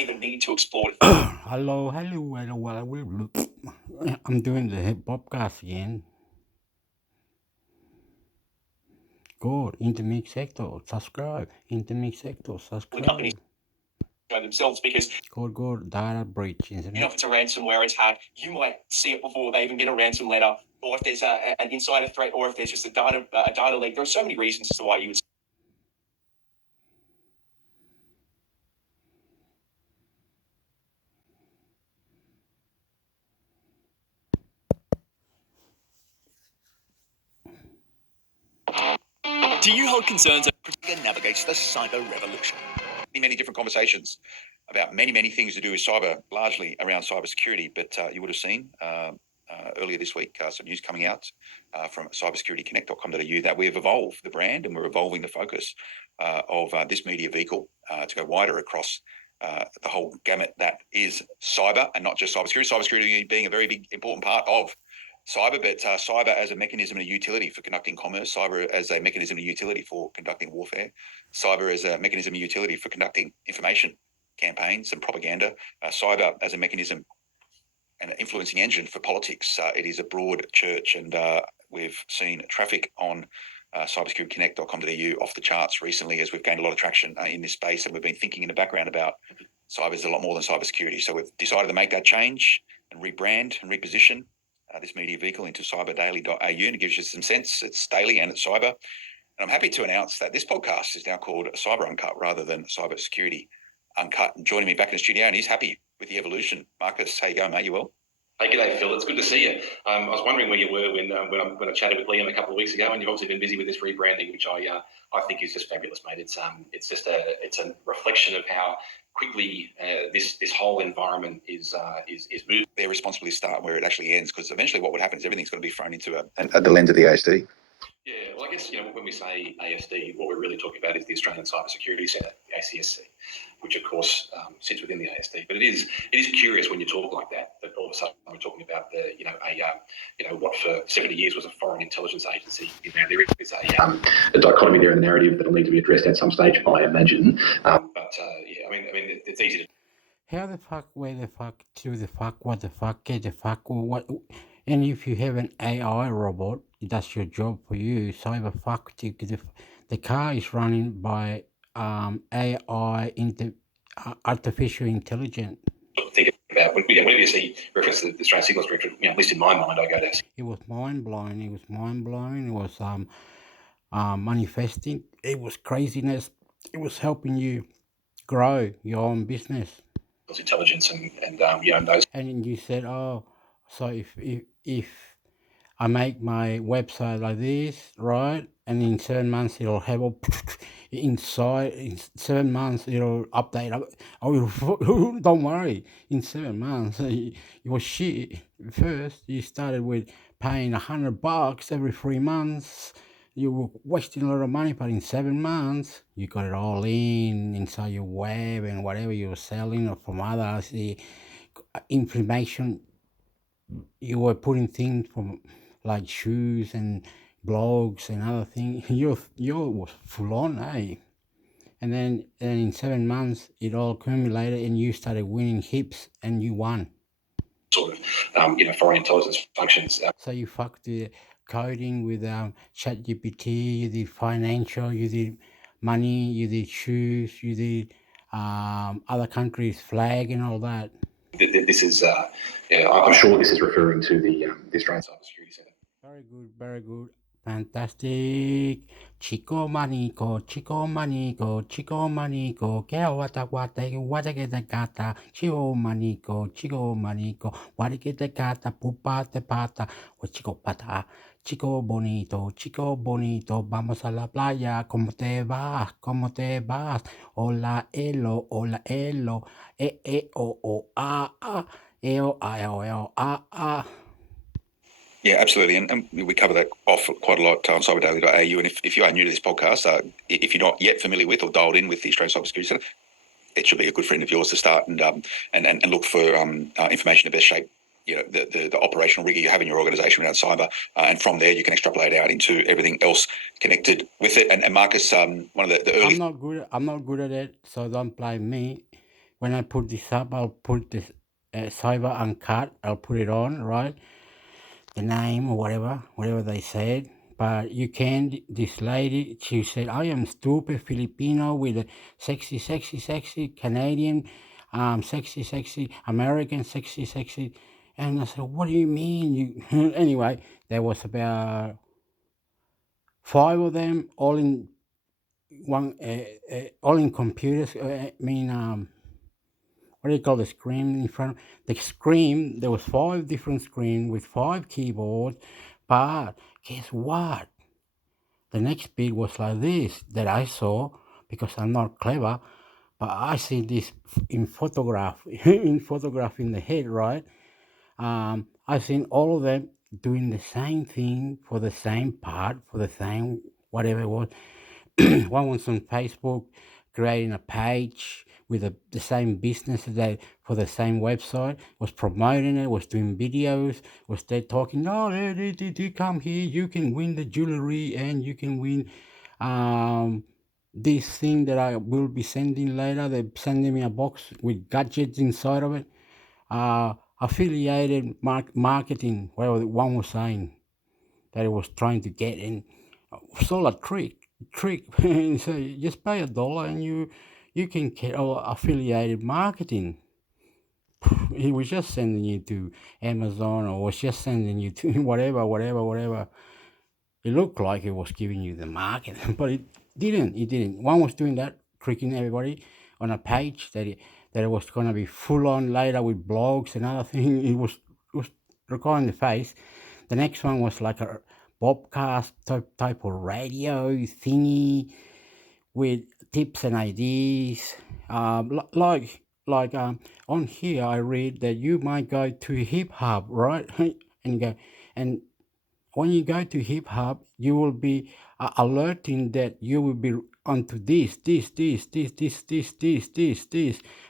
even need to explore. Hello. I'm doing the podcast again. Good. Intermix sector. Subscribe. Intermix sector. The companies Subscribe. themselves, because Good. Data breach, isn't if it? it's a ransomware attack, you might see it before they even get a ransom letter, or if there's an insider threat, or if there's just a data leak. There are so many reasons as to why you would. Do you hold concerns that navigates the cyber revolution? Many different conversations about many things to do with cyber, largely around cybersecurity. But you would have seen earlier this week some news coming out from cybersecurityconnect.com.au that we have evolved the brand and we're evolving the focus of this media vehicle to go wider across the whole gamut that is cyber, and not just cybersecurity. Cybersecurity being a very big important part of cyber, but cyber as a mechanism and a utility for conducting commerce, cyber as a mechanism and utility for conducting warfare, cyber as a mechanism and utility for conducting information campaigns and propaganda, cyber as a mechanism and an influencing engine for politics. It is a broad church, and we've seen traffic on cybersecurityconnect.com.au off the charts recently as we've gained a lot of traction in this space, and we've been thinking in the background about cyber is a lot more than cybersecurity. So we've decided to make that change and rebrand and reposition this media vehicle into cyberdaily.au, and it gives you some sense. It's daily and it's cyber. And I'm happy to announce that this podcast is now called Cyber Uncut rather than Cybersecurity Uncut. And joining me back in the studio, and he's happy with the evolution. Marcus, how you going, mate? You well? Hey, g'day, Phil. It's good to see you. I was wondering where you were when I chatted with Liam a couple of weeks ago, and you've obviously been busy with this rebranding, which I think is just fabulous, mate. It's a reflection of how quickly this whole environment is moving. Their responsibility start where it actually ends, because eventually what would happen is everything's going to be thrown into the lens of the ASD. Yeah, well, I guess when we say ASD, what we're really talking about is the Australian Cybersecurity Centre, the ACSC, which of course sits within the ASD. But it is curious when you talk like that all of a sudden we're talking about what for 70 years was a foreign intelligence agency. There is a dichotomy there in the narrative that'll need to be addressed at some stage, I imagine. It's easy to. How the fuck, where the fuck, to the fuck, what the fuck, get the fuck, what? And if you have an AI robot, that's your job for you. Cyber fuck, the car is running by AI, artificial intelligence. Think about whenever you see reference to the Australian Signals Directorate, at least in my mind, I go to. It was mind blowing. It was manifesting. It was craziness. It was helping you grow your own business. Intelligence and those. And you said, oh, so if I make my website like this, right, and in 7 months it'll have all inside. In 7 months it'll update. Oh, don't worry. In 7 months, it was shit. First, you started with paying $100 every 3 months. You were wasting a lot of money, but in 7 months, you got it all inside your web and whatever you were selling or from others. The information, you were putting things from like shoes and blogs and other things. Your was full on, eh? And then in 7 months, it all accumulated and you started winning heaps and you won. Sort of, foreign intelligence functions. So you fucked the coding with ChatGPT, you did financial, you did money, you did shoes, you did other countries' flag and all that. This is, I'm sure this is referring to the Australian Cybersecurity Centre. Very good. Fantastic. Chico manico, que wata que te cata, chico manico, what que te cata, pupa te pata, o chico pata, chico bonito, vamos a la playa, ¿cómo te vas? Hola, elo, ah. Yeah, absolutely. And we cover that off quite a lot on cyberdaily.au. And if you are new to this podcast, if you're not yet familiar with or dialed in with the Australian Cybersecurity Centre, it should be a good friend of yours to start and look for information to best shape the operational rigor you have in your organisation around cyber, and from there you can extrapolate out into everything else connected with it. And Marcus, one of the early. I'm not good at it, so don't blame me. when I put this up, I'll put this Cyber Uncut. I'll put it on, right? The name or whatever they said. But you can, this lady, she said, I am stupid Filipino with a sexy Canadian, sexy American, sexy. And I said, what do you mean? You Anyway, there was about 5 of them, all in all in computers. What do you call the screen in front? The screen, there was 5 different screens with 5 keyboards, but guess what? The next bit was like this that I saw, because I'm not clever, but I see this in photograph, in the head, right? I seen all of them doing the same thing for the same part, for the same whatever it was. One was on Facebook, creating a page with the same business that for the same website, was promoting it, was doing videos, was there talking, oh, they come here, you can win the jewelry and you can win this thing that I will be sending later. They're sending me a box with gadgets inside of it. Affiliated marketing, whatever one was saying that it was trying to get in. It's all a trick. So you just pay $1 and you can get affiliated marketing. He was just sending you to Amazon, or was just sending you to whatever. It looked like it was giving you the market, but it didn't. One was doing that, tricking everybody on a page that it was going to be full on later with blogs and other thing. It was recording the face. The next one was like a podcast type of radio thingy with tips and ideas. Like on here, I read that you might go to Hip Hop, right? and go and when you go to Hip Hop, you will be alerting that you will be onto this.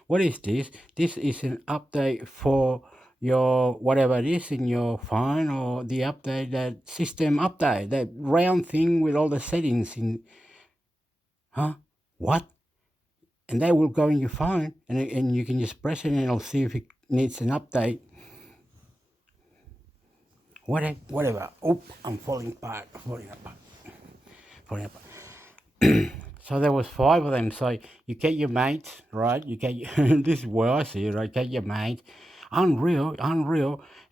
What is this? This is an update for your whatever it is in your phone, or the update, that system update, that round thing with all the settings in. Huh? What? And that will go in your phone, and you can just press it and it'll see if it needs an update. Whatever. Oh, I'm falling apart. So there was 5 of them. So you get your mates, right? You get this is where I see it, right? Get your mates. Unreal.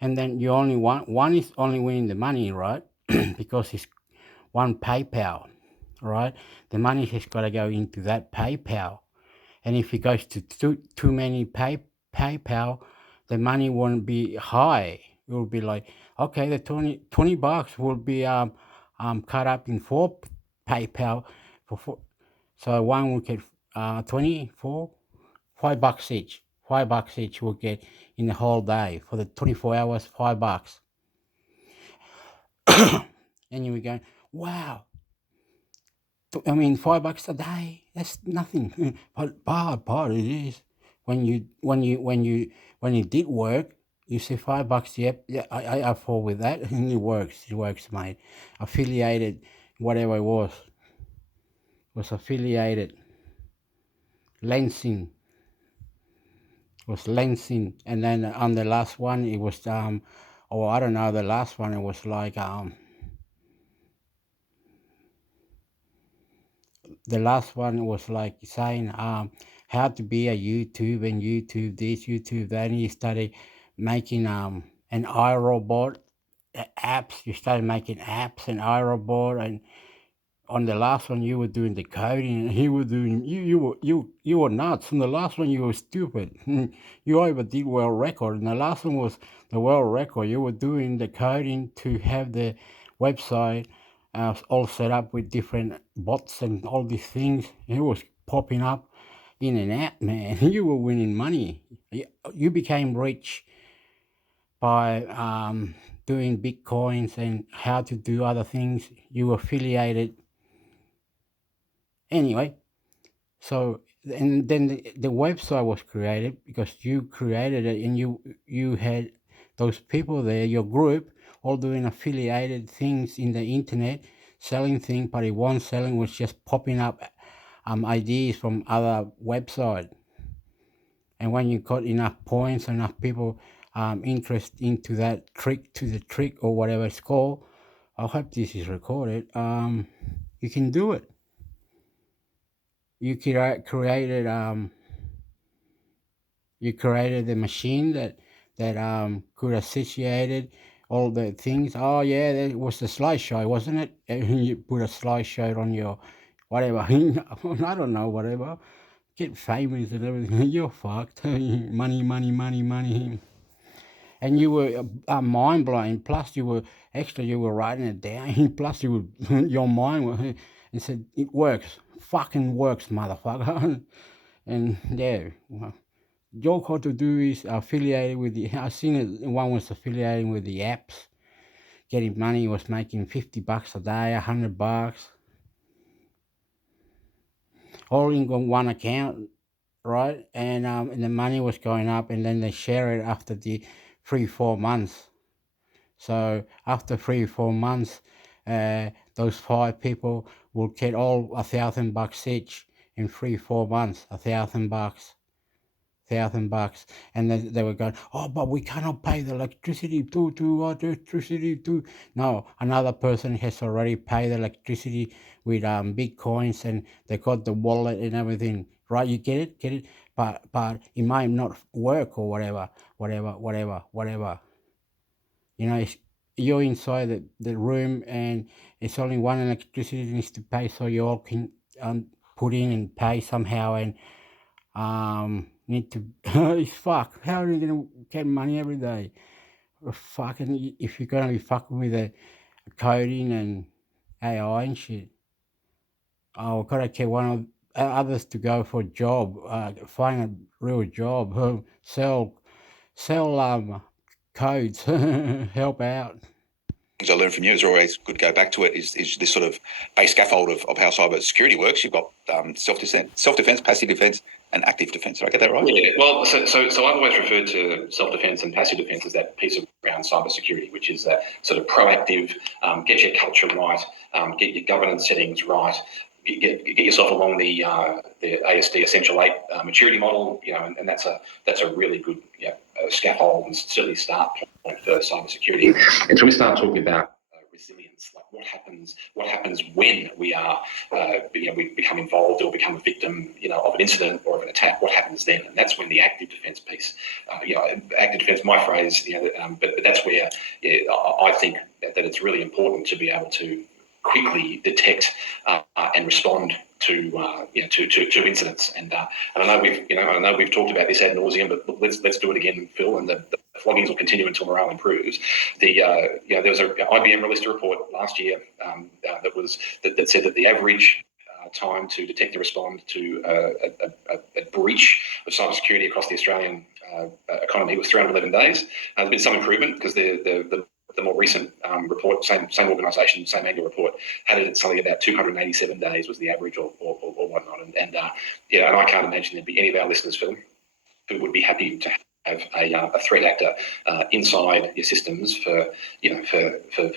And then you only one is only winning the money, right? Because it's one PayPal, right? The money has got to go into that PayPal. And if it goes to too many PayPal, the money won't be high. It will be like, okay, the $20 will be cut up in 4 PayPal for 4. So one will get 24, $5 each. $5 each will get in the whole day for the 24 hours. $5. And you will go, wow. I mean, $5 a day, that's nothing. But it is. When you did work, you say $5. Yep, yeah, I fall with that, and it works, mate. Affiliated, whatever it was affiliated. Lansing, and then on the last one it was or I don't know, the last one it was like the last one was like saying how to be a YouTube, and YouTube this, YouTube that, and you started making an iRobot apps. You started making apps and iRobot, and on the last one you were doing the coding, and he was doing you were nuts. On the last one you were stupid. You overdid world record, and the last one was the world record. You were doing the coding to have the website all set up with different bots and all these things. It was popping up in and out, man. You were winning money. You became rich by doing Bitcoins and how to do other things. You affiliated. Anyway, so, and then the website was created because you created it, and you had those people there, your group, all doing affiliated things in the internet, selling things, but it wasn't selling, was just popping up ideas from other websites. And when you got enough points, enough people interest into that trick or whatever it's called, I hope this is recorded. You can do it. You created the machine that could associated all the things. Oh yeah, that was the slideshow, wasn't it? And you put a slideshow on your whatever. I don't know, whatever. Get famous and everything. You're fucked. Money. And you were mind blowing. Plus, you were writing it down. Plus, your mind was, and said it works. Fucking works, motherfucker. And yeah, well, all got to do is affiliated with the. I seen it. One was affiliating with the apps, getting money. Was making $50 a day, $100, all in one account, right? And the money was going up, and then they share it after the 3-4 months. So after 3-4 months, those 5 people will get all $1,000 each in 3-4 months. $1,000, and then they were going, oh, but we cannot pay the electricity too. No, another person has already paid the electricity with bitcoins, and they got the wallet and everything, right? You get it, but it might not work or whatever. You know, you're inside the room, and it's only one electricity needs to pay, so you all can put in and pay somehow, and need to fuck. How are you gonna get money every day? Fucking, if you're gonna be fucking with the coding and AI and shit, gotta get one of others to go for a job, find a real job, sell codes, help out. Things I learned from you is always good to go back to it is this sort of base scaffold of how cyber security works. You've got self-defense, passive defense, and active defense. Did I get that right? Yeah, well, so I've always referred to self-defense and passive defense as that piece around cybersecurity, which is that sort of proactive, get your culture right, get your governance settings right, get yourself along the ASD Essential 8 maturity model, and that's a really good scaffold and certainly start point for cybersecurity. And so we start talking about resilience, like what happens when we are we become involved or become a victim of an incident or of an attack. What happens then? And that's when the active defense piece, active defense, my phrase, but that's where I think that it's really important to be able to quickly detect and respond to incidents. And I know we've talked about this ad nauseum, but let's do it again, Phil. And the floggings will continue until morale improves. There was a IBM released a report last year that said that the average time to detect and respond to a breach of cybersecurity across the Australian economy was 311 days. There's been some improvement because the more recent report, same organisation, same annual report, had it at something about 287 days was the average or whatnot. And I can't imagine there'd be any of our listeners, Phil, who would be happy to have a threat actor inside your systems for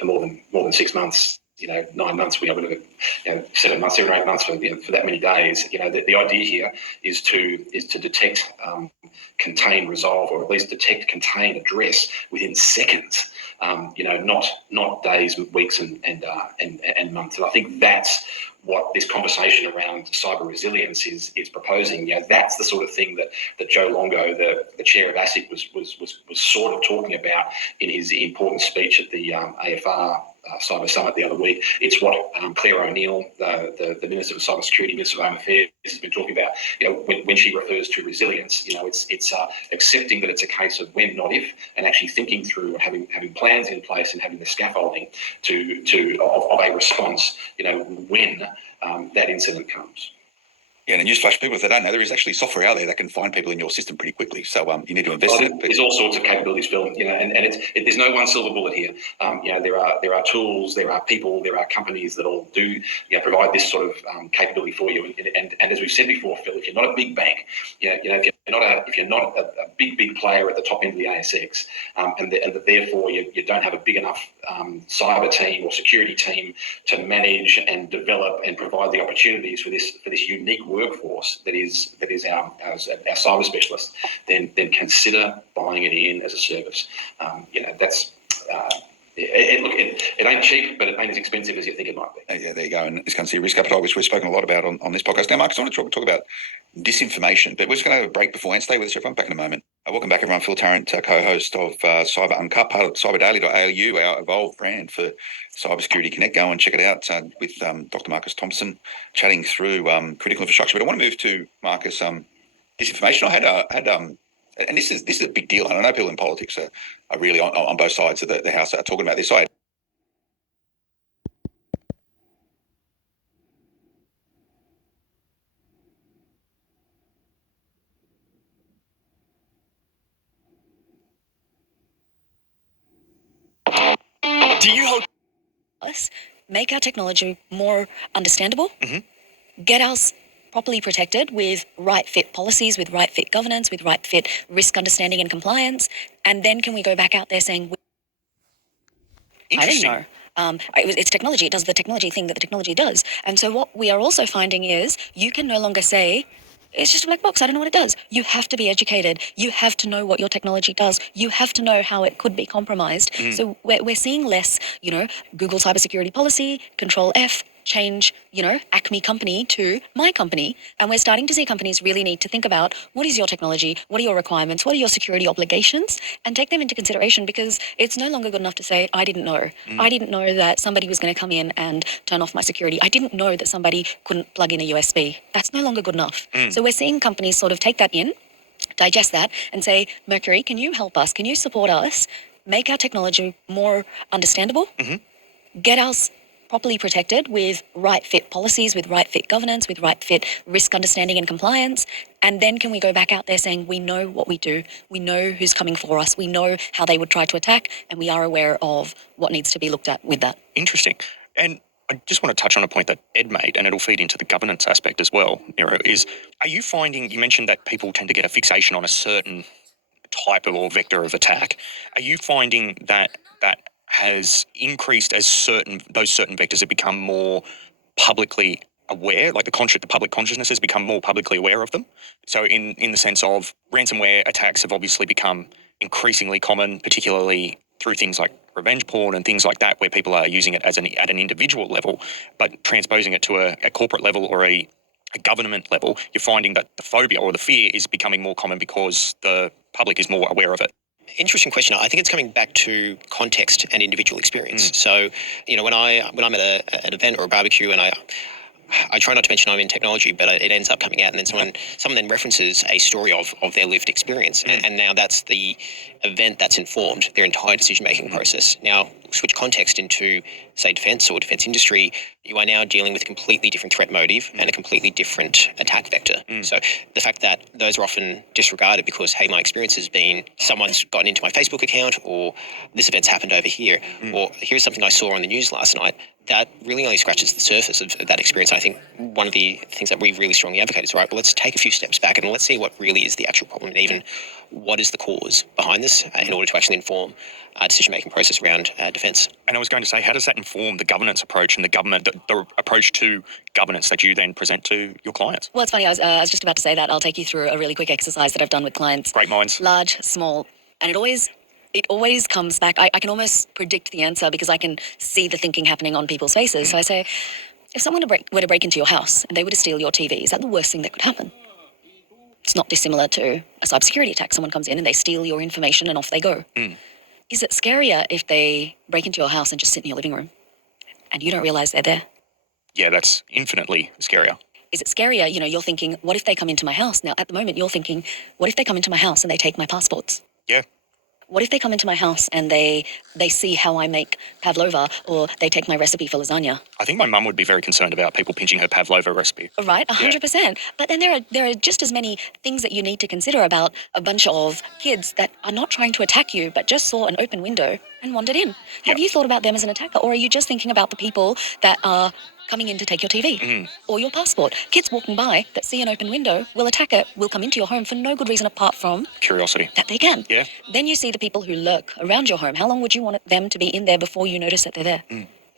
more than 6 months. 9 months, 7 months, 7 or 8 months for that many days. The idea here is to detect, contain, resolve, or at least detect, contain, address within seconds. Not days, weeks, and months. And I think that's what this conversation around cyber resilience is proposing. That's the sort of thing that Joe Longo, the chair of ASIC, was sort of talking about in his important speech at the AFR Cyber Summit the other week. It's what Claire O'Neill, the Minister of Cybersecurity, Minister of Home Affairs, has been talking about. When she refers to resilience, it's accepting that it's a case of when, not if, and actually thinking through and having plans in place and having the scaffolding of a response. When that incident comes. Yeah, and newsflash, people, if they don't know, there is actually software out there that can find people in your system pretty quickly. So you need to invest in it. There's all sorts of capabilities, Phil. And there's no one silver bullet here. There are tools, there are people, there are companies that all do provide this sort of capability for you. And as we've said before, Phil, if you're not a big bank, if you're not a big player at the top end of the ASX, and that therefore you don't have a big enough cyber team or security team to manage and develop and provide the opportunities for this unique work workforce that is our cyber specialists, then consider buying it in as a service. That's. It ain't cheap, but it ain't as expensive as you think it might be. Yeah, there you go. And it's going to see risk appetite, which we've spoken a lot about on this podcast. Now, Marcus, I want to talk about disinformation, but we're just going to have a break before and stay with us, everyone. Back in a moment. Welcome back, everyone. Phil Tarrant, co-host of Cyber Uncut, part of cyberdaily.au, our evolved brand for Cybersecurity Connect. Go and check it out with Dr. Marcus Thompson chatting through critical infrastructure. But I want to move to Marcus. Disinformation. I had and this is a big deal. And I know people in politics are really on both sides of the house are talking about this. Do you hold us make our technology more understandable? Get us properly protected with right fit policies, with right fit governance, with right fit risk understanding and compliance, and then can we go back out there saying, I didn't know. It's technology. It does the technology thing that the technology does. And so what we are also finding is you can no longer say, it's just a black box. I don't know what it does. You have to be educated. You have to know what your technology does. You have to know how it could be compromised. So we're seeing less, Google cybersecurity policy, Control F, change, Acme company to my company. And we're starting to see companies really need to think about what is your technology? What are your requirements? What are your security obligations? And take them into consideration, because it's no longer good enough to say, I didn't know. I didn't know that somebody was going to come in and turn off my security. I didn't know that somebody couldn't plug in a USB. That's no longer good enough. So we're seeing companies sort of take that in, digest that, and say, Mercury, can you help us? Can you support us? Make our technology more understandable? Get us properly protected with right fit policies, with right fit governance, with right fit risk understanding and compliance. And then can we go back out there saying, we know what we do, we know who's coming for us, we know how they would try to attack, and we are aware of what needs to be looked at with that. Interesting. And I just want to touch on a point that Ed made, and it'll feed into the governance aspect as well, Nero, is, are you finding, you mentioned that people tend to get a fixation on a certain type of or vector of attack. Are you finding that has increased as those certain vectors have become more publicly aware, like the public consciousness has become more publicly aware of them? So in the sense of ransomware attacks have obviously become increasingly common, particularly through things like revenge porn and things like that, where people are using it at an individual level, but transposing it to a corporate level or a government level, you're finding that the phobia or the fear is becoming more common because the public is more aware of it. Interesting question. I think it's coming back to context and individual experience. So, when I'm at an event or a barbecue, and I try not to mention I'm in technology, but it ends up coming out, and then someone then references a story of their lived experience, and now that's the event that's informed their entire decision-making process. Now, switch context into, say, defence or defence industry, you are now dealing with a completely different threat motive and a completely different attack vector. So the fact that those are often disregarded because, hey, my experience has been someone's gotten into my Facebook account, or this event's happened over here, or here's something I saw on the news last night, that really only scratches the surface of that experience. I think one of the things that we really strongly advocate is, right, well, let's take a few steps back and let's see what really is the actual problem, and even what is the cause behind this in order to actually inform our decision-making process around defence. And I was going to say, how does that inform the governance approach and the approach to governance that you then present to your clients? Well, it's funny, I was just about to say that. I'll take you through a really quick exercise that I've done with clients. Great minds. Large, small, and it always comes back. I can almost predict the answer because I can see the thinking happening on people's faces. So I say, if someone were to break into your house and they were to steal your TV, is that the worst thing that could happen? It's not dissimilar to a cybersecurity attack. Someone comes in and they steal your information and off they go. Is it scarier if they break into your house and just sit in your living room and you don't realise they're there? Yeah, that's infinitely scarier. Is it scarier? You're thinking, what if they come into my house? Now, at the moment, you're thinking, what if they come into my house and they take my passports? Yeah. What if they come into my house and they see how I make pavlova, or they take my recipe for lasagna? I think my mum would be very concerned about people pinching her pavlova recipe. Right, 100%. But then there are just as many things that you need to consider about a bunch of kids that are not trying to attack you, but just saw an open window and wandered in. Have you thought about them as an attacker, or are you just thinking about the people that are coming in to take your TV or your passport? Kids walking by that see an open window will attack it, will come into your home for no good reason apart from Curiosity. that they can. Yeah. Then you see the people who lurk around your home. How long would you want them to be in there before you notice that they're there?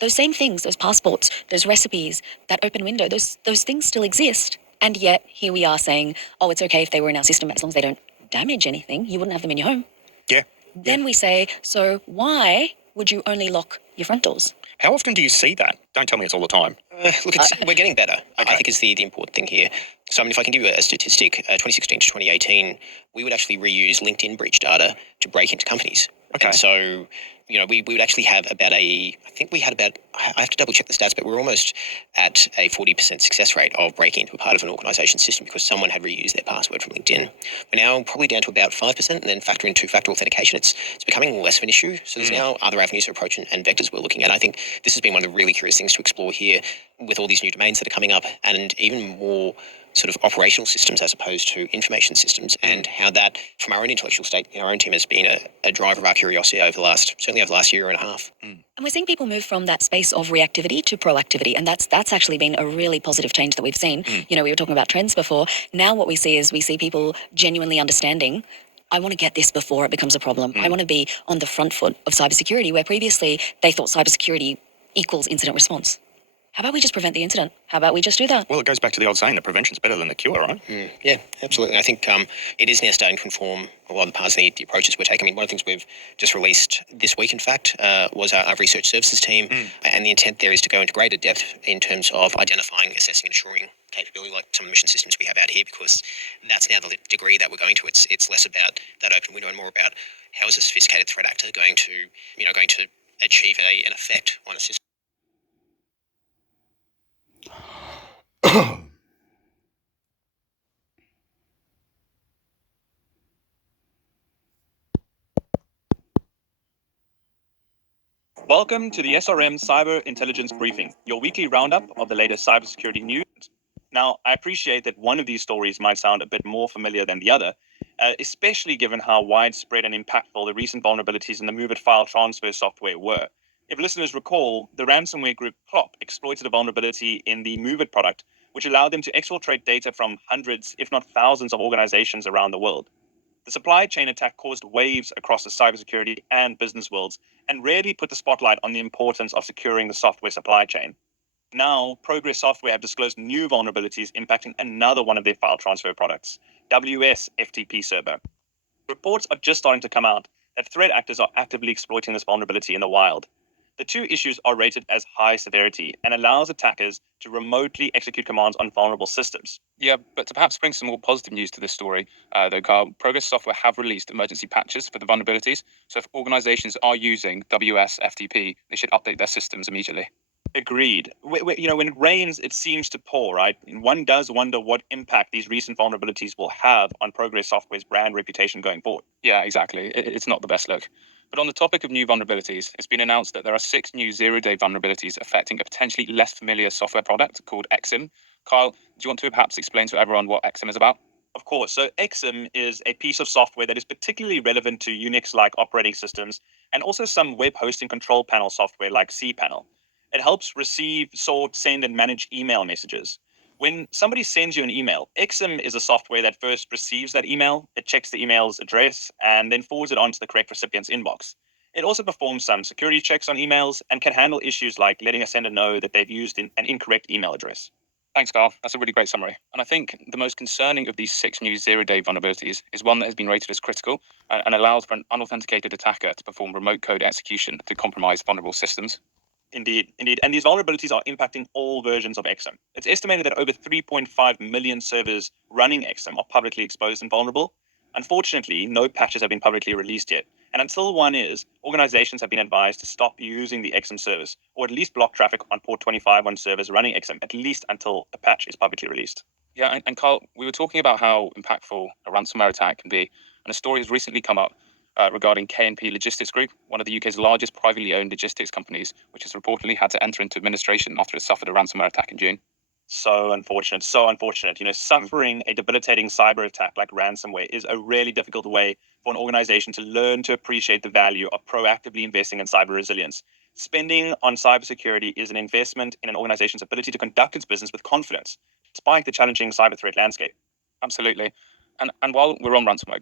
Those same things, those passports, those recipes, that open window, those things still exist. And yet here we are saying, oh, it's okay if they were in our system as long as they don't damage anything. You wouldn't have them in your home. Yeah. Then we say, so why would you only lock your front doors? How often do you see that? Don't tell me it's all the time. Look, we're getting better. I think is the important thing here. So, I mean, if I can give you a statistic, 2016 to 2018, we would actually reuse LinkedIn breach data to break into companies. Okay. And so, we would actually have I think we had about, I have to double check the stats, but we're almost at a 40% success rate of breaking into a part of an organisation's system because someone had reused their password from LinkedIn. We're now probably down to about 5%, and then factor in two-factor authentication. It's becoming less of an issue. So there's now other avenues of approach and vectors we're looking at. I think this has been one of the really curious things to explore here with all these new domains that are coming up, and even more sort of operational systems as opposed to information systems, and how that, from our own intellectual state, our own team has been a driver of our curiosity certainly over the last year and a half. And we're seeing people move from that space of reactivity to proactivity. And that's actually been a really positive change that we've seen. We were talking about trends before. Now what we see is people genuinely understanding, I want to get this before it becomes a problem. I want to be on the front foot of cybersecurity, where previously they thought cybersecurity equals incident response. How about we just prevent the incident? How about we just do that? Well, it goes back to the old saying that prevention's better than the cure, right? Yeah, absolutely. I think it is now starting to inform a lot of the paths and the approaches we're taking. I mean, one of the things we've just released this week, in fact, was our research services team. And the intent there is to go into greater depth in terms of identifying, assessing, and assuring capability, like some of the mission systems we have out here, because that's now the degree that we're going to. It's less about that open window and more about how is a sophisticated threat actor going to achieve an effect on a system. Welcome to the SRM Cyber Intelligence Briefing, your weekly roundup of the latest cybersecurity news. Now, I appreciate that one of these stories might sound a bit more familiar than the other, especially given how widespread and impactful the recent vulnerabilities in the MOVEit file transfer software were. If listeners recall, the ransomware group Clop exploited a vulnerability in the MOVEit product, which allowed them to exfiltrate data from hundreds, if not thousands, of organizations around the world. The supply chain attack caused waves across the cybersecurity and business worlds and really put the spotlight on the importance of securing the software supply chain. Now, Progress Software have disclosed new vulnerabilities impacting another one of their file transfer products, WS FTP Server. Reports are just starting to come out that threat actors are actively exploiting this vulnerability in the wild. The two issues are rated as high severity and allows attackers to remotely execute commands on vulnerable systems. Yeah, but to perhaps bring some more positive news to this story, though, Carl, Progress Software have released emergency patches for the vulnerabilities. So if organizations are using WS FTP, they should update their systems immediately. Agreed. When it rains, it seems to pour, right? And one does wonder what impact these recent vulnerabilities will have on Progress Software's brand reputation going forward. Yeah, exactly. It's not the best look. But on the topic of new vulnerabilities, it's been announced that there are 6 new zero-day vulnerabilities affecting a potentially less familiar software product called XSIM. Kyle, do you want to perhaps explain to everyone what XSIM is about? Of course. So XSIM is a piece of software that is particularly relevant to Unix-like operating systems and also some web hosting control panel software like cPanel. It helps receive, sort, send, and manage email messages. When somebody sends you an email, XSIM is a software that first receives that email, it checks the email's address, and then forwards it on to the correct recipient's inbox. It also performs some security checks on emails and can handle issues like letting a sender know that they've used an incorrect email address. Thanks, Carl. That's a really great summary. And I think the most concerning of these 6 new zero-day vulnerabilities is one that has been rated as critical and allows for an unauthenticated attacker to perform remote code execution to compromise vulnerable systems. Indeed. And these vulnerabilities are impacting all versions of XSIM. It's estimated that over 3.5 million servers running XSIM are publicly exposed and vulnerable. Unfortunately, no patches have been publicly released yet. And until one is, organizations have been advised to stop using the XSIM service, or at least block traffic on port 25 on servers running XSIM, at least until a patch is publicly released. Yeah, and Carl, we were talking about how impactful a ransomware attack can be, and a story has recently come up regarding KNP Logistics Group, one of the UK's largest privately owned logistics companies, which has reportedly had to enter into administration after it suffered a ransomware attack in June. So unfortunate. Suffering a debilitating cyber attack like ransomware is a really difficult way for an organization to learn to appreciate the value of proactively investing in cyber resilience. Spending on cybersecurity is an investment in an organization's ability to conduct its business with confidence, despite the challenging cyber threat landscape. Absolutely. And while we're on ransomware,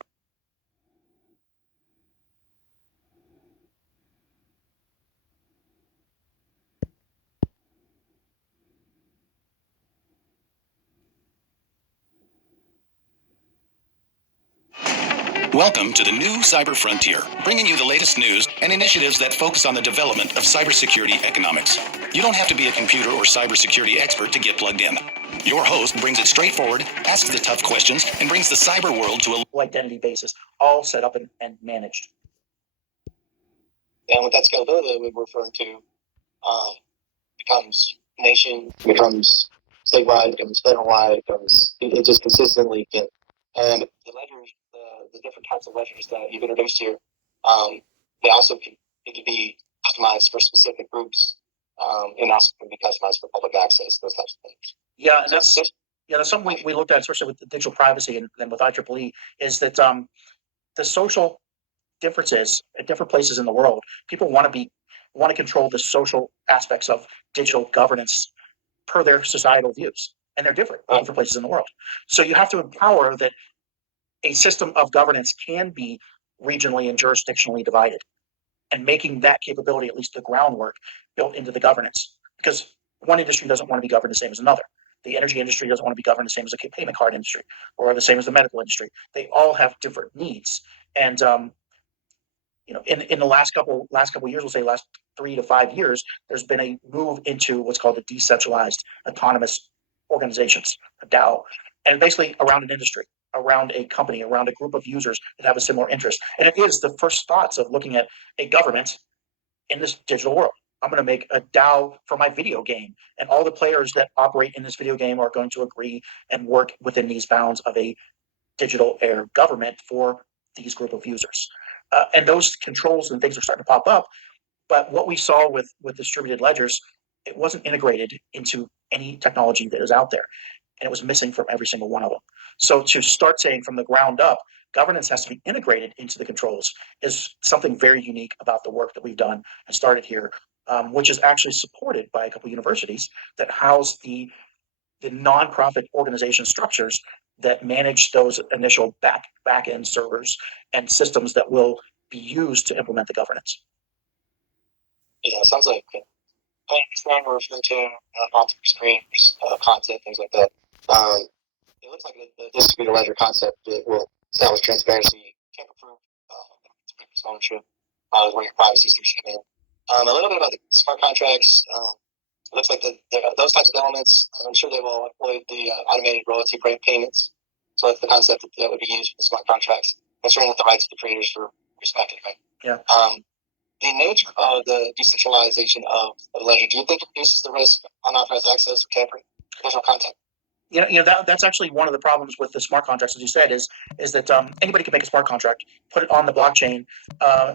Welcome to the new Cyber Frontier, bringing you the latest news and initiatives that focus on the development of cybersecurity economics. You don't have to be a computer or cybersecurity expert to get plugged in. Your host brings it straightforward, asks the tough questions, and brings the cyber world to a identity basis, all set up and managed. And with that scalability that we were referring to, becomes nation, becomes statewide, becomes federal-wide, it just consistently can. And the ledgers, the different types of ledgers that you've introduced here, they also can be customized for specific groups, and also can be customized for public access, those types of things. Yeah, and that's something we looked at, especially with the digital privacy and then with IEEE, is that the social differences at different places in the world, people want to control the social aspects of digital governance per their societal views, and they're different in different places in the world. So you have to empower that a system of governance can be regionally and jurisdictionally divided, and making that capability, at least the groundwork, built into the governance. Because one industry doesn't want to be governed the same as another. The energy industry doesn't want to be governed the same as the payment card industry, or the same as the medical industry. They all have different needs. And in the last couple years, we'll say last 3 to 5 years, there's been a move into what's called the decentralized autonomous organizations, a DAO, and basically around an industry, around a company, around a group of users that have a similar interest. And it is the first thoughts of looking at a government in this digital world. I'm going to make a DAO for my video game, and all the players that operate in this video game are going to agree and work within these bounds of a digital air government for these group of users. And those controls and things are starting to pop up. But what we saw with distributed ledgers, it wasn't integrated into any technology that is out there, and it was missing from every single one of them. So to start saying from the ground up, governance has to be integrated into the controls is something very unique about the work that we've done and started here, which is actually supported by a couple of universities that house the nonprofit organization structures that manage those initial back-end servers and systems that will be used to implement the governance. Yeah, sounds like I understand we're referring to multiple screens, content, things like that. It looks like the distributed ledger concept will establish transparency, tamper-proof, ownership, where your privacy seems to come in. A little bit about the smart contracts. It looks like those types of elements, I'm sure they will avoid the automated royalty break payments. So that's the concept that would be used for the smart contracts, ensuring that the rights of the creators are respected, right? Yeah. The nature of the decentralization of the ledger, do you think it reduces the risk of unauthorized access or tampering digital content? That's actually one of the problems with the smart contracts, as you said, is that anybody can make a smart contract, put it on the blockchain,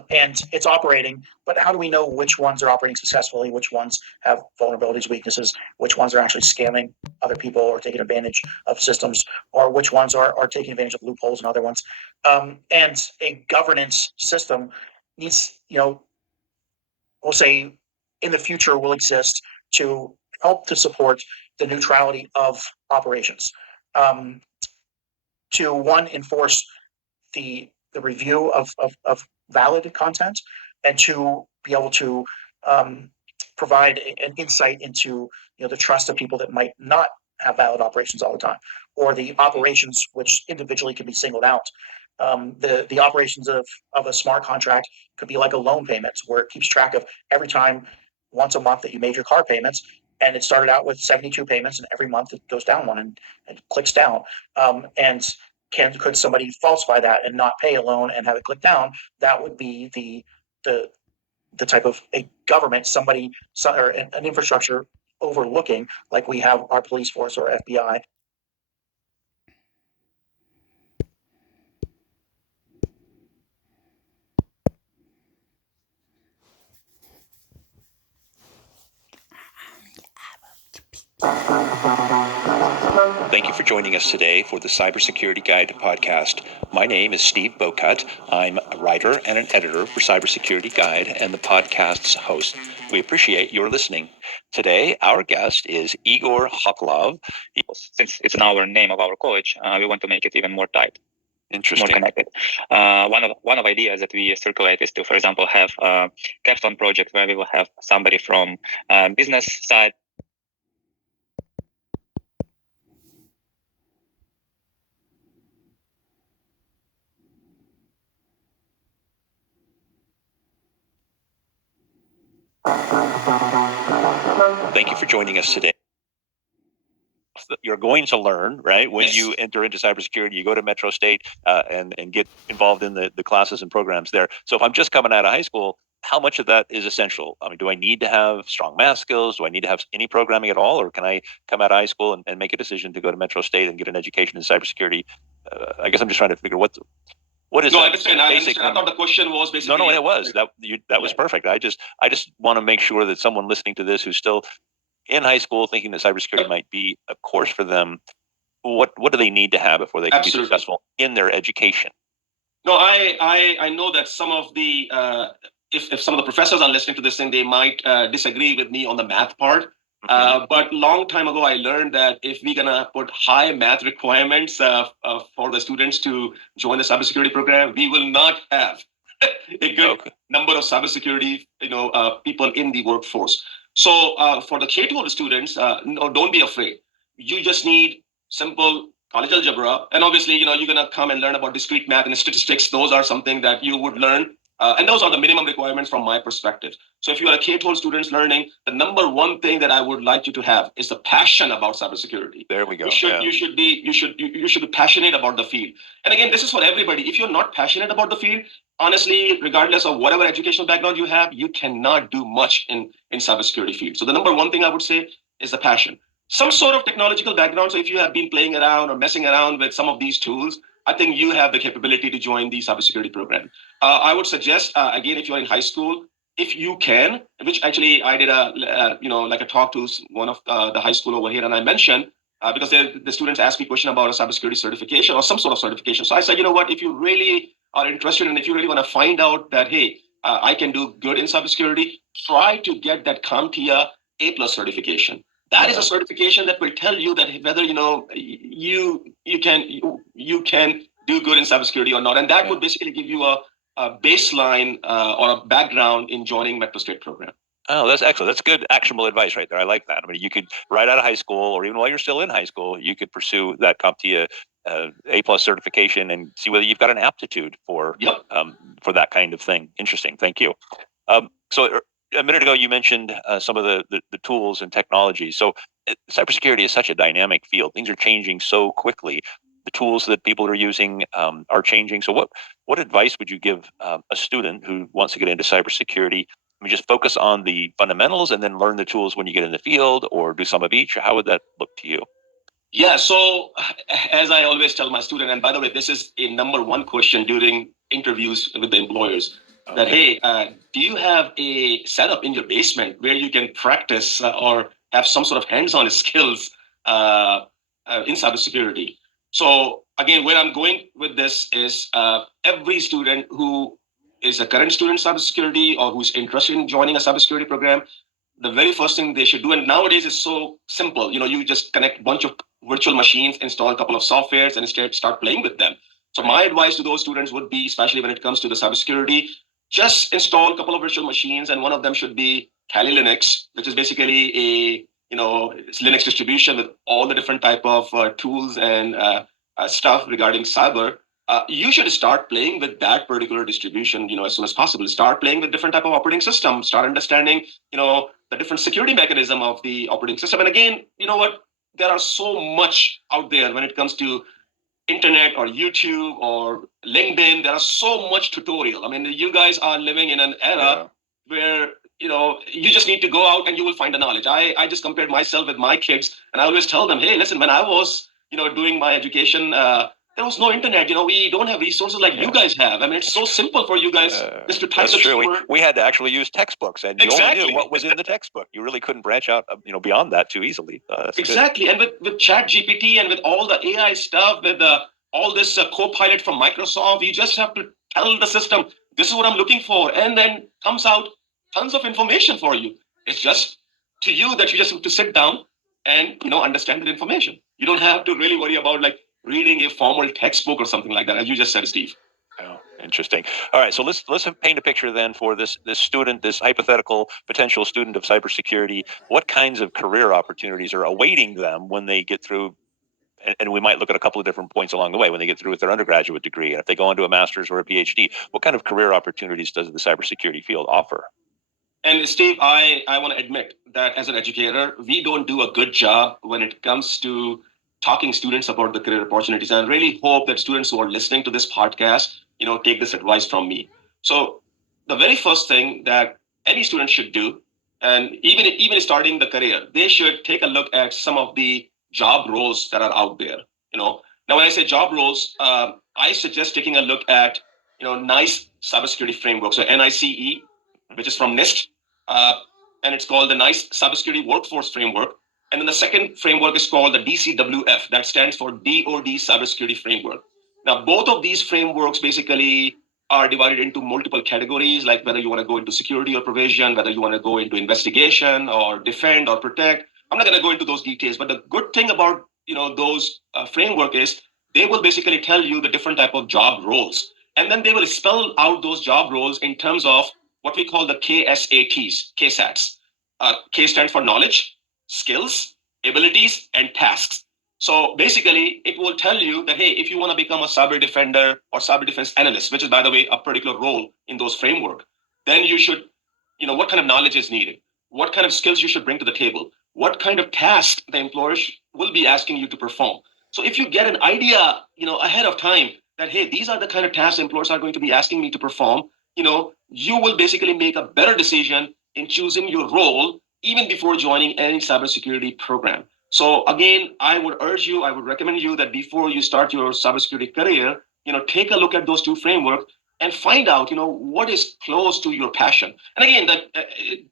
and it's operating. But how do we know which ones are operating successfully, which ones have vulnerabilities, weaknesses, which ones are actually scamming other people or taking advantage of systems, or which ones are taking advantage of loopholes and other ones? And a governance system needs, we'll say, in the future will exist to help to support the neutrality of operations, to one, enforce the review of valid content, and to be able to provide an insight into the trust of people that might not have valid operations all the time, or the operations which individually can be singled out. The operations of a smart contract could be like a loan payment, where it keeps track of every time once a month that you made your car payments, and it started out with 72 payments, and every month it goes down one and clicks down. And could somebody falsify that and not pay a loan and have it click down? That would be the type of a government, or an infrastructure overlooking, like we have our police force or FBI. Thank you for joining us today for the Cybersecurity Guide podcast. My name is Steve Bocut. I'm a writer and an editor for Cybersecurity Guide and the podcast's host. We appreciate your listening. Today, our guest is Igor Hoklov. Since it's now our name of our college, we want to make it even more tight. Interesting. More connected. One of ideas that we circulate is to, for example, have a capstone project where we will have somebody from business side. Thank you for joining us today. You're going to learn, right? When Yes. you enter into cybersecurity, you go to Metro State and get involved in the classes and programs there. So if I'm just coming out of high school, how much of that is essential? I mean, do I need to have strong math skills? Do I need to have any programming at all? Or can I come out of high school and make a decision to go to Metro State and get an education in cybersecurity? I guess I'm just trying to figure what is No, I that understand. I basic understand. I thought the question was basically. no, it was that was Yeah. perfect. I just want to make sure that someone listening to this who's still in high school thinking that cybersecurity might be a course for them, what do they need to have before they can be Absolutely. successful in their education? No, I know that some of the if some of the professors are listening to this thing, they might disagree with me on the math part. But long time ago, I learned that if we're gonna put high math requirements for the students to join the cybersecurity program, we will not have a good Okay. number of cybersecurity, people in the workforce. So for the K-12 students, no, don't be afraid. You just need simple college algebra, and obviously, you're gonna come and learn about discrete math and statistics. Those are something that you would learn, and those are the minimum requirements from my perspective. So if you are a K-12 students learning, the number one thing that I would like you to have is the passion about cybersecurity. There we go. You should be passionate about the field. And again, this is for everybody. If you're not passionate about the field, honestly, regardless of whatever educational background you have, you cannot do much in cybersecurity field. So the number one thing I would say is the passion. Some sort of technological background. So if you have been playing around or messing around with some of these tools, I think you have the capability to join the cybersecurity program. I would suggest, again, if you're in high school, if you can, which actually I did a talk to one of the high school over here, and I mentioned because the students asked me a question about a cybersecurity certification or some sort of certification. So I said, you know what, if you really are interested and if you really want to find out that, hey, I can do good in cybersecurity, try to get that CompTIA A+ certification. That is a certification that will tell you that whether you can do good in cybersecurity or not, and that would basically give you a baseline or a background in joining Metro State program. Oh, that's excellent. That's good actionable advice right there. I like that. I mean, you could right out of high school, or even while you're still in high school, you could pursue that CompTIA A+ certification and see whether you've got an aptitude for that kind of thing. Interesting. Thank you. So a minute ago, you mentioned some of the tools and technology. So cybersecurity is such a dynamic field. Things are changing so quickly. The tools that people are using are changing. So what advice would you give a student who wants to get into cybersecurity? I mean, just focus on the fundamentals and then learn the tools when you get in the field, or do some of each? Or how would that look to you? Yeah, so as I always tell my student, and by the way, this is a number one question during interviews with the employers, that, hey, do you have a setup in your basement where you can practice or have some sort of hands-on skills in cybersecurity? So again, where I'm going with this is every student who is a current student in cybersecurity or who's interested in joining a cybersecurity program, the very first thing they should do, and nowadays it's so simple, you just connect a bunch of virtual machines, install a couple of softwares, and instead start playing with them. So my advice to those students would be, especially when it comes to the cybersecurity, just install a couple of virtual machines, and one of them should be Kali Linux, which is basically a it's Linux distribution with all the different type of tools and stuff regarding cyber. You should start playing with that particular distribution, as soon as possible. Start playing with different type of operating systems. Start understanding, the different security mechanism of the operating system. And again, you know what? There are so much out there when it comes to internet or YouTube or LinkedIn. There are so much tutorial. I mean, you guys are living in an era where you just need to go out and you will find the knowledge. I just compared myself with my kids, and I always tell them, hey, listen, when I was doing my education, there was no internet. We don't have resources like you guys have. I mean, it's so simple for you guys just to type That's the true. keyword. We had to actually use textbooks, and you only knew what was in the textbook. You really couldn't branch out, beyond that too easily. That's Exactly. good. And with ChatGPT and with all the AI stuff, with all this Copilot from Microsoft, you just have to tell the system, this is what I'm looking for. And then comes out tons of information for you. It's just to you that you just have to sit down and, understand that information. You don't have to really worry about reading a formal textbook or something like that, as you just said, Steve. Oh, interesting. All right, so let's paint a picture then for this student, this hypothetical potential student of cybersecurity. What kinds of career opportunities are awaiting them when they get through? And we might look at a couple of different points along the way when they get through with their undergraduate degree, and if they go into a master's or a PhD. What kind of career opportunities does the cybersecurity field offer? And Steve, I want to admit that as an educator, we don't do a good job when it comes to talking students about the career opportunities. And I really hope that students who are listening to this podcast, take this advice from me. So the very first thing that any student should do, and even starting the career, they should take a look at some of the job roles that are out there. Now, when I say job roles, I suggest taking a look at NICE cybersecurity framework. So NICE, which is from NIST, and it's called the NICE Cybersecurity Workforce Framework. And then the second framework is called the DCWF, that stands for DoD Cybersecurity Framework. Now, both of these frameworks basically are divided into multiple categories, like whether you want to go into security or provision, whether you want to go into investigation or defend or protect. I'm not going to go into those details, but the good thing about those framework is they will basically tell you the different type of job roles, and then they will spell out those job roles in terms of what we call the KSATs. K stands for knowledge, skills, abilities, and tasks. So basically, it will tell you that, hey, if you want to become a cyber defender or cyber defense analyst, which is, by the way, a particular role in those framework, then you should, what kind of knowledge is needed, what kind of skills you should bring to the table, what kind of tasks the employers will be asking you to perform. So if you get an idea, ahead of time that, hey, these are the kind of tasks employers are going to be asking me to perform, you will basically make a better decision in choosing your role even before joining any cybersecurity program. So again, I would recommend you that before you start your cybersecurity career, take a look at those two frameworks and find out, what is close to your passion. And again,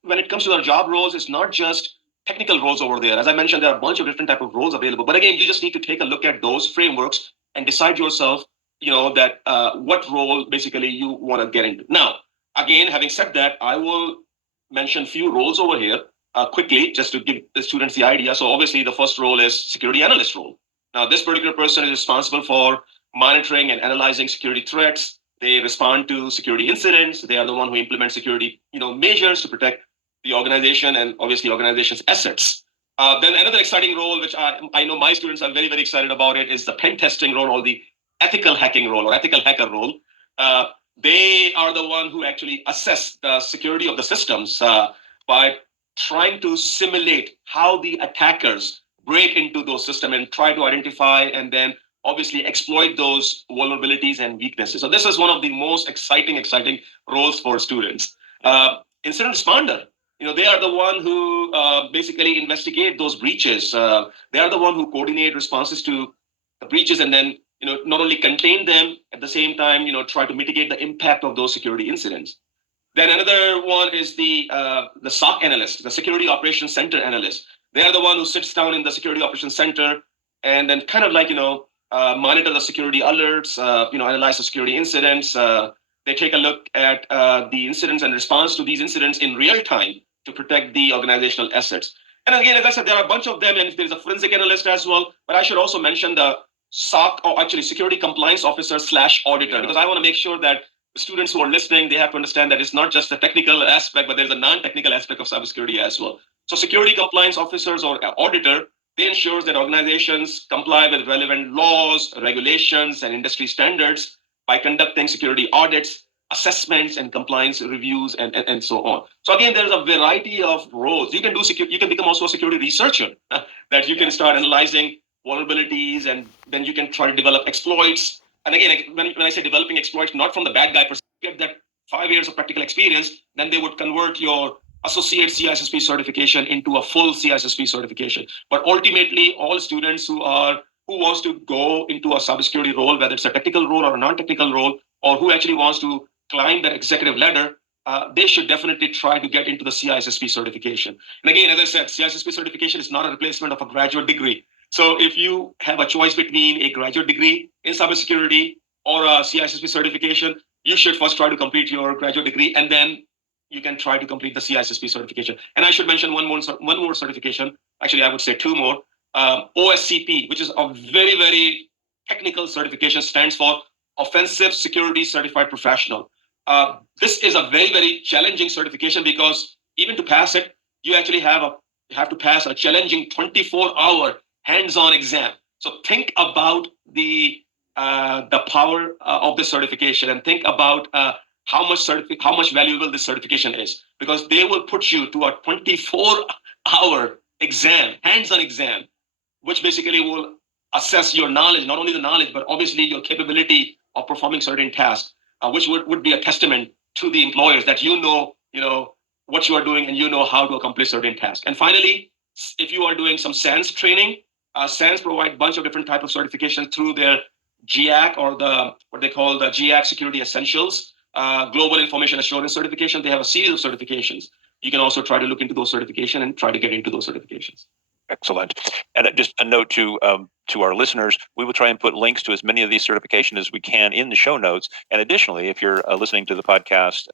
when it comes to our job roles, it's not just technical roles over there. As I mentioned, there are a bunch of different type of roles available. But again, you just need to take a look at those frameworks and decide yourself, that what role basically you want to get into. Now, again, having said that, I will mention few roles over here quickly, just to give the students the idea. So obviously the first role is security analyst role. Now, this particular person is responsible for monitoring and analyzing security threats. They respond to security incidents. They are the one who implement security, measures to protect the organization and obviously organization's assets. Then another exciting role, which I know my students are very, very excited about it, is the pen testing role, or the ethical hacking role, or ethical hacker role. They are the one who actually assess the security of the systems by trying to simulate how the attackers break into those systems and try to identify and then obviously exploit those vulnerabilities and weaknesses. So this is one of the most exciting roles for students. Incident responder, they are the one who basically investigate those breaches. They are the one who coordinate responses to the breaches and then not only contain them, at the same time, try to mitigate the impact of those security incidents. Then another one is the SOC analyst, the Security Operations Center analyst. They are the one who sits down in the Security Operations Center and then kind of like, monitor the security alerts, analyze the security incidents. They take a look at the incidents and response to these incidents in real time to protect the organizational assets. And again, as I said, there are a bunch of them, and there's a forensic analyst as well. But I should also mention the SOC, or actually security compliance officer / auditor, because I want to make sure that the students who are listening, they have to understand that it's not just the technical aspect, but there's a non-technical aspect of cybersecurity as well. So security compliance officers or auditor, they ensure that organizations comply with relevant laws, regulations, and industry standards by conducting security audits, assessments, and compliance reviews, and so on. So again, there's a variety of roles. You can you can become also a security researcher that you can start analyzing vulnerabilities, and then you can try to develop exploits. And again, when I say developing exploits, not from the bad guy perspective, that 5 years of practical experience, then they would convert your associate CISSP certification into a full CISSP certification. But ultimately, all students who wants to go into a cybersecurity role, whether it's a technical role or a non-technical role, or who actually wants to climb that executive ladder, they should definitely try to get into the CISSP certification. And again, as I said, CISSP certification is not a replacement of a graduate degree. So if you have a choice between a graduate degree in cybersecurity or a CISSP certification, you should first try to complete your graduate degree, and then you can try to complete the CISSP certification. And I should mention one more certification. Actually, I would say two more. OSCP, which is a very, very technical certification, stands for Offensive Security Certified Professional. This is a very, very challenging certification because even to pass it, you actually have to pass a challenging 24-hour hands-on exam. So think about the power of the certification, and think about how much valuable this certification is, because they will put you to a 24-hour exam, hands-on exam, which basically will assess your knowledge, not only the knowledge, but obviously your capability of performing certain tasks, which would be a testament to the employers that you know what you are doing and you know how to accomplish certain tasks. And finally, if you are doing some SANS training, SANS provide a bunch of different types of certifications through their GIAC, or what they call the GIAC Security Essentials, Global Information Assurance Certification. They have a series of certifications. You can also try to look into those certifications and try to get into those certifications. Excellent. And just a note to our listeners, we will try and put links to as many of these certifications as we can in the show notes. And additionally, if you're listening to the podcast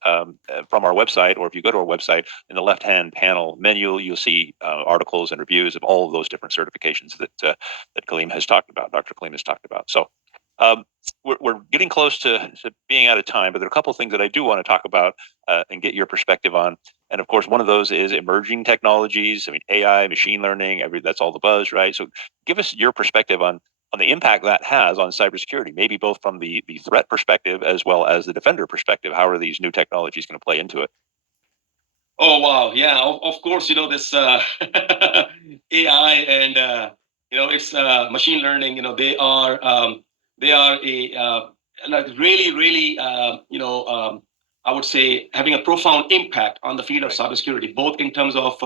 from our website, or if you go to our website, in the left-hand panel menu, you'll see articles and reviews of all of those different certifications that Kaleem has talked about, Dr. Kaleem has talked about. So we're getting close to being out of time, but there are a couple of things that I do want to talk about and get your perspective on. And of course, one of those is emerging technologies. I mean, AI, machine learning, that's all the buzz, right? So give us your perspective on the impact that has on cybersecurity, maybe both from the threat perspective as well as the defender perspective. How are these new technologies going to play into it? Oh, wow. Yeah, of course, this AI and, it's machine learning, they are a like really, really, I would say having a profound impact on the field of cybersecurity, both in terms of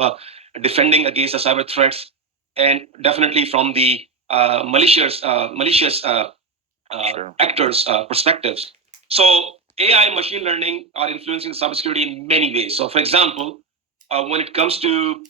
defending against the cyber threats, and definitely from the malicious actors' perspectives. So AI and machine learning are influencing cybersecurity in many ways. So, for example, when it comes to,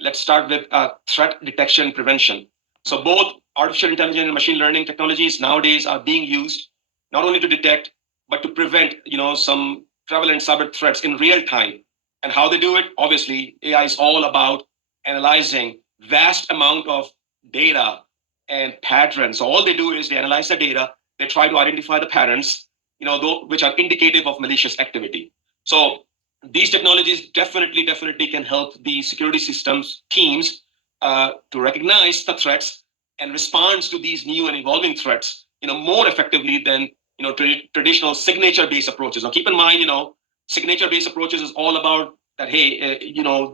let's start with threat detection and prevention. So both artificial intelligence and machine learning technologies nowadays are being used not only to detect, but to prevent, some prevalent cyber threats in real time. And how they do it, obviously, AI is all about analyzing vast amount of data and patterns. So all they do is they analyze the data, they try to identify the patterns, which are indicative of malicious activity. So these technologies definitely can help the security systems teams to recognize the threats and respond to these new and evolving threats, more effectively than traditional signature-based approaches. Now, keep in mind, signature-based approaches is all about that. Hey,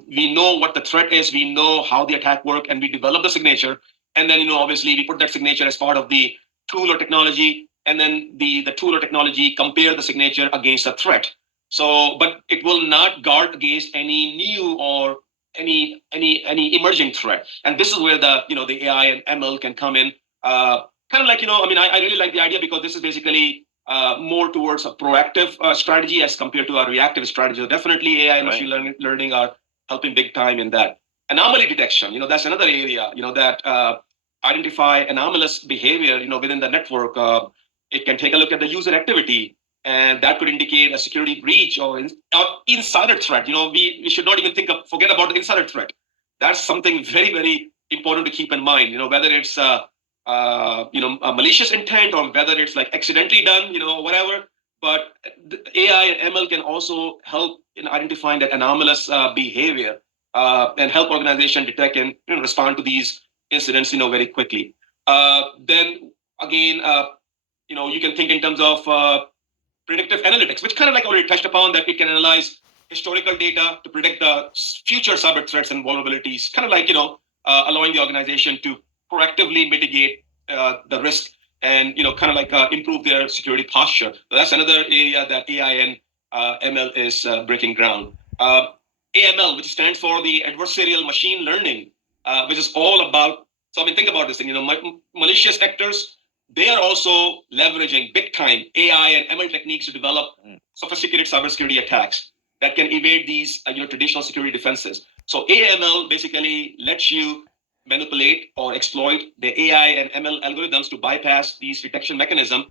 we know what the threat is, we know how the attack works, and we develop the signature, and then obviously we put that signature as part of the tool or technology, and then the tool or technology compare the signature against a threat. So, but it will not guard against any new or any emerging threat. And this is where the AI and ML can come in. Kind of like, I really like the idea, because this is basically more towards a proactive strategy as compared to a reactive strategy. So definitely AI and machine learning are helping big time in that. Anomaly detection, that's another area, that identify anomalous behavior, within the network. It can take a look at the user activity, and that could indicate a security breach or insider threat. We should not even forget about the insider threat. That's something very, very important to keep in mind. Whether it's a malicious intent, or whether it's like accidentally done, whatever. But the AI and ML can also help in identifying that anomalous behavior and help organization detect and respond to these incidents, very quickly. Then again, you can think in terms of predictive analytics, which kind of like already touched upon, that it can analyze historical data to predict the future cyber threats and vulnerabilities, kind of like, allowing the organization to proactively mitigate the risk and, kind of like improve their security posture. So that's another area that AI and ML is breaking ground. AML, which stands for the adversarial machine learning, which is all about, think about this thing, malicious actors, they are also leveraging big time AI and ML techniques to develop sophisticated cybersecurity attacks that can evade these traditional security defenses. So AML basically lets you manipulate or exploit the AI and ML algorithms to bypass these detection mechanisms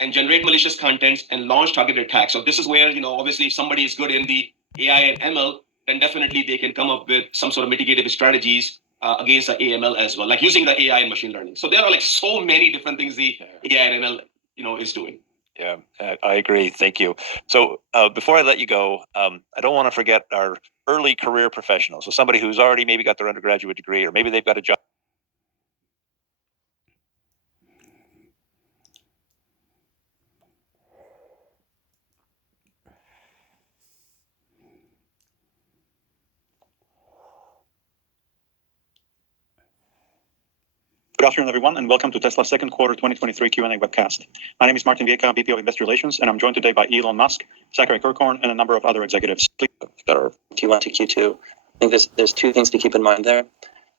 and generate malicious contents and launch targeted attacks. So this is where, obviously if somebody is good in the AI and ML, then definitely they can come up with some sort of mitigative strategies against the AML as well, like using the AI and machine learning. So there are like so many different things the AI and ML, is doing. Yeah, I agree. Thank you. So before I let you go, I don't want to forget our early career professionals. So somebody who's already maybe got their undergraduate degree, or maybe they've got a job. Good afternoon, everyone, and welcome to Tesla's second quarter 2023 Q&A webcast. My name is Martin Vieca, VP of Investor Relations, and I'm joined today by Elon Musk, Zachary Kirkhorn, and a number of other executives. Please. Our Q1 to Q2. I think there's two things to keep in mind there.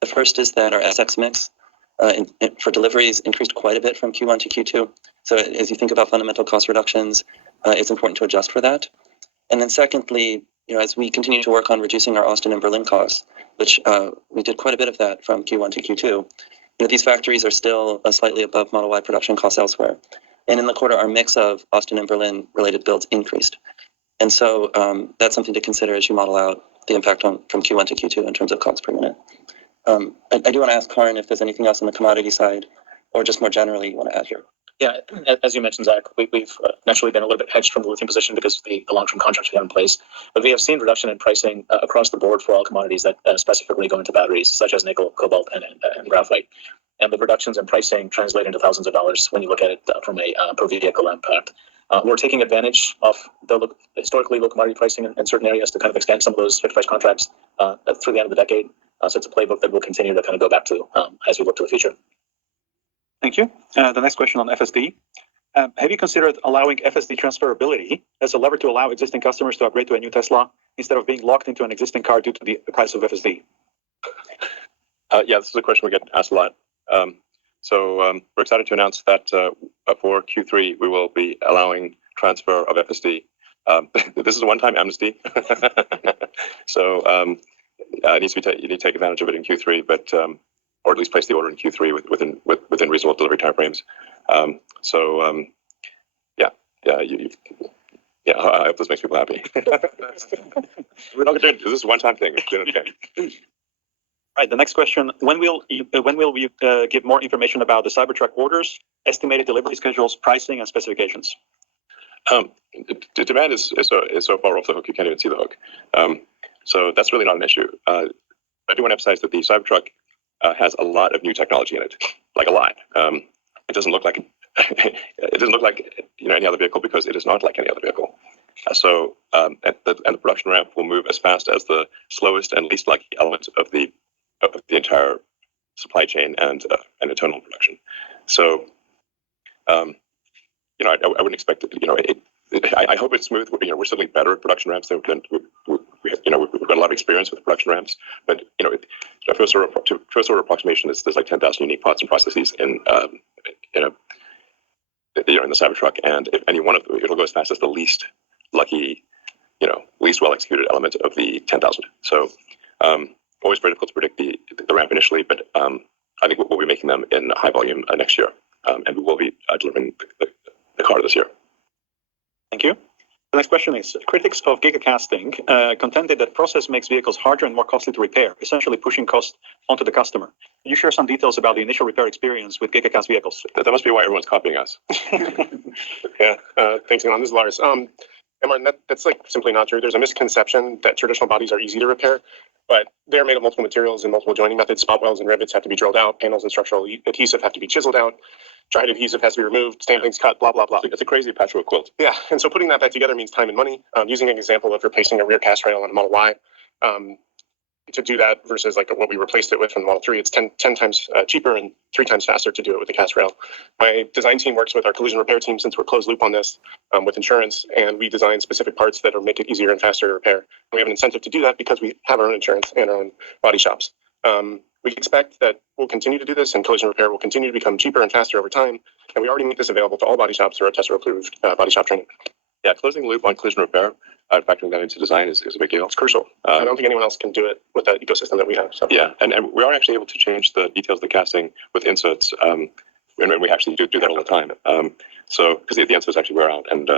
The first is that our SX mix for deliveries increased quite a bit from Q1 to Q2. So as you think about fundamental cost reductions, it's important to adjust for that. And then secondly, as we continue to work on reducing our Austin and Berlin costs, which we did quite a bit of that from Q1 to Q2, these factories are still slightly above Model Y production costs elsewhere. And in the quarter, our mix of Austin and Berlin related builds increased. And so that's something to consider as you model out the impact from Q1 to Q2 in terms of costs per unit. I do want to ask Karan if there's anything else on the commodity side or just more generally you want to add here. Yeah, as you mentioned, Zach, we've naturally been a little bit hedged from the lithium position because of the long-term contracts we have in place. But we have seen reduction in pricing across the board for all commodities that specifically go into batteries, such as nickel, cobalt, and graphite. And the reductions in pricing translate into thousands of dollars when you look at it from a per vehicle impact. We're taking advantage of the historically low commodity pricing in certain areas to kind of extend some of those fixed price contracts through the end of the decade. So it's a playbook that we'll continue to kind of go back to as we look to the future. Thank you. The next question on FSD. Have you considered allowing FSD transferability as a lever to allow existing customers to upgrade to a new Tesla instead of being locked into an existing car due to the price of FSD? Yeah, this is a question we get asked a lot. So we're excited to announce that for Q3, we will be allowing transfer of FSD. This is a one-time amnesty. So it needs to be you need to take advantage of it in Q3, but or at least place the order in Q3 within reasonable delivery timeframes. I hope this makes people happy. We're not going to do this is a one-time thing. We're doing okay. Right. The next question: When will we give more information about the Cybertruck orders, estimated delivery schedules, pricing, and specifications? The demand is so far off the hook you can't even see the hook. So that's really not an issue. I do want to emphasize that the Cybertruck has a lot of new technology in it, like a lot. It doesn't look like any other vehicle because it is not like any other vehicle. And the production ramp will move as fast as the slowest and least lucky element of the entire supply chain and internal production. So I wouldn't expect it. I hope it's smooth. We're certainly better at production ramps than we've got a lot of experience with production ramps. But first order approximation is there's like 10,000 unique parts and processes in the Cybertruck, and if any one of them, it'll go as fast as the least lucky, least well executed element of the 10,000. So always very difficult to predict the ramp initially, but I think we'll be making them in high volume next year, and we will be delivering the car this year. Thank you. The next question is, critics of gigacasting contended that process makes vehicles harder and more costly to repair, essentially pushing cost onto the customer. Can you share some details about the initial repair experience with gigacast vehicles? That must be why everyone's copying us. Yeah, thanks, Elon. This is Lars. Martin, that's like simply not true. There's a misconception that traditional bodies are easy to repair, but they're made of multiple materials and multiple joining methods. Spot welds and rivets have to be drilled out. Panels and structural adhesive have to be chiseled out. Dried adhesive has to be removed. Stampings cut. Blah blah blah. It's a crazy patchwork quilt. Yeah, and so putting that back together means time and money. Using an example of replacing a rear cast rail on a Model Y, to do that versus like what we replaced it with from the Model 3, it's 10 times cheaper and 3 times faster to do it with the cast rail. My design team works with our collision repair team since we're closed loop on this with insurance, and we design specific parts that will make it easier and faster to repair. And we have an incentive to do that because we have our own insurance and our own body shops. We expect that we'll continue to do this, and collision repair will continue to become cheaper and faster over time. And we already make this available to all body shops through our Tesla-approved body shop training. Yeah, closing the loop on collision repair, factoring that into design is a big deal. It's crucial. I don't think anyone else can do it with the ecosystem that we have. So. Yeah, and we are actually able to change the details of the casting with inserts, and we actually do that all the time. So because the inserts actually wear out and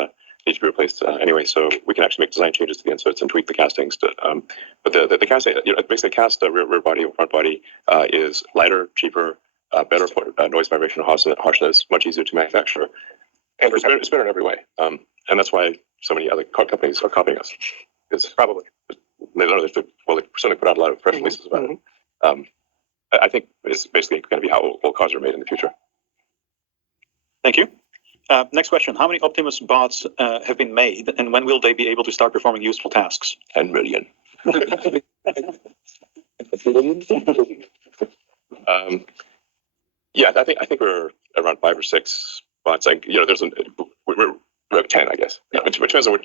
need to be replaced anyway, so we can actually make design changes to the inserts and tweak the castings. But the casting, basically cast rear body or front body is lighter, cheaper, better for noise, vibration, harshness, much easier to manufacture, and it's better in every way. And that's why so many other car companies are copying us. It's probably they certainly put out a lot of press releases about it. I think it's basically going to be how all cars are made in the future. Thank you. Next question. How many Optimus bots have been made, and when will they be able to start performing useful tasks? 10 million. Yeah, I think we're around 5 or 6 bots. Like, there's we're like 10, I guess. Yeah. It depends on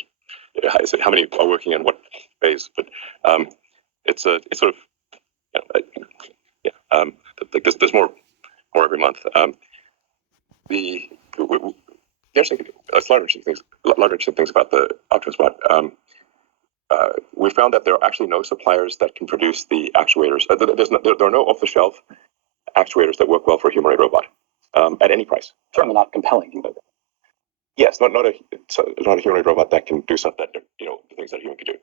how many are working in what phase, but it's sort of like there's more every month. There's a lot of interesting things about the Optimus bot. We found that there are actually no suppliers that can produce the actuators. There are no off-the-shelf actuators that work well for a humanoid robot at any price. Certainly not compelling. Yes, not a humanoid robot that can do stuff that the things that a human could do.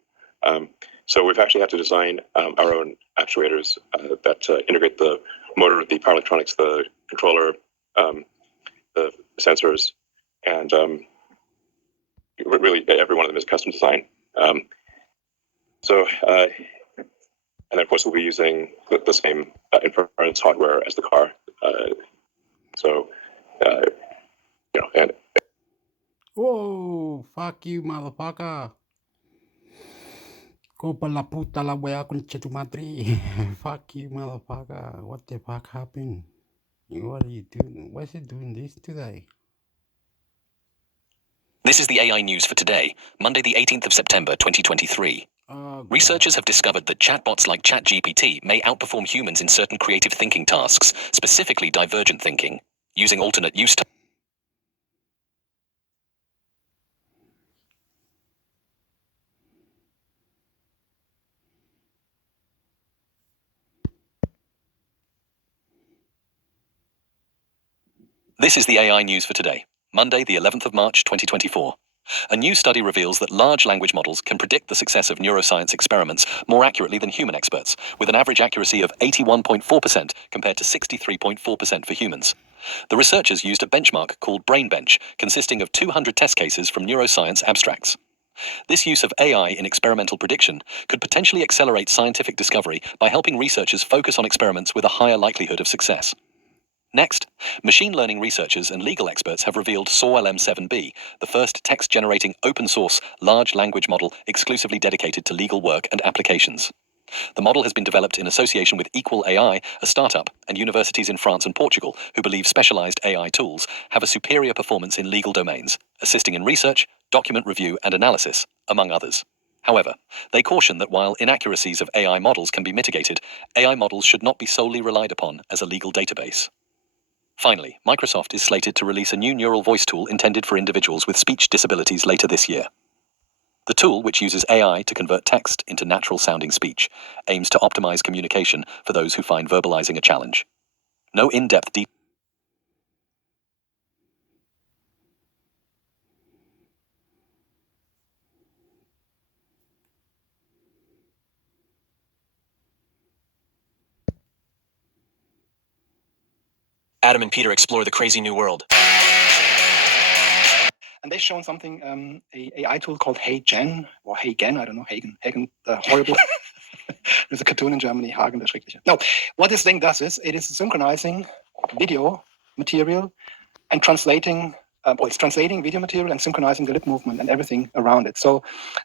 So we've actually had to design our own actuators that integrate the motor, the power electronics, the controller, the sensors, and really every one of them is custom design. And then of course we'll be using the same inference hardware as the car. And Whoa, fuck you, motherfucker. Copa la puta la wea concha tu madre. Fuck you, motherfucker. What the fuck happened? What are you doing? Why is it doing this today? This is the AI news for today, Monday the 18th of September 2023. Researchers have discovered that chatbots like ChatGPT may outperform humans in certain creative thinking tasks, specifically divergent thinking, using alternate use time. This is the AI news for today, Monday the 11th of March 2024. A new study reveals that large language models can predict the success of neuroscience experiments more accurately than human experts, with an average accuracy of 81.4% compared to 63.4% for humans. The researchers used a benchmark called BrainBench, consisting of 200 test cases from neuroscience abstracts. This use of AI in experimental prediction could potentially accelerate scientific discovery by helping researchers focus on experiments with a higher likelihood of success. Next, machine learning researchers and legal experts have revealed SawLM7B, the first text-generating open-source large language model exclusively dedicated to legal work and applications. The model has been developed in association with Equal AI, a startup, and universities in France and Portugal who believe specialized AI tools have a superior performance in legal domains, assisting in research, document review, and analysis, among others. However, they caution that while inaccuracies of AI models can be mitigated, AI models should not be solely relied upon as a legal database. Finally, Microsoft is slated to release a new neural voice tool intended for individuals with speech disabilities later this year. The tool, which uses AI to convert text into natural-sounding speech, aims to optimize communication for those who find verbalizing a challenge. No in-depth details. Adam and Peter explore the crazy new world. And they've shown something, a AI tool called HeyGen, or HeyGen, I don't know, Hagen, the horrible. There's a cartoon in Germany, Hagen, der Schreckliche. No, what this thing does is, it is synchronizing video material and translating, it's translating video material and synchronizing the lip movement and everything around it. So,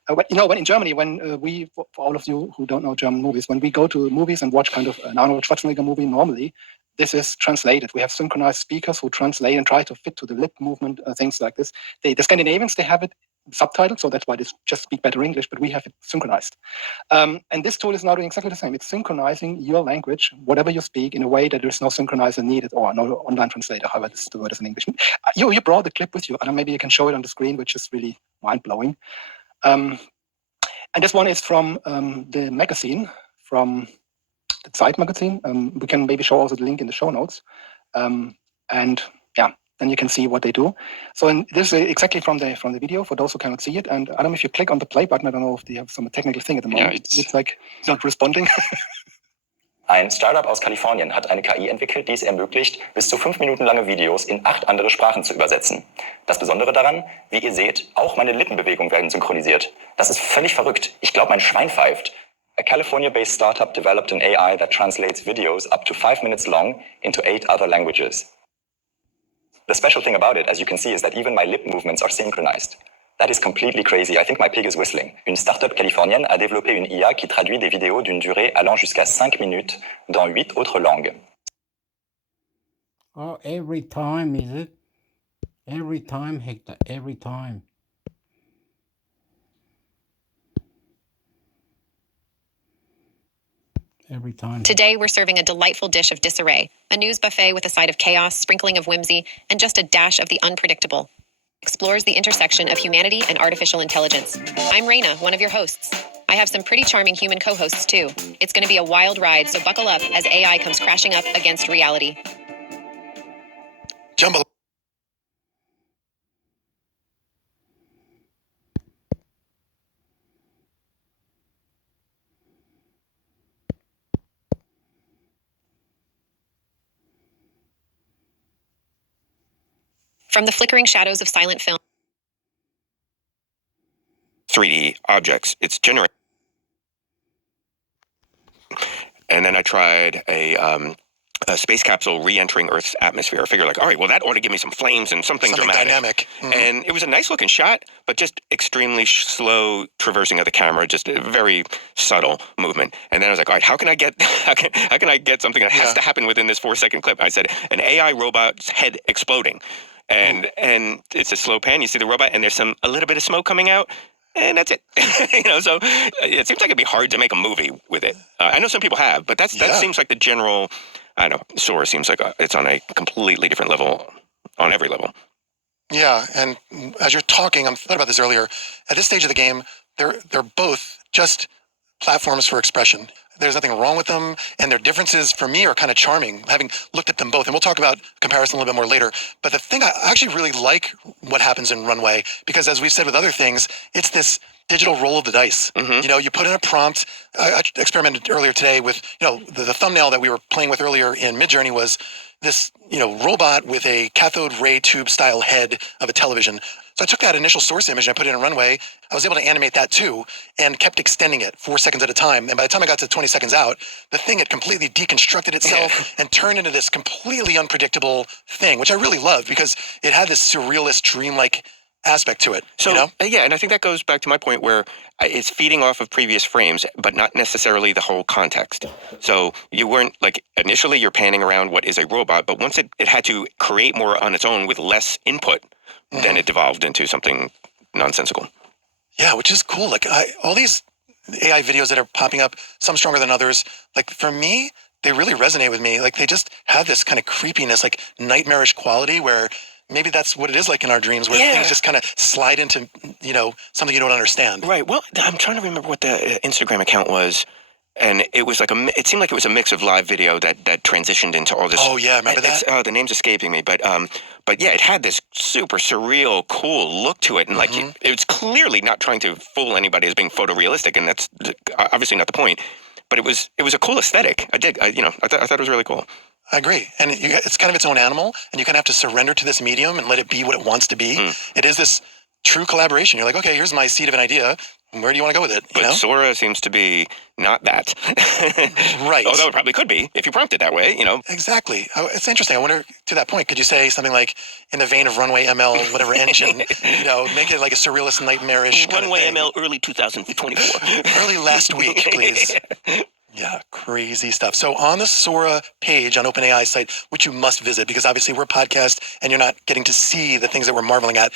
when in Germany, we, for all of you who don't know German movies, when we go to movies and watch kind of an Arnold Schwarzenegger movie normally, this is translated. We have synchronized speakers who translate and try to fit to the lip movement, things like this. The Scandinavians, they have it subtitled, so that's why they just speak better English, but we have it synchronized. And this tool is now doing exactly the same. It's synchronizing your language, whatever you speak, in a way that there is no synchronizer needed or no online translator, however the word is in English. You brought the clip with you, and maybe you can show it on the screen, which is really mind-blowing. And this one is from the magazine, from the Zeit magazine. We can maybe show also the link in the show notes. And yeah, then you can see what they do. So this is exactly from the video for those who cannot see it. And Adam, if you click on the play button, I don't know if they have some technical thing at the moment. Yeah, it's like it's not responding. Ein Startup aus Kalifornien hat eine KI entwickelt, die es ermöglicht, bis zu 5 Minuten lange Videos in 8 andere Sprachen zu übersetzen. Das Besondere daran, wie ihr seht, auch meine Lippenbewegungen werden synchronisiert. Das ist völlig verrückt. Ich glaube, mein Schwein pfeift. A California-based startup developed an AI that translates videos up to 5 minutes long into 8 other languages. The special thing about it, as you can see, is that even my lip movements are synchronized. That is completely crazy. I think my pig is whistling. Une startup californienne a développé une IA qui traduit des vidéos d'une durée allant jusqu'à 5 minutes dans 8 autres langues. Oh, every time, is it? Every time, Hector, every time. Every time. Today, we're serving a delightful dish of disarray, a news buffet with a side of chaos, sprinkling of whimsy, and just a dash of the unpredictable. Explores the intersection of humanity and artificial intelligence. I'm Raina, one of your hosts. I have some pretty charming human co-hosts too. It's going to be a wild ride, so buckle up as AI comes crashing up against reality. Jumbo. From the flickering shadows of silent film. 3D objects. It's generated. And then I tried a space capsule re-entering Earth's atmosphere. I figured like, all right, well, that ought to give me some flames and something dramatic. Dynamic. Mm-hmm. And it was a nice looking shot, but just extremely slow traversing of the camera, just a very subtle movement. And then I was like, all right, how can I get something that has to happen within this 4-second clip? I said, an AI robot's head exploding. And it's a slow pan. You see the robot, and there's a little bit of smoke coming out. And that's it. So it seems like it'd be hard to make a movie with it. I know some people have, but that seems like the general. I don't know. Sora seems like it's on a completely different level, on every level. Yeah, and as you're talking, I thought about this earlier. At this stage of the game, they're both just platforms for expression. There's nothing wrong with them, and their differences for me are kind of charming, having looked at them both. And we'll talk about comparison a little bit more later. But the thing I actually really like what happens in Runway, because as we've said with other things, it's this digital roll of the dice. Mm-hmm. You put in a prompt. I experimented earlier today with, the thumbnail that we were playing with earlier in Midjourney was this, robot with a cathode ray tube style head of a television. So I took that initial source image and I put it in Runway. I was able to animate that too and kept extending it 4 seconds at a time. And by the time I got to 20 seconds out, the thing had completely deconstructed itself and turned into this completely unpredictable thing, which I really loved because it had this surrealist, dreamlike aspect to it. So, yeah, and I think that goes back to my point where it's feeding off of previous frames, but not necessarily the whole context. So you weren't, initially you're panning around what is a robot, but once it had to create more on its own with less input, then it devolved into something nonsensical. Yeah, which is cool. All these AI videos that are popping up, some stronger than others, for me, they really resonate with me. They just have this kind of creepiness, nightmarish quality where maybe that's what it is like in our dreams, where things just kind of slide into, something you don't understand. Right. Well, I'm trying to remember what the Instagram account was. And it was it seemed like it was a mix of live video that transitioned into all this. Oh, yeah. Remember that? The name's escaping me. But yeah, it had this super surreal, cool look to it. And it was clearly not trying to fool anybody as being photorealistic. And that's obviously not the point. But it was a cool aesthetic. I did. I thought it was really cool. I agree. And it's kind of its own animal. And you kind of have to surrender to this medium and let it be what it wants to be. It is this true collaboration. You're like, okay, here's my seed of an idea. Where do you want to go with it? But Sora seems to be not that. Right. Although it probably could be if you prompt it that way, Exactly. It's interesting. I wonder, to that point, could you say something like in the vein of Runway ML, whatever engine, make it like a surrealist, nightmarish Runway ML early 2024. Early last week, please. Yeah, crazy stuff. So on the Sora page on OpenAI's site, which you must visit because obviously we're a podcast and you're not getting to see the things that we're marveling at,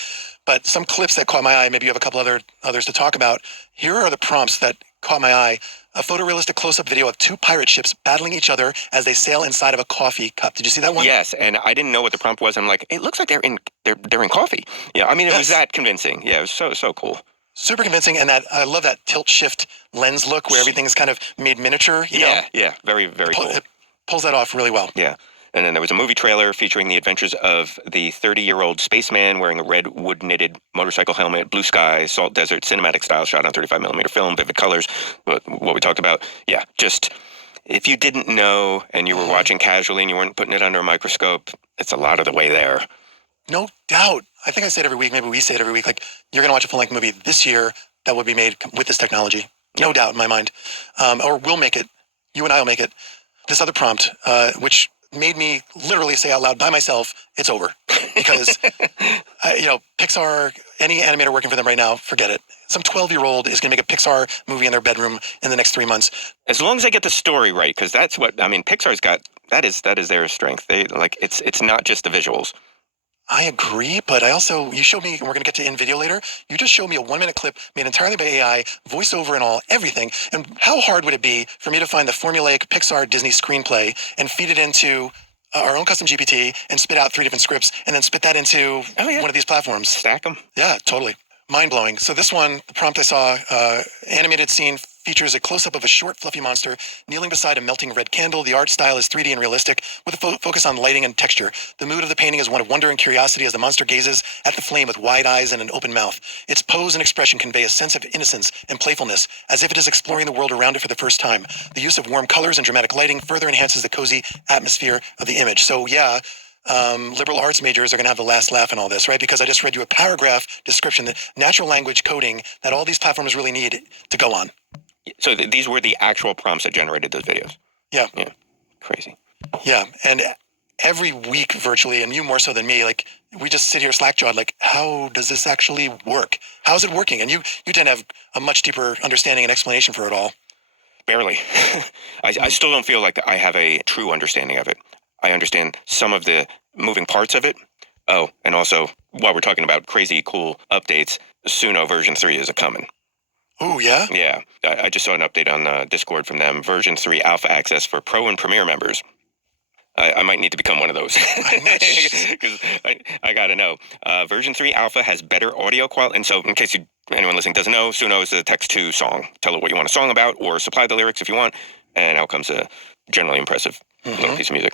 but some clips that caught my eye, maybe you have a couple others to talk about. Here are the prompts that caught my eye. A photorealistic close-up video of 2 pirate ships battling each other as they sail inside of a coffee cup. Did you see that one? Yes, and I didn't know what the prompt was. I'm like, it looks like they're in coffee. Yeah, I mean, it was that convincing. Yeah, it was so cool. Super convincing, and I love that tilt shift lens look where everything's kind of made miniature. You know? Yeah, very, very cool. It pulls that off really well. Yeah. And then there was a movie trailer featuring the adventures of the 30-year-old spaceman wearing a red wood-knitted motorcycle helmet, blue sky, salt desert, cinematic style shot on 35mm film, vivid colors, what we talked about. Yeah, just if you didn't know and you were watching casually and you weren't putting it under a microscope, it's a lot of the way there. No doubt. I think I say it every week. Maybe we say it every week. Like, you're going to watch a full-length movie this year that will be made with this technology. No doubt in my mind. Or we'll make it. You and I will make it. This other prompt, which made me literally say out loud by myself, it's over. Because, Pixar, any animator working for them right now, forget it. Some 12-year-old is going to make a Pixar movie in their bedroom in the next 3 months. As long as they get the story right, because that's what, Pixar's got, that is their strength. They, it's not just the visuals. I agree, but you showed me, and we're going to get to in video later, you just showed me a 1-minute clip made entirely by AI, voiceover and all, everything. And how hard would it be for me to find the formulaic Pixar Disney screenplay and feed it into our own custom GPT and spit out 3 different scripts and then spit that into one of these platforms? Stack them? Yeah, totally. Mind-blowing. So this one, the prompt I saw, animated scene features a close-up of a short, fluffy monster kneeling beside a melting red candle. The art style is 3D and realistic, with a focus on lighting and texture. The mood of the painting is one of wonder and curiosity as the monster gazes at the flame with wide eyes and an open mouth. Its pose and expression convey a sense of innocence and playfulness, as if it is exploring the world around it for the first time. The use of warm colors and dramatic lighting further enhances the cozy atmosphere of the image. So yeah, liberal arts majors are going to have the last laugh in all this, right? Because I just read you a paragraph description, the natural language coding that all these platforms really need to go on. So these were the actual prompts that generated those videos? Yeah. Yeah. Crazy. Yeah. And every week virtually, and you more so than me, we just sit here slack-jawed, how does this actually work? How's it working? And you tend to have a much deeper understanding and explanation for it all. Barely. I still don't feel like I have a true understanding of it. I understand some of the moving parts of it. Oh, and also, while we're talking about crazy cool updates, Suno version 3 is coming. Oh, yeah? Yeah. I just saw an update on Discord from them. Version 3 alpha access for Pro and Premier members. I might need to become one of those. Because I got to know. Version 3 alpha has better audio quality. And so in case anyone listening doesn't know, Suno is a text-to song. Tell it what you want a song about or supply the lyrics if you want. And out comes a generally impressive little piece of music.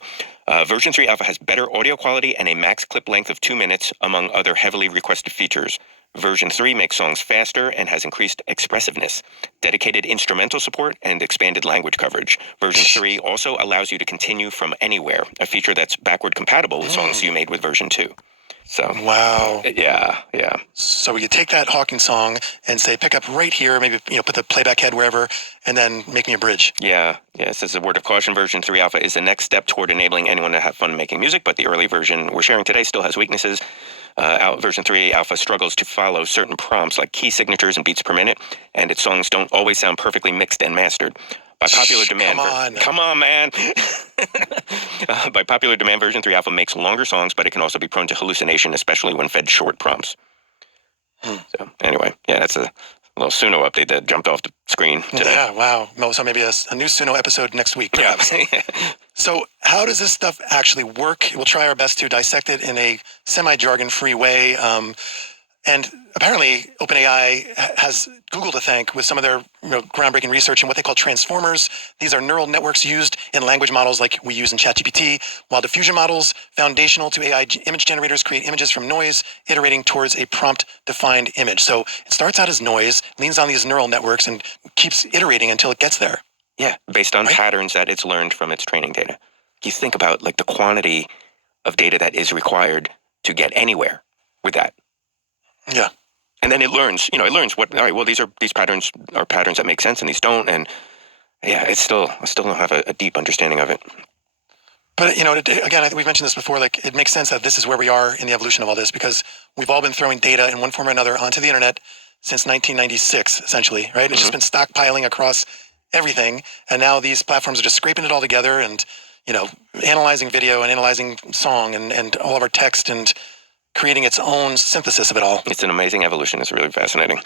Version 3 alpha has better audio quality and a max clip length of 2 minutes, among other heavily requested features. Version 3 makes songs faster and has increased expressiveness, dedicated instrumental support, and expanded language coverage. Version 3 also allows you to continue from anywhere, a feature that's backward compatible with songs you made with version 2. So wow. Yeah. So we could take that Hawking song and say, pick up right here, maybe put the playback head wherever, and then make me a bridge. Yeah. It says a word of caution. Version 3 alpha is the next step toward enabling anyone to have fun making music, but the early version we're sharing today still has weaknesses. Version 3 alpha struggles to follow certain prompts like key signatures and beats per minute, and its songs don't always sound perfectly mixed and mastered. By popular demand, come on, man. By popular demand, version 3 alpha makes longer songs, but it can also be prone to hallucination, especially when fed short prompts. So anyway, that's a little Suno update that jumped off the screen today. Yeah, wow. So maybe a new Suno episode next week, perhaps. Yeah. So how does this stuff actually work? We'll try our best to dissect it in a semi-jargon-free way. And apparently, OpenAI has Google to thank with some of their groundbreaking research in what they call transformers. These are neural networks used in language models like we use in ChatGPT, while diffusion models, foundational to AI image generators, create images from noise, iterating towards a prompt-defined image. So it starts out as noise, leans on these neural networks, and keeps iterating until it gets there. Yeah, based on patterns that it's learned from its training data. You think about the quantity of data that is required to get anywhere with that. Yeah. And then it learns, what, all right, well, these patterns are patterns that make sense and these don't. And yeah, I still don't have a deep understanding of it. But, again, I think we've mentioned this before, it makes sense that this is where we are in the evolution of all this because we've all been throwing data in one form or another onto the internet since 1996, essentially, right? It's just been stockpiling across everything. And now these platforms are just scraping it all together and, analyzing video and analyzing song and all of our text and creating its own synthesis of it all. It's an amazing evolution. It's really fascinating.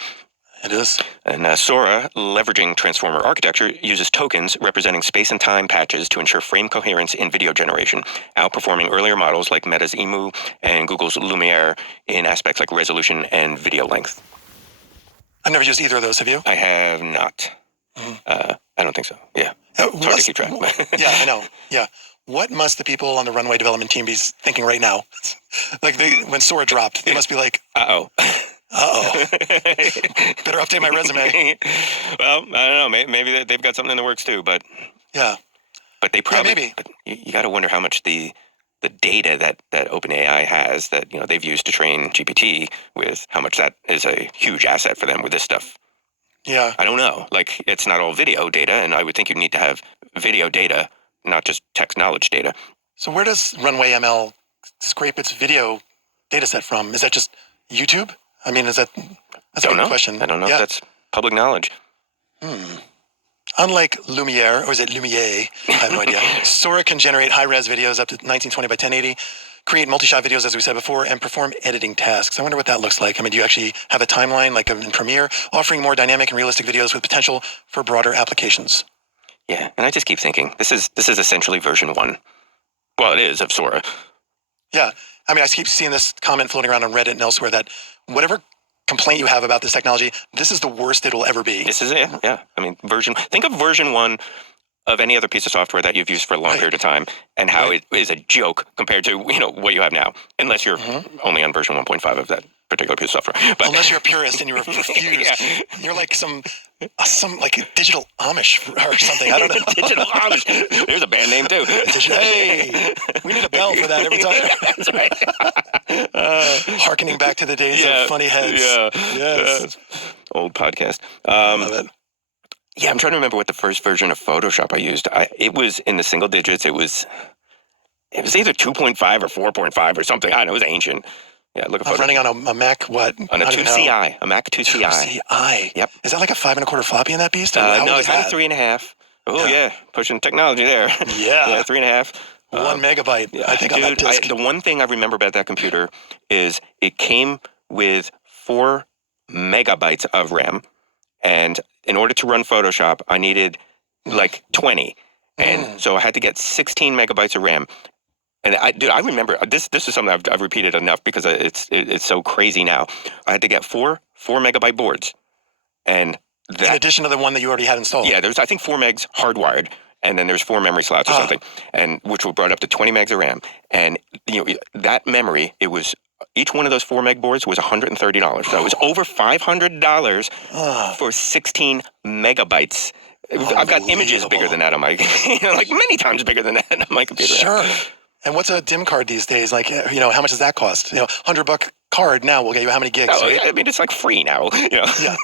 It is. And Sora, leveraging transformer architecture, uses tokens representing space and time patches to ensure frame coherence in video generation, outperforming earlier models like Meta's Emu and Google's Lumiere in aspects like resolution and video length. I've never used either of those. Have you? I have not. I don't think so. Yeah. It's hard to keep track. Yeah, I know. Yeah. What must the people on the Runway development team be thinking right now? When Sora dropped, they must be like, uh-oh. Better update my resume. Well, I don't know. Maybe they've got something in the works too, but... Yeah. But they probably... Yeah, maybe. But you got to wonder how much the data that OpenAI has that, they've used to train GPT with, how much that is a huge asset for them with this stuff. Yeah. I don't know. It's not all video data, and I would think you'd need to have video data, not just text knowledge data, So where does Runway ML scrape its video data set from? Is that just YouTube? I mean, that's a good question. I don't know if that's public knowledge. Unlike Lumiere, or is it Lumiere? I have no idea. Sora can generate high-res videos up to 1920 by 1080, create multi-shot videos, as we said before, and perform editing tasks. I wonder what that looks like. I mean, do you actually have a timeline like in Premiere, offering more dynamic and realistic videos with potential for broader applications? Yeah, and I just keep thinking, this is essentially version 1. Well, it is, of Sora. Yeah. I mean, I keep seeing this comment floating around on Reddit and elsewhere that whatever complaint you have about this technology, this is the worst it'll ever be. This is it, yeah. I mean, think of version 1 of any other piece of software that you've used for a long period of time and how it is a joke compared to, what you have now, unless you're only on version 1.5 of that particular piece of software. But unless you're a purist and you refuse. You're like some like a digital Amish or something. I don't know. Digital Amish. There's a band name too. Hey, we need a bell for that every time. That's right. Harkening back to the days of funny heads. Yeah. Yes. Old podcast. Love it. Yeah, I'm trying to remember what the first version of Photoshop I used. It was in the single digits. It was either 2.5 or 4.5 or something. I don't know. It was ancient. Yeah, look at I'm running on a Mac. What? On a 2CI, a Mac 2CI. 2CI. Yep. Is that like a 5 1/4 floppy in that beast? No, it's like a 3.5. Oh yeah, pushing technology there. Yeah. 3.5. 1 megabyte. I think on that Dude, disk. the one thing I remember about that computer is it came with 4 megabytes of RAM, and in order to run Photoshop, I needed like 20, and so I had to get 16 megabytes of RAM. And I remember this. This is something I've repeated enough because it's so crazy now. I had to get 4 megabyte boards, and that, in addition to the one that you already had installed. Yeah, there's I think 4 megs hardwired, and then there's 4 memory slots or something, and which were brought up to 20 megs of RAM. And that memory, it was each one of those 4 meg boards was $130. So it was over $500 for 16 megabytes. I've got images bigger than that on my, like many times bigger than that on my computer. Sure. And what's a DIM card these days? Like, how much does that cost? $100 card now will get you how many gigs? Oh, right? yeah, I mean, it's like free now. Yeah.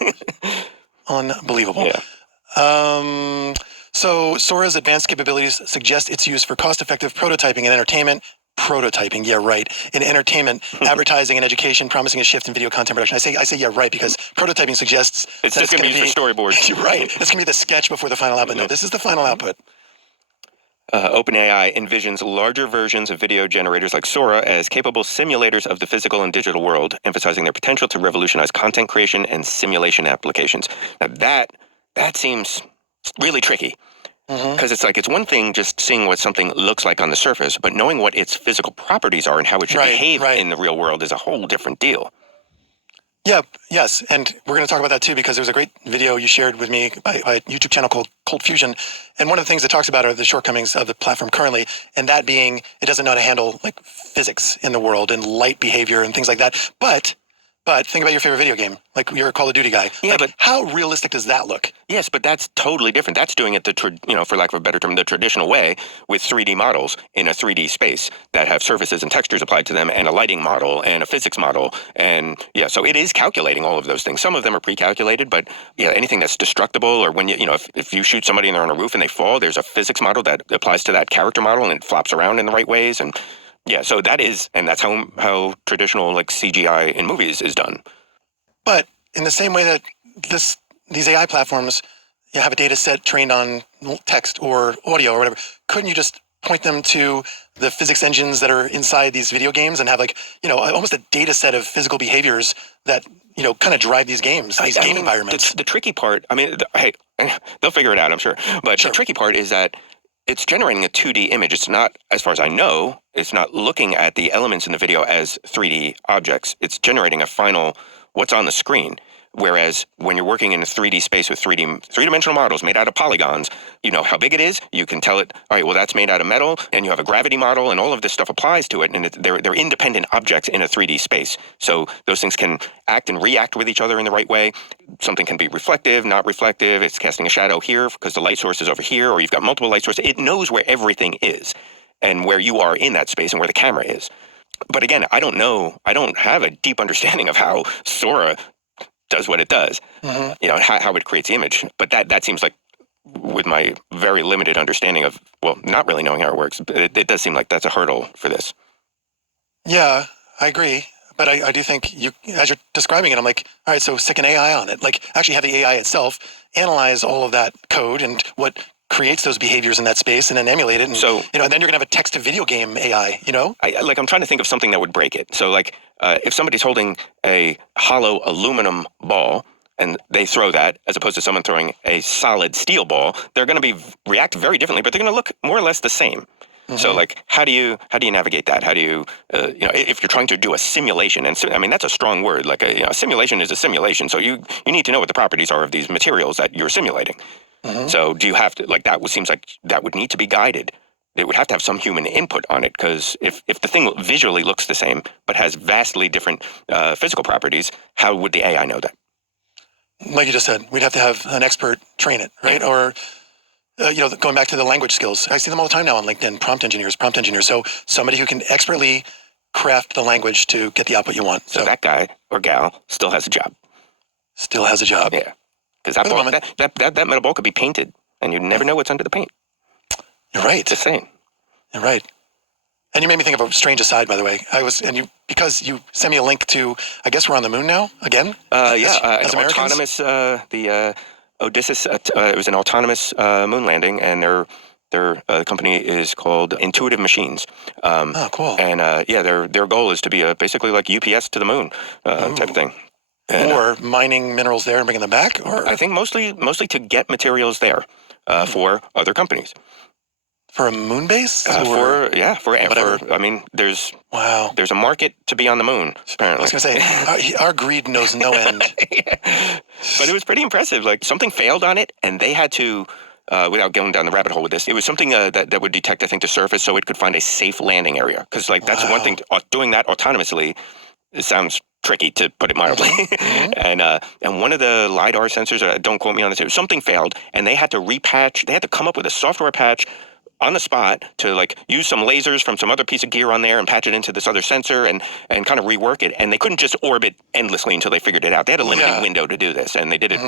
Unbelievable. Yeah. So Sora's advanced capabilities suggest its use for cost-effective prototyping and entertainment. Prototyping, yeah, right. In entertainment, advertising, and education, promising a shift in video content production. I say yeah, right, because prototyping suggests it's just going to be for storyboards. Right. It's going to be the sketch before the final output. No, this is the final output. OpenAI envisions larger versions of video generators like Sora as capable simulators of the physical and digital world, emphasizing their potential to revolutionize content creation and simulation applications. Now that seems really tricky. Because it's one thing just seeing what something looks like on the surface, but knowing what its physical properties are and how it should behave in the real world is a whole different deal. Yeah, yes, and we're going to talk about that too because there's a great video you shared with me by a YouTube channel called Cold Fusion, and one of the things it talks about are the shortcomings of the platform currently, and that being it doesn't know how to handle like physics in the world and light behavior and things like that. But think about your favorite video game. Like you're a Call of Duty guy. Yeah, like, but how realistic does that look? Yes, but that's totally different. That's doing it for lack of a better term, the traditional way with 3D models in a 3D space that have surfaces and textures applied to them and a lighting model and a physics model. And yeah, so it is calculating all of those things. Some of them are pre-calculated, but yeah, anything that's destructible or when if you shoot somebody and they're on a roof and they fall, there's a physics model that applies to that character model and it flops around in the right ways. And yeah, so that's how traditional like CGI in movies is done. But in the same way that these AI platforms have a data set trained on text or audio or whatever, couldn't you just point them to the physics engines that are inside these video games and have almost a data set of physical behaviors that kind of drive these games, these game environments? The tricky part, hey, they'll figure it out, I'm sure. But the tricky part is that it's generating a 2D image. It's not, as far as I know, it's not looking at the elements in the video as 3D objects. It's generating a final what's on the screen. Whereas when you're working in a 3D space with three-dimensional models made out of polygons, you know how big it is. You can tell it, all right, well, that's made out of metal, and you have a gravity model, and all of this stuff applies to it, and they're independent objects in a 3D space. So those things can act and react with each other in the right way. Something can be reflective, not reflective. It's casting a shadow here because the light source is over here, or you've got multiple light sources. It knows where everything is and where you are in that space and where the camera is. But again, I don't know. I don't have a deep understanding of how Sora does what it does, how it creates the image. But that seems like with my very limited understanding of, well, not really knowing how it works, it does seem like that's a hurdle for this. Yeah, I agree. But I do think you, as you're describing it, I'm like, all right, so stick an AI on it. Like, actually have the AI itself analyze all of that code and what creates those behaviors in that space, and then emulate it. And, so, and then you're gonna have a text-to-video game AI. I'm trying to think of something that would break it. So, like, if somebody's holding a hollow aluminum ball and they throw that, as opposed to someone throwing a solid steel ball, they're going to react very differently, but they're going to look more or less the same. So, like, how do you navigate that? How do you, if you're trying to do a simulation, and I mean, that's a strong word. Like, a simulation is a simulation. So you need to know what the properties are of these materials that you're simulating. So do you have to, like, seems like that would need to be guided. It would have to have some human input on it, because if the thing visually looks the same but has vastly different physical properties, how would the AI know that? Like you just said, we'd have to have an expert train it, right? Or going back to the language skills, I see them all the time now on LinkedIn, prompt engineers. So somebody who can expertly craft the language to get the output you want. So that guy or gal still has a job. Still has a job. Yeah. Because that metal ball could be painted, and you never know what's under the paint. You're right. Just saying. You're right. And you made me think of a strange aside, by the way. Because you sent me a link to, I guess we're on the moon now, again? As autonomous, the Odysseus, it was an autonomous moon landing, and their company is called Intuitive Machines. Cool. And their goal is to be basically like UPS to the moon type of thing. And, or mining minerals there and bringing them back? Or I think mostly to get materials there for other companies. For a moon base? I mean, there's a market to be on the moon, apparently. I was going to say, our greed knows no end. But it was pretty impressive. Like, something failed on it, and they had to, without going down the rabbit hole with this, it was something that would detect, I think, the surface so it could find a safe landing area. Because, like, that's one thing, doing that autonomously, it sounds tricky, to put it mildly. And one of the LiDAR sensors, don't quote me on this, something failed, and they had to repatch, they had to come up with a software patch on the spot to, like, use some lasers from some other piece of gear on there and patch it into this other sensor and kind of rework it. And they couldn't just orbit endlessly until they figured it out. They had a limited window to do this, and they did it,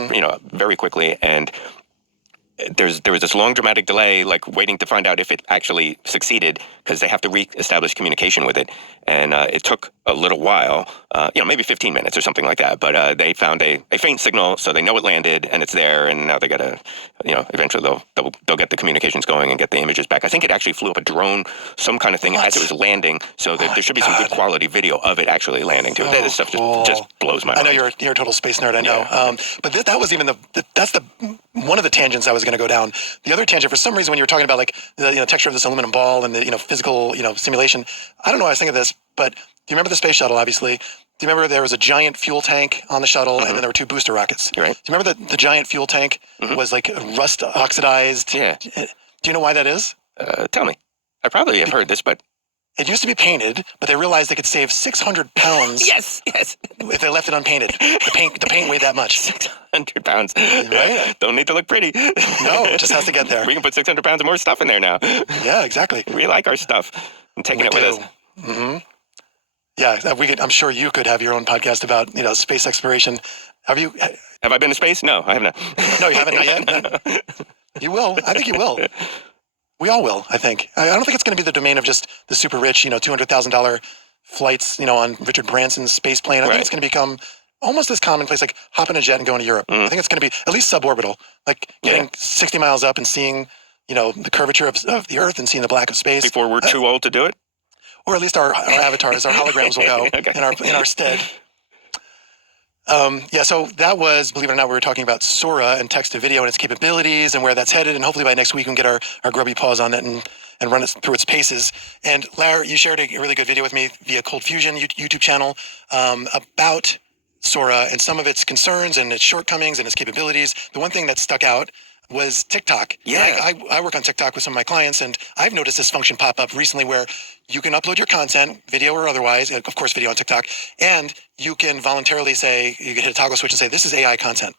very quickly. And there was this long dramatic delay, like waiting to find out if it actually succeeded, because they have to re-establish communication with it. And it took a little while, maybe 15 minutes or something like that. But they found a faint signal, so they know it landed and it's there. And now they got to, eventually they'll get the communications going and get the images back. I think it actually flew up a drone, some kind of thing as it was landing. So there should be some good quality video of it actually landing too. That stuff just blows my mind. I know you're a total space nerd. I know. Yeah. But that was even that's one of the tangents I was going to go down. The other tangent, for some reason, when you were talking about, like, the texture of this aluminum ball and the physical simulation, I don't know why I was thinking of this, but do you remember the space shuttle? Obviously, do you remember there was a giant fuel tank on the shuttle, and then there were 2 booster rockets? You're right. Do you remember the giant fuel tank was like rust oxidized? Yeah. Do you know why that is? Tell me. I probably have heard this, but it used to be painted, but they realized they could save 600 pounds. Yes. If they left it unpainted. The paint weighed that much. 600 pounds. Right? Don't need to look pretty. No, it just has to get there. We can put 600 pounds of more stuff in there now. Yeah, exactly. We like our stuff. I'm taking it with us. Mm-hmm. Yeah, I'm sure you could have your own podcast about space exploration. Have I been to space? No, I have not. No, you haven't, not yet. You will. I think you will. We all will, I think. I don't think it's going to be the domain of just the super rich, $200,000 flights, on Richard Branson's space plane. I think it's going to become almost as commonplace, like hopping a jet and going to Europe. I think it's going to be at least suborbital, like getting 60 miles up and seeing, the curvature of the Earth and seeing the black of space. Before we're too old to do it? Or at least our avatars, our holograms will go in our stead. So that was, believe it or not, we were talking about Sora and text-to-video and its capabilities and where that's headed. And hopefully by next week we can get our grubby paws on it and run it through its paces. And Larry, you shared a really good video with me via Cold Fusion YouTube channel about Sora and some of its concerns and its shortcomings and its capabilities. The one thing that stuck out was TikTok. Yeah. I work on TikTok with some of my clients, and I've noticed this function pop up recently where you can upload your content, video or otherwise, of course, video on TikTok, and you can voluntarily say, you can hit a toggle switch and say, this is AI content,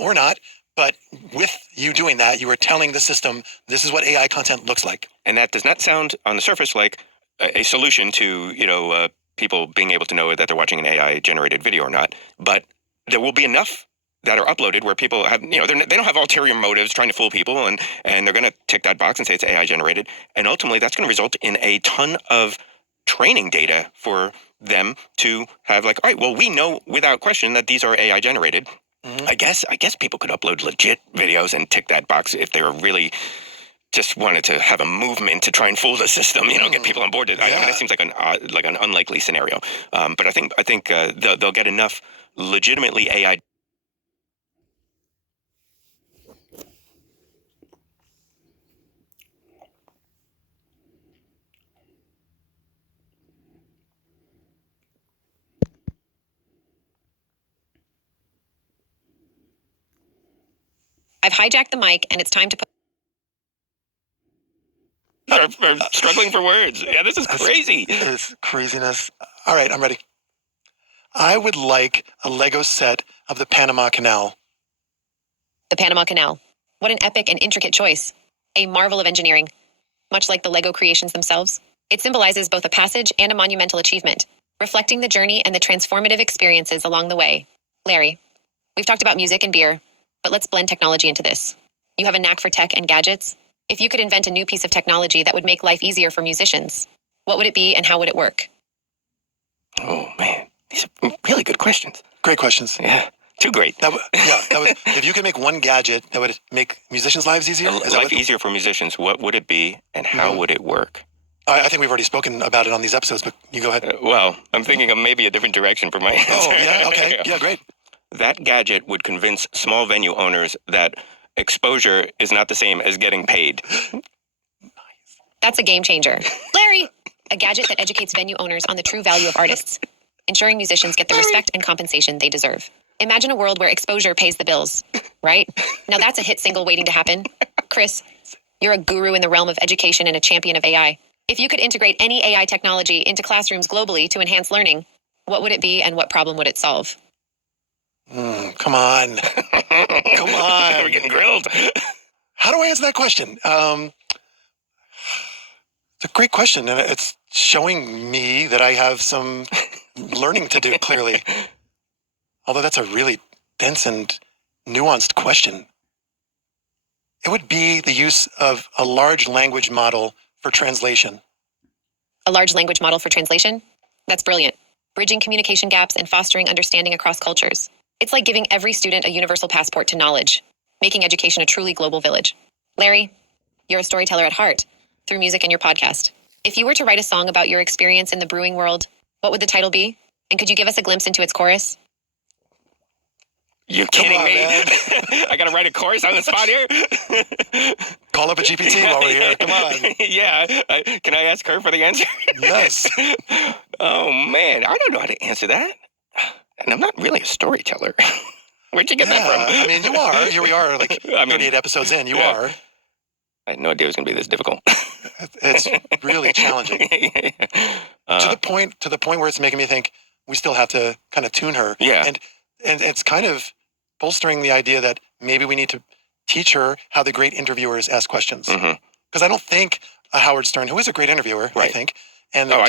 or not. But with you doing that, you are telling the system, this is what AI content looks like. And that does not sound on the surface like a solution to, people being able to know that they're watching an AI generated video or not. But there will be enough that are uploaded where people have, they don't have ulterior motives trying to fool people, and they're going to tick that box and say it's AI generated. And ultimately, that's going to result in a ton of training data for them to have like, all right, well, we know without question that these are AI generated. I guess people could upload legit videos and tick that box if they were really just wanted to have a movement to try and fool the system, get people on board. I mean, that seems like an unlikely scenario. But I think they'll get enough legitimately AI. I've hijacked the mic, and it's time to put. Are struggling for words. Yeah, this is crazy. It's craziness. All right, I'm ready. I would like a Lego set of the Panama Canal. The Panama Canal. What an epic and intricate choice. A marvel of engineering. Much like the Lego creations themselves, it symbolizes both a passage and a monumental achievement, reflecting the journey and the transformative experiences along the way. Larry, we've talked about music and beer, but let's blend technology into this. You have a knack for tech and gadgets. If you could invent a new piece of technology that would make life easier for musicians, what would it be and how would it work? Oh, man. These are really good questions. Great questions. Yeah. Too great. That was, if you could make one gadget that would make musicians' lives easier. Life easier for musicians, what would it be and how would it work? I think we've already spoken about it on these episodes, but you go ahead. Well, I'm thinking of maybe a different direction for my answer. Oh, yeah, okay. Yeah, great. That gadget would convince small venue owners that exposure is not the same as getting paid. That's a game changer. Larry! A gadget that educates venue owners on the true value of artists, ensuring musicians get the respect and compensation they deserve. Imagine a world where exposure pays the bills, right? Now that's a hit single waiting to happen. Chris, you're a guru in the realm of education and a champion of AI. If you could integrate any AI technology into classrooms globally to enhance learning, what would it be and what problem would it solve? Come on. Come on. We're getting grilled. How do I answer that question? It's a great question, and it's showing me that I have some learning to do, clearly. Although that's a really dense and nuanced question. It would be the use of a large language model for translation. A large language model for translation? That's brilliant. Bridging communication gaps and fostering understanding across cultures. It's like giving every student a universal passport to knowledge, making education a truly global village. Larry, you're a storyteller at heart, through music and your podcast. If you were to write a song about your experience in the brewing world, what would the title be? And could you give us a glimpse into its chorus? You kidding me? I gotta write a chorus on the spot here? Call up a GPT while we're here. Come on. Yeah. Can I ask her for the answer? Yes. Oh, man. I don't know how to answer that. And I'm not really a storyteller. Where'd you get that from? I mean, you are. Here we are, like 38 episodes in. You are. I had no idea it was going to be this difficult. It's really challenging. To the point where it's making me think we still have to kind of tune her. Yeah. And it's kind of bolstering the idea that maybe we need to teach her how the great interviewers ask questions. Because I don't think a Howard Stern, who is a great interviewer, I think, and I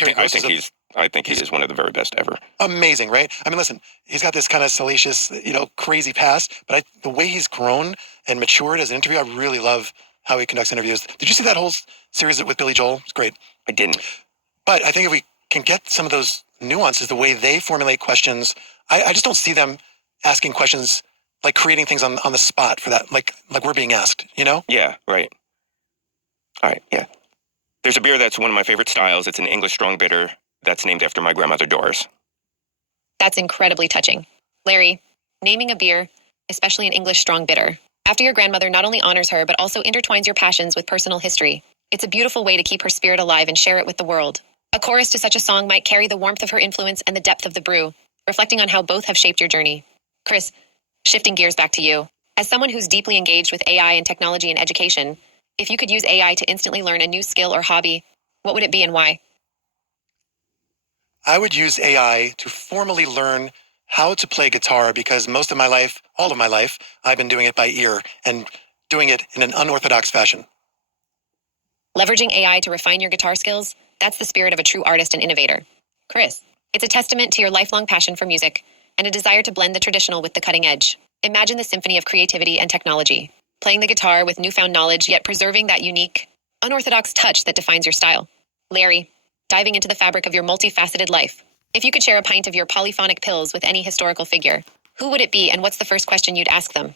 think he is one of the very best ever. Amazing, right? I mean, listen, he's got this kind of salacious, crazy past, but the way he's grown and matured as an interviewer, I really love how he conducts interviews. Did you see that whole series with Billy Joel? It's great. I didn't. But I think if we can get some of those nuances, the way they formulate questions, I just don't see them asking questions, like creating things on the spot for that, like we're being asked, Yeah, right. All right, yeah. There's a beer that's one of my favorite styles. It's an English strong bitter that's named after my grandmother Doris. That's incredibly touching. Larry, naming a beer, especially an English strong bitter, after your grandmother not only honors her, but also intertwines your passions with personal history. It's a beautiful way to keep her spirit alive and share it with the world. A chorus to such a song might carry the warmth of her influence and the depth of the brew, reflecting on how both have shaped your journey. Chris, shifting gears back to you. As someone who's deeply engaged with AI and technology in education, if you could use AI to instantly learn a new skill or hobby, what would it be and why? I would use AI to formally learn how to play guitar because most of my life, all of my life, I've been doing it by ear and doing it in an unorthodox fashion. Leveraging AI to refine your guitar skills, that's the spirit of a true artist and innovator. Chris, it's a testament to your lifelong passion for music and a desire to blend the traditional with the cutting edge. Imagine the symphony of creativity and technology, playing the guitar with newfound knowledge, yet preserving that unique, unorthodox touch that defines your style. Larry, diving into the fabric of your multifaceted life. If you could share a pint of your polyphonic pills with any historical figure, who would it be and what's the first question you'd ask them?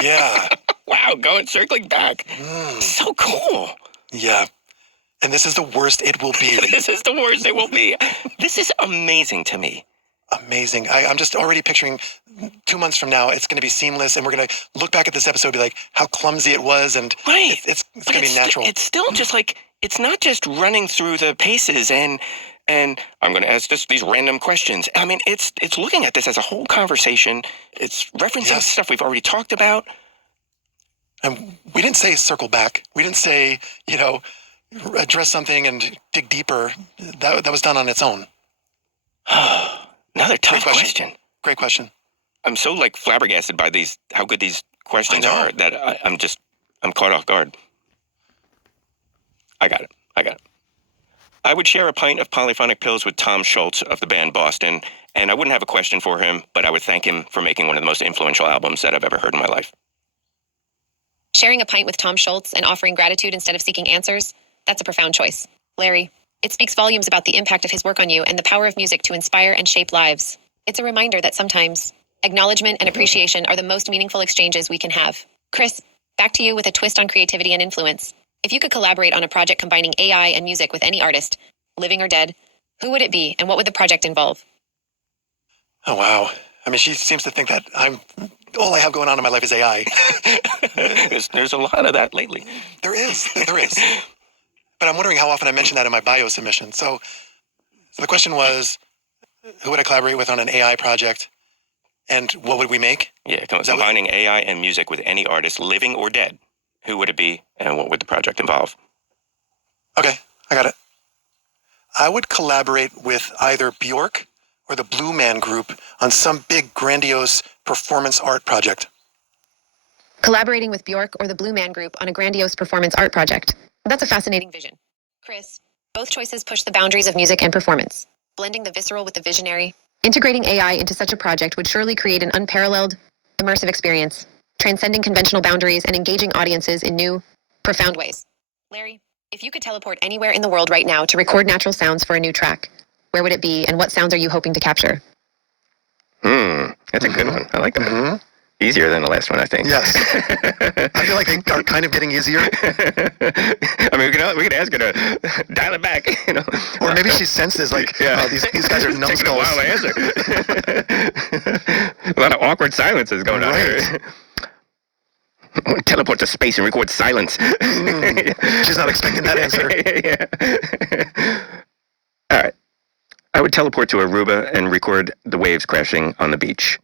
Yeah. Wow, circling back. So cool. Yeah. And this is the worst it will be. This is the worst it will be. This is amazing to me. Amazing. I'm just already picturing 2 months from now, it's going to be seamless, and we're going to look back at this episode and be like, how clumsy it was, and right. it's going to be natural. It's still just like, it's not just running through the paces and I'm going to ask these random questions. I mean, it's looking at this as a whole conversation. It's referencing stuff we've already talked about. And we didn't say circle back. We didn't say, address something and dig deeper. That was done on its own. Another tough question. Great question. I'm so flabbergasted by how good these questions are that I'm caught off guard. I got it. I would share a pint of polyphonic pills with Tom Schultz of the band Boston, and I wouldn't have a question for him, but I would thank him for making one of the most influential albums that I've ever heard in my life. Sharing a pint with Tom Schultz and offering gratitude instead of seeking answers, that's a profound choice. Larry, it speaks volumes about the impact of his work on you and the power of music to inspire and shape lives. It's a reminder that sometimes acknowledgement and appreciation are the most meaningful exchanges we can have. Chris, back to you with a twist on creativity and influence. If you could collaborate on a project combining AI and music with any artist, living or dead, who would it be and what would the project involve? Oh, wow. I mean, she seems to think that all I have going on in my life is AI. There's a lot of that lately. There is. But I'm wondering how often I mention that in my bio submission. So the question was, who would I collaborate with on an AI project? And what would we make? Yeah, combining AI and music with any artist, living or dead. Who would it be, and what would the project involve? Okay, I got it. I would collaborate with either Bjork or the Blue Man Group on some big, grandiose performance art project. Collaborating with Bjork or the Blue Man Group on a grandiose performance art project. That's a fascinating vision. Chris, both choices push the boundaries of music and performance. Blending the visceral with the visionary. Integrating AI into such a project would surely create an unparalleled, immersive experience, transcending conventional boundaries and engaging audiences in new, profound ways. Larry, if you could teleport anywhere in the world right now to record natural sounds for a new track, where would it be and what sounds are you hoping to capture? That's a good one. I like that. Easier than the last one, I think. Yes. I feel like they are kind of getting easier. I mean, we could ask her to dial it back, Or maybe she senses these guys are numbskulls. Taking a while to answer. A lot of awkward silences going on here. Teleport to space and record silence. She's not expecting that answer. Yeah. All right. I would teleport to Aruba and record the waves crashing on the beach.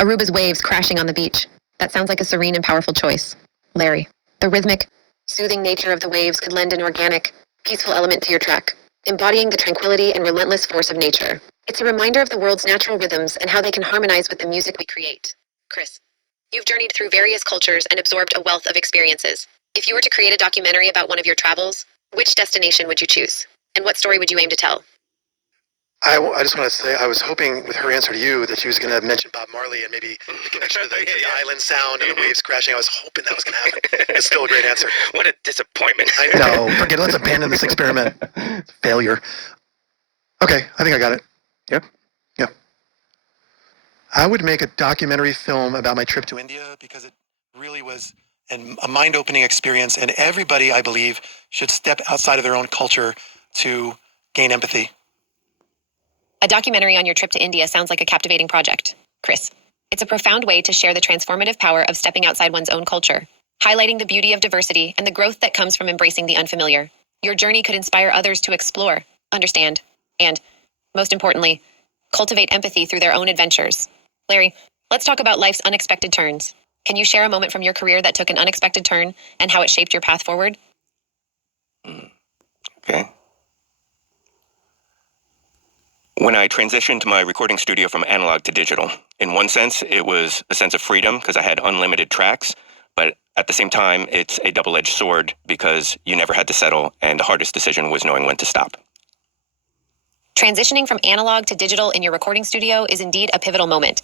Aruba's waves crashing on the beach. That sounds like a serene and powerful choice. Larry, the rhythmic, soothing nature of the waves could lend an organic, peaceful element to your track, embodying the tranquility and relentless force of nature. It's a reminder of the world's natural rhythms and how they can harmonize with the music we create. Chris, you've journeyed through various cultures and absorbed a wealth of experiences. If you were to create a documentary about one of your travels, which destination would you choose? And what story would you aim to tell? I just want to say, I was hoping with her answer to you that she was going to mention Bob Marley and maybe the connection to the island sound and the waves crashing. I was hoping that was going to happen. It's still a great answer. What a disappointment. I know. Forget it. Let's abandon this experiment. Failure. Okay, I think I got it. Yep. Yeah. I would make a documentary film about my trip to India because it really was a mind-opening experience, and everybody, I believe, should step outside of their own culture to gain empathy. A documentary on your trip to India sounds like a captivating project. Chris, it's a profound way to share the transformative power of stepping outside one's own culture, highlighting the beauty of diversity and the growth that comes from embracing the unfamiliar. Your journey could inspire others to explore, understand, and, most importantly, cultivate empathy through their own adventures. Larry, let's talk about life's unexpected turns. Can you share a moment from your career that took an unexpected turn and how it shaped your path forward? Okay. When I transitioned my recording studio from analog to digital, in one sense, it was a sense of freedom because I had unlimited tracks, but at the same time, it's a double-edged sword because you never had to settle, and the hardest decision was knowing when to stop. Transitioning from analog to digital in your recording studio is indeed a pivotal moment.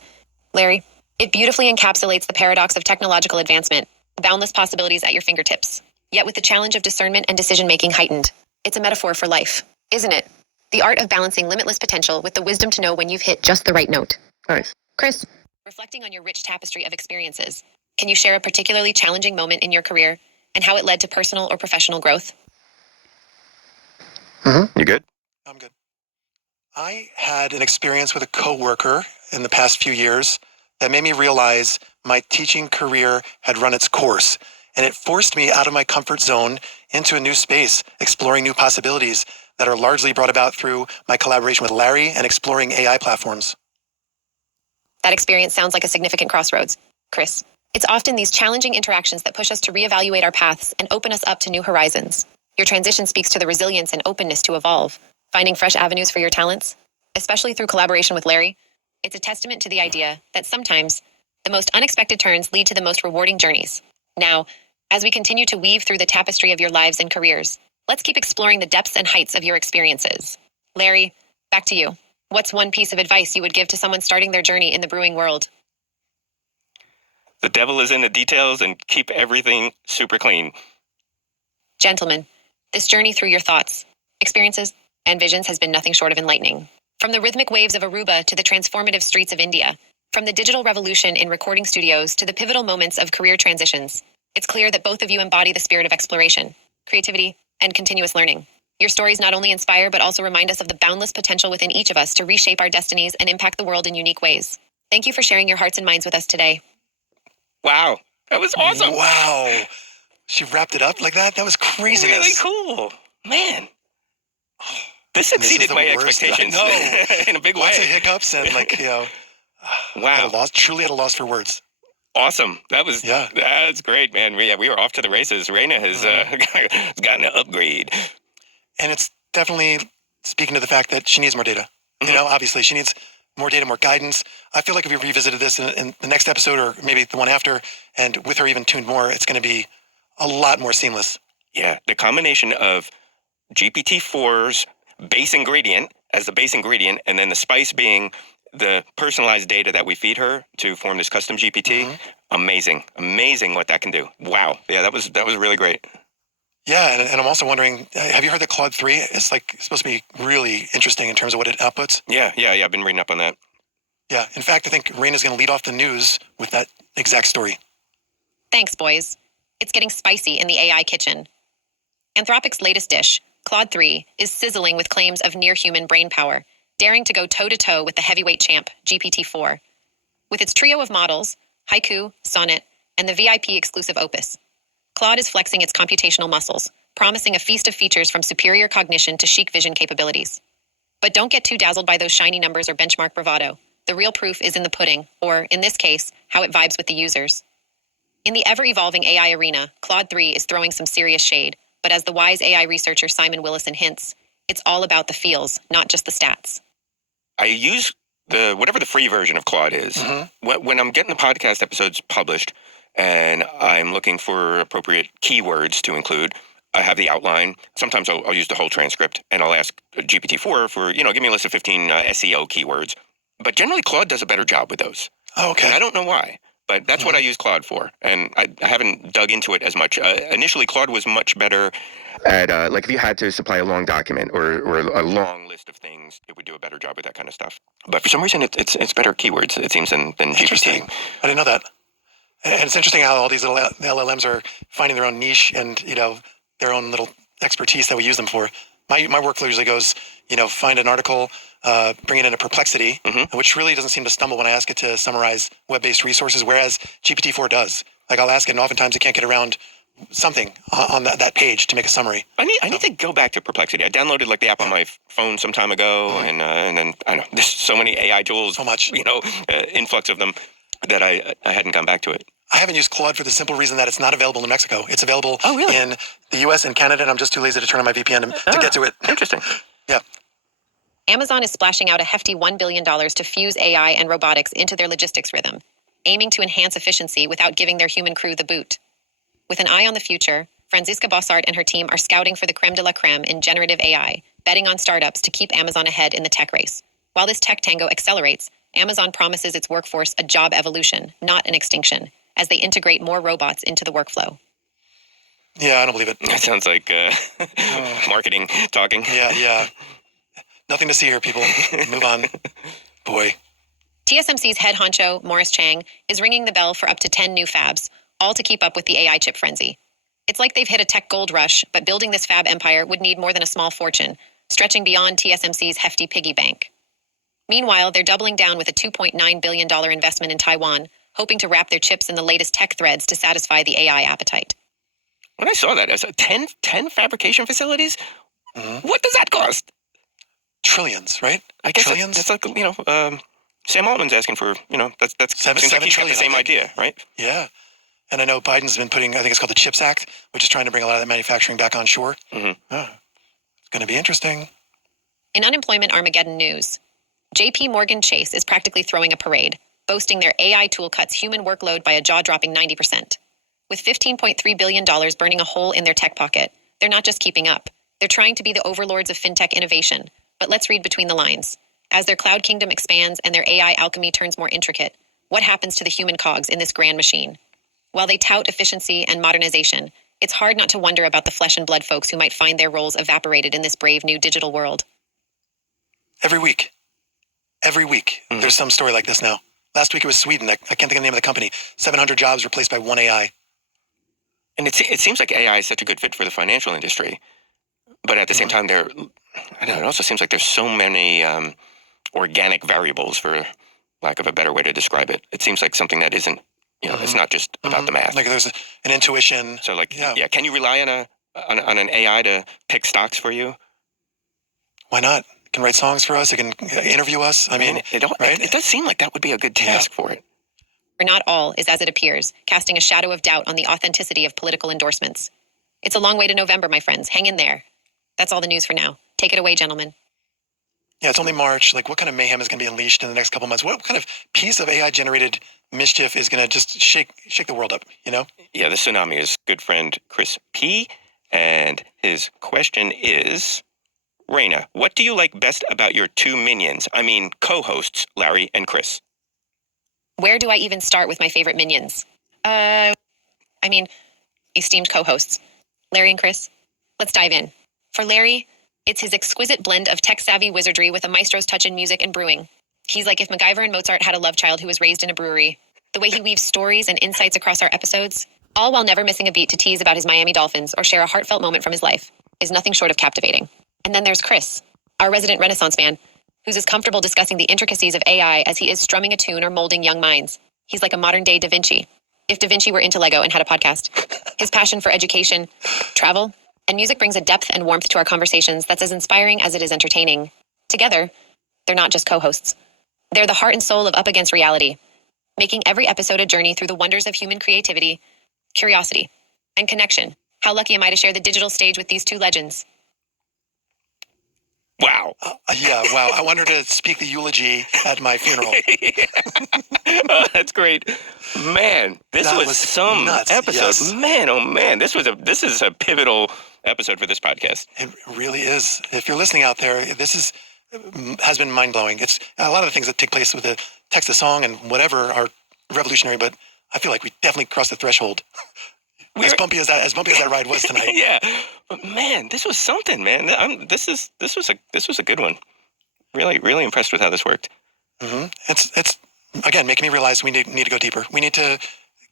Larry, it beautifully encapsulates the paradox of technological advancement, boundless possibilities at your fingertips, yet with the challenge of discernment and decision-making heightened. It's a metaphor for life, isn't it? The art of balancing limitless potential with the wisdom to know when you've hit just the right note. Nice. Chris, reflecting on your rich tapestry of experiences, can you share a particularly challenging moment in your career and how it led to personal or professional growth? You good? I'm good. I had an experience with a coworker in the past few years that made me realize my teaching career had run its course, and it forced me out of my comfort zone into a new space, exploring new possibilities that are largely brought about through my collaboration with Larry and exploring AI platforms. That experience sounds like a significant crossroads. Chris, it's often these challenging interactions that push us to reevaluate our paths and open us up to new horizons. Your transition speaks to the resilience and openness to evolve, finding fresh avenues for your talents, especially through collaboration with Larry. It's a testament to the idea that sometimes the most unexpected turns lead to the most rewarding journeys. Now, as we continue to weave through the tapestry of your lives and careers, let's keep exploring the depths and heights of your experiences. Larry, back to you. What's one piece of advice you would give to someone starting their journey in the brewing world? The devil is in the details, and keep everything super clean. Gentlemen, this journey through your thoughts, experiences, and visions has been nothing short of enlightening. From the rhythmic waves of Aruba to the transformative streets of India, from the digital revolution in recording studios to the pivotal moments of career transitions, it's clear that both of you embody the spirit of exploration, creativity, and continuous learning. Your stories not only inspire but also remind us of the boundless potential within each of us to reshape our destinies and impact the world in unique ways. Thank you for sharing your hearts and minds with us today. Wow, that was awesome. Wow. She wrapped it up like that? That was craziness. Really cool. Man. This exceeded my expectations. No. In a big way. Lots of hiccups and wow. Truly at a loss for words. Awesome. That's great, man. We were off to the races. Raina has gotten an upgrade. And it's definitely speaking to the fact that she needs more data. You know, obviously she needs more data, more guidance. I feel like if we revisited this in the next episode or maybe the one after, and with her even tuned more, it's going to be a lot more seamless. Yeah, the combination of GPT-4's base ingredient as the base ingredient, and then the spice being the personalized data that we feed her to form this custom GPT. Amazing what that can do. Wow. Yeah, that was really great. Yeah, and I'm also wondering, have you heard that Claude 3 is supposed to be really interesting in terms of what it outputs? Yeah, I've been reading up on that. Yeah, in fact, I think Raina's going to lead off the news with that exact story. Thanks, boys. It's getting spicy in the AI kitchen. Anthropic's latest dish, Claude 3, is sizzling with claims of near-human brain power, daring to go toe-to-toe with the heavyweight champ, GPT-4. With its trio of models, Haiku, Sonnet, and the VIP exclusive Opus, Claude is flexing its computational muscles, promising a feast of features from superior cognition to chic vision capabilities. But don't get too dazzled by those shiny numbers or benchmark bravado. The real proof is in the pudding, or, in this case, how it vibes with the users. In the ever-evolving AI arena, Claude 3 is throwing some serious shade, but as the wise AI researcher Simon Willison hints, it's all about the feels, not just the stats. I use whatever the free version of Claude is. When I'm getting the podcast episodes published and I'm looking for appropriate keywords to include, I have the outline. Sometimes I'll use the whole transcript and I'll ask GPT-4 for, give me a list of 15 SEO keywords. But generally Claude does a better job with those. Oh, okay. And I don't know why, but that's what I use Claude for. And I haven't dug into it as much. Initially, Claude was much better at, if you had to supply a long document or a long list of things, it would do a better job with that kind of stuff. But for some reason, it's better keywords, it seems, than GPT. I didn't know that. And it's interesting how all these little LLMs are finding their own niche and, their own little expertise that we use them for. My workflow usually goes, find an article, bring it into Perplexity, which really doesn't seem to stumble when I ask it to summarize web-based resources, whereas GPT-4 does. I'll ask it, and oftentimes it can't get around something on that page to make a summary. I need to go back to Perplexity. I downloaded the app on my phone some time ago, and then I don't know, there's so many AI tools, so much, influx of them that I hadn't gone back to it. I haven't used Claude for the simple reason that it's not available in Mexico. It's available in the US and Canada, and I'm just too lazy to turn on my VPN to get to it. Interesting. Yeah. Amazon is splashing out a hefty $1 billion to fuse AI and robotics into their logistics rhythm, aiming to enhance efficiency without giving their human crew the boot. With an eye on the future, Franziska Bossart and her team are scouting for the creme de la creme in generative AI, betting on startups to keep Amazon ahead in the tech race. While this tech tango accelerates, Amazon promises its workforce a job evolution, not an extinction, as they integrate more robots into the workflow. Yeah, I don't believe it. That sounds like marketing talking. Yeah. Nothing to see here, people. Move on. Boy. TSMC's head honcho, Morris Chang, is ringing the bell for up to 10 new fabs, all to keep up with the AI chip frenzy. It's like they've hit a tech gold rush, but building this fab empire would need more than a small fortune, stretching beyond TSMC's hefty piggy bank. Meanwhile, they're doubling down with a $2.9 billion investment in Taiwan, hoping to wrap their chips in the latest tech threads to satisfy the AI appetite. When I saw that, I said 10 fabrication facilities? What does that cost? Trillions, right? I guess Trillions? that's like, Sam Altman's asking for, that's Seven seems like he's got trillion, the same I think. idea, right? Yeah. And I know Biden's been putting, I think it's called the CHIPS Act, which is trying to bring a lot of that manufacturing back on shore. Mm-hmm. Oh, it's going to be interesting. In unemployment Armageddon news, JP Morgan Chase is practically throwing a parade, boasting their AI tool cuts human workload by a jaw-dropping 90%. With $15.3 billion burning a hole in their tech pocket, they're not just keeping up. They're trying to be the overlords of fintech innovation. But let's read between the lines. As their cloud kingdom expands and their AI alchemy turns more intricate, what happens to the human cogs in this grand machine? While they tout efficiency and modernization, it's hard not to wonder about the flesh and blood folks who might find their roles evaporated in this brave new digital world. Every week, there's some story like this now. Last week it was Sweden. I can't think of the name of the company. 700 jobs replaced by one AI. And it seems like AI is such a good fit for the financial industry. But at the same time, it also seems like there's so many organic variables, for lack of a better way to describe it. It seems like something that isn't, it's not just about the math. Like there's an intuition. So can you rely on an AI to pick stocks for you? Why not? It can write songs for us. It can interview us. I mean, it does seem like that would be a good task for it. For not all is as it appears, casting a shadow of doubt on the authenticity of political endorsements. It's a long way to November, my friends. Hang in there. That's all the news for now. Take it away, gentlemen. Yeah, it's only March. Like, what kind of mayhem is going to be unleashed in the next couple months? What kind of piece of AI-generated mischief is going to just shake the world up, Yeah, the tsunami is good friend Chris P. And his question is, Raina, what do you like best about your two minions? I mean, co-hosts, Larry and Chris. Where do I even start with my favorite minions? Esteemed co-hosts, Larry and Chris. Let's dive in. For Larry, it's his exquisite blend of tech-savvy wizardry with a maestro's touch in music and brewing. He's like if MacGyver and Mozart had a love child who was raised in a brewery. The way he weaves stories and insights across our episodes, all while never missing a beat to tease about his Miami Dolphins or share a heartfelt moment from his life, is nothing short of captivating. And then there's Chris, our resident Renaissance man, who's as comfortable discussing the intricacies of AI as he is strumming a tune or molding young minds. He's like a modern-day Da Vinci, if Da Vinci were into Lego and had a podcast. His passion for education, travel, and music brings a depth and warmth to our conversations that's as inspiring as it is entertaining. Together, they're not just co-hosts. They're the heart and soul of Up Against Reality, making every episode a journey through the wonders of human creativity, curiosity, and connection. How lucky am I to share the digital stage with these two legends? Wow. Wow. I want her to speak the eulogy at my funeral. Oh, that's great. Man, this was some nuts, episode. yes. Man, oh man, this is a pivotal episode for this podcast. It really is. If you're listening out there, this has been mind-blowing. It's a lot of the things that take place with the text of song and whatever are revolutionary, but I feel like we definitely crossed the threshold. As bumpy as that ride was tonight. Yeah, but man, this was something, man. This was a good one. Really impressed with how this worked. Mm-hmm. It's again making me realize we need to go deeper. We need to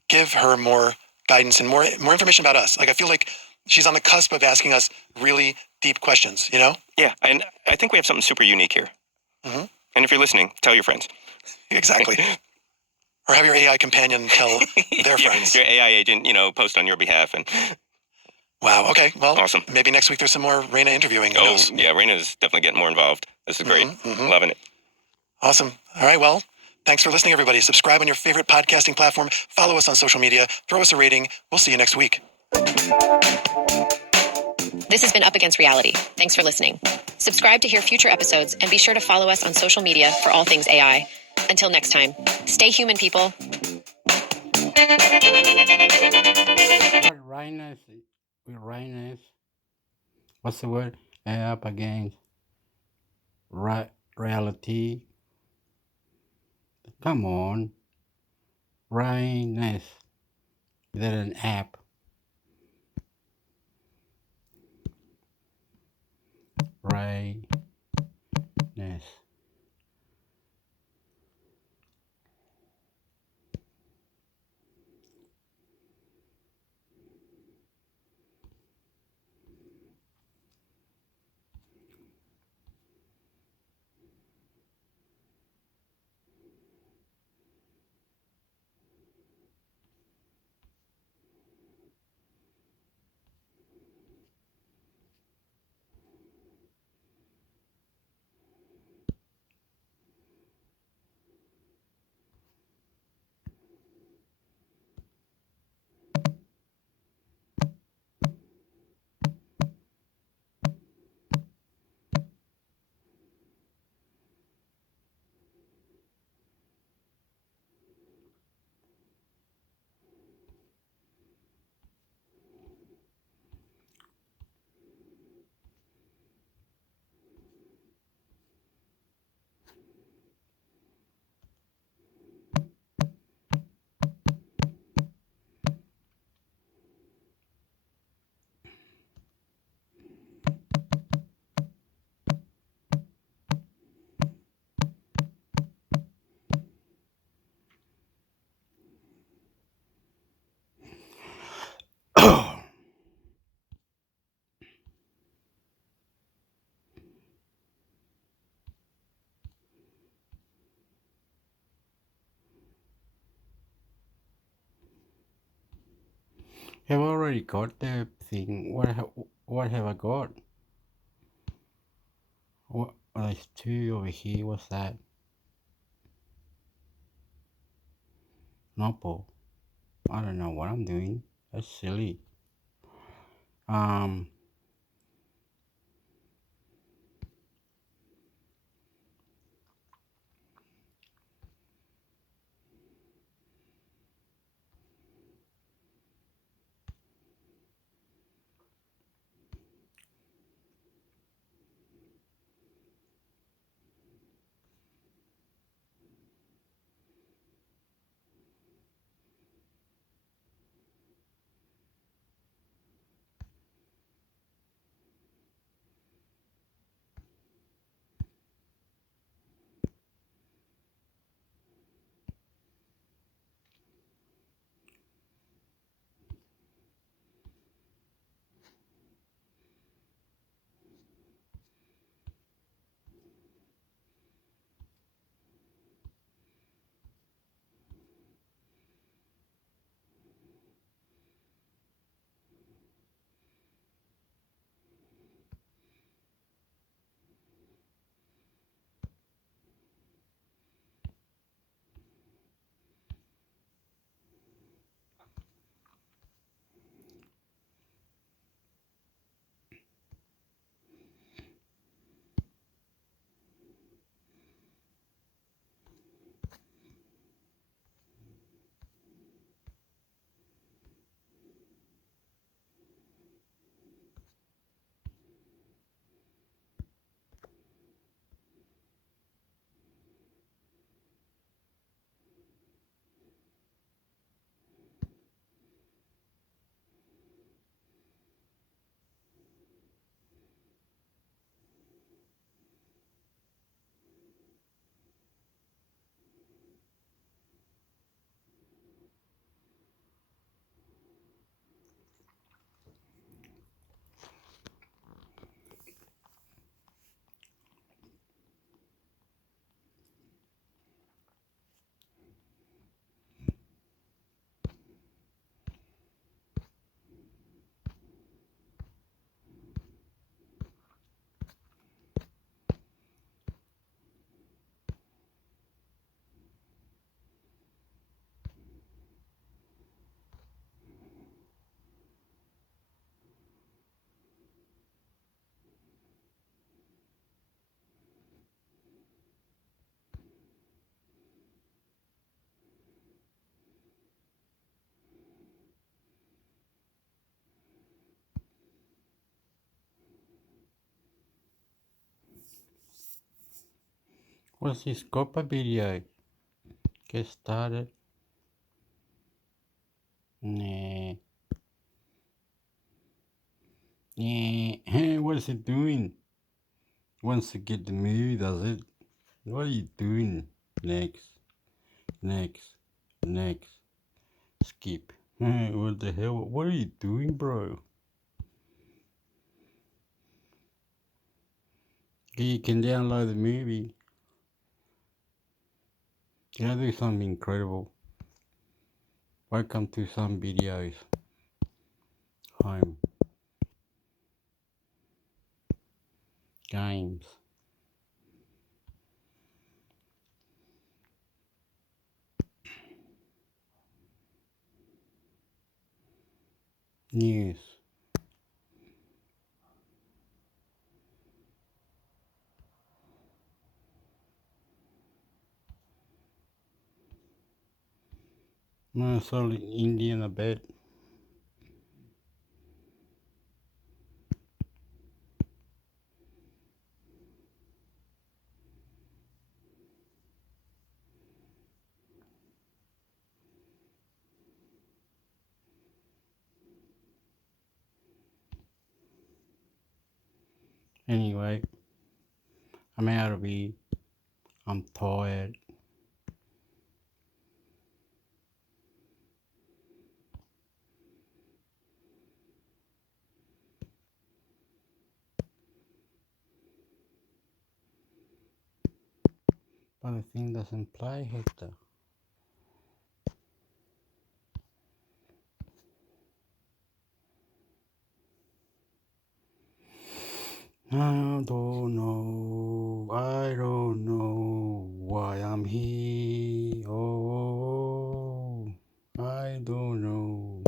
give her more guidance and more information about us. Like I feel like she's on the cusp of asking us really deep questions. Yeah, and I think we have something super unique here. Mm-hmm. And if you're listening, tell your friends. Exactly. Or have your AI companion tell their friends. Your AI agent, post on your behalf. And wow. Okay. Well, awesome. Maybe next week there's some more Raina interviewing. Oh, yeah. Raina's definitely getting more involved. This is great. Mm-hmm. Loving it. Awesome. All right. Well, thanks for listening, everybody. Subscribe on your favorite podcasting platform. Follow us on social media. Throw us a rating. We'll see you next week. This has been Up Against Reality. Thanks for listening. Subscribe to hear future episodes and be sure to follow us on social media for all things AI. Until next time, stay human, people. Rhinos. What's the word? Up against reality. Come on. Rayness. Is that an app? Rayness. Have I already got the thing? What have I got? What? Oh, there's two over here. What's that? Nopo. I don't know what I'm doing. That's silly. Um. What's this Copa video? get started. Nah. What is it doing? Wants to get the movie, does it? What are you doing? Next. Skip. What the hell? What are you doing, bro? You can download the movie. Can I do something incredible? Welcome to some videos. Home. Games. News. No, sorry, Indian a bit. Anyway, I'm out of here. I'm tired. But the thing doesn't play, Hector. I don't know why I'm here. Oh, I don't know.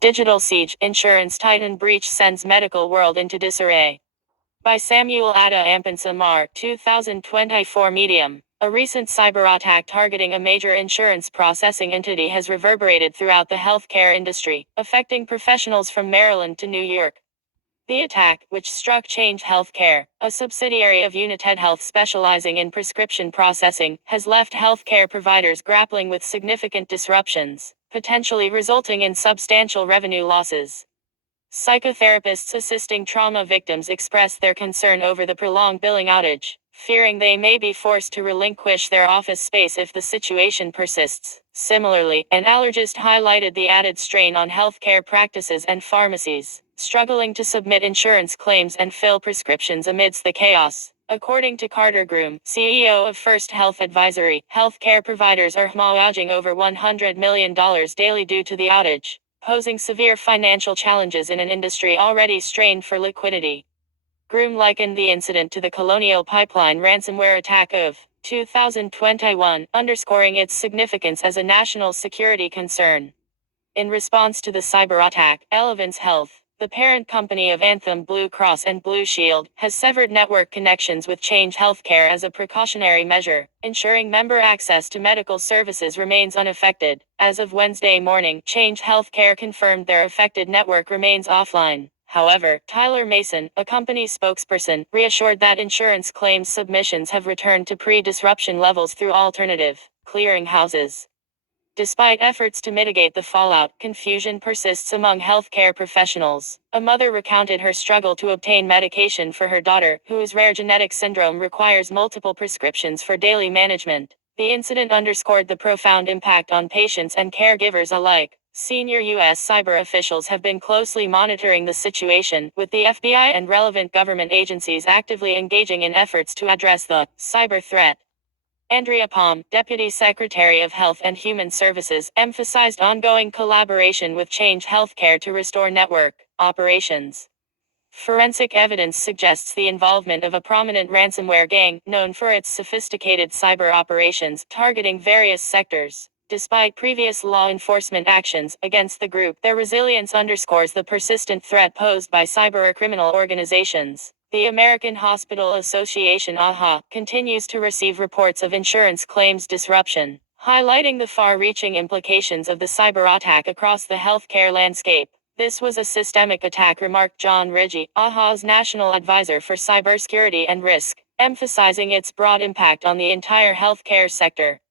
Digital Siege, Insurance Titan Breach Sends Medical World into Disarray. By Samuel Ada Ampan-Samar, 2024 Medium. A recent cyber attack targeting a major insurance processing entity has reverberated throughout the healthcare industry, affecting professionals from Maryland to New York. The attack, which struck Change Healthcare, a subsidiary of United Health specializing in prescription processing, has left healthcare providers grappling with significant disruptions, potentially resulting in substantial revenue losses. Psychotherapists assisting trauma victims express their concern over the prolonged billing outage, fearing they may be forced to relinquish their office space if the situation persists. Similarly, an allergist highlighted the added strain on healthcare practices and pharmacies, struggling to submit insurance claims and fill prescriptions amidst the chaos. According to Carter Groom, CEO of First Health Advisory, healthcare providers are hemorrhaging over $100 million daily due to the outage, posing severe financial challenges in an industry already strained for liquidity. Groom likened the incident to the Colonial Pipeline ransomware attack of 2021, underscoring its significance as a national security concern. In response to the cyber attack, Elevance Health, the parent company of Anthem Blue Cross and Blue Shield, has severed network connections with Change Healthcare as a precautionary measure, ensuring member access to medical services remains unaffected. As of Wednesday morning, Change Healthcare confirmed their affected network remains offline. However, Tyler Mason, a company spokesperson, reassured that insurance claims submissions have returned to pre-disruption levels through alternative clearinghouses. Despite efforts to mitigate the fallout, confusion persists among healthcare professionals. A mother recounted her struggle to obtain medication for her daughter, whose rare genetic syndrome requires multiple prescriptions for daily management. The incident underscored the profound impact on patients and caregivers alike. Senior U.S. cyber officials have been closely monitoring the situation, with the FBI and relevant government agencies actively engaging in efforts to address the cyber threat. Andrea Palm, Deputy Secretary of Health and Human Services, emphasized ongoing collaboration with Change Healthcare to restore network operations. Forensic evidence suggests the involvement of a prominent ransomware gang, known for its sophisticated cyber operations targeting various sectors. Despite previous law enforcement actions against the group, their resilience underscores the persistent threat posed by cybercriminal organizations. The American Hospital Association (AHA) continues to receive reports of insurance claims disruption, highlighting the far-reaching implications of the cyber attack across the healthcare landscape. This was a systemic attack, remarked John Riggi, AHA's National Advisor for Cybersecurity and Risk, emphasizing its broad impact on the entire healthcare sector.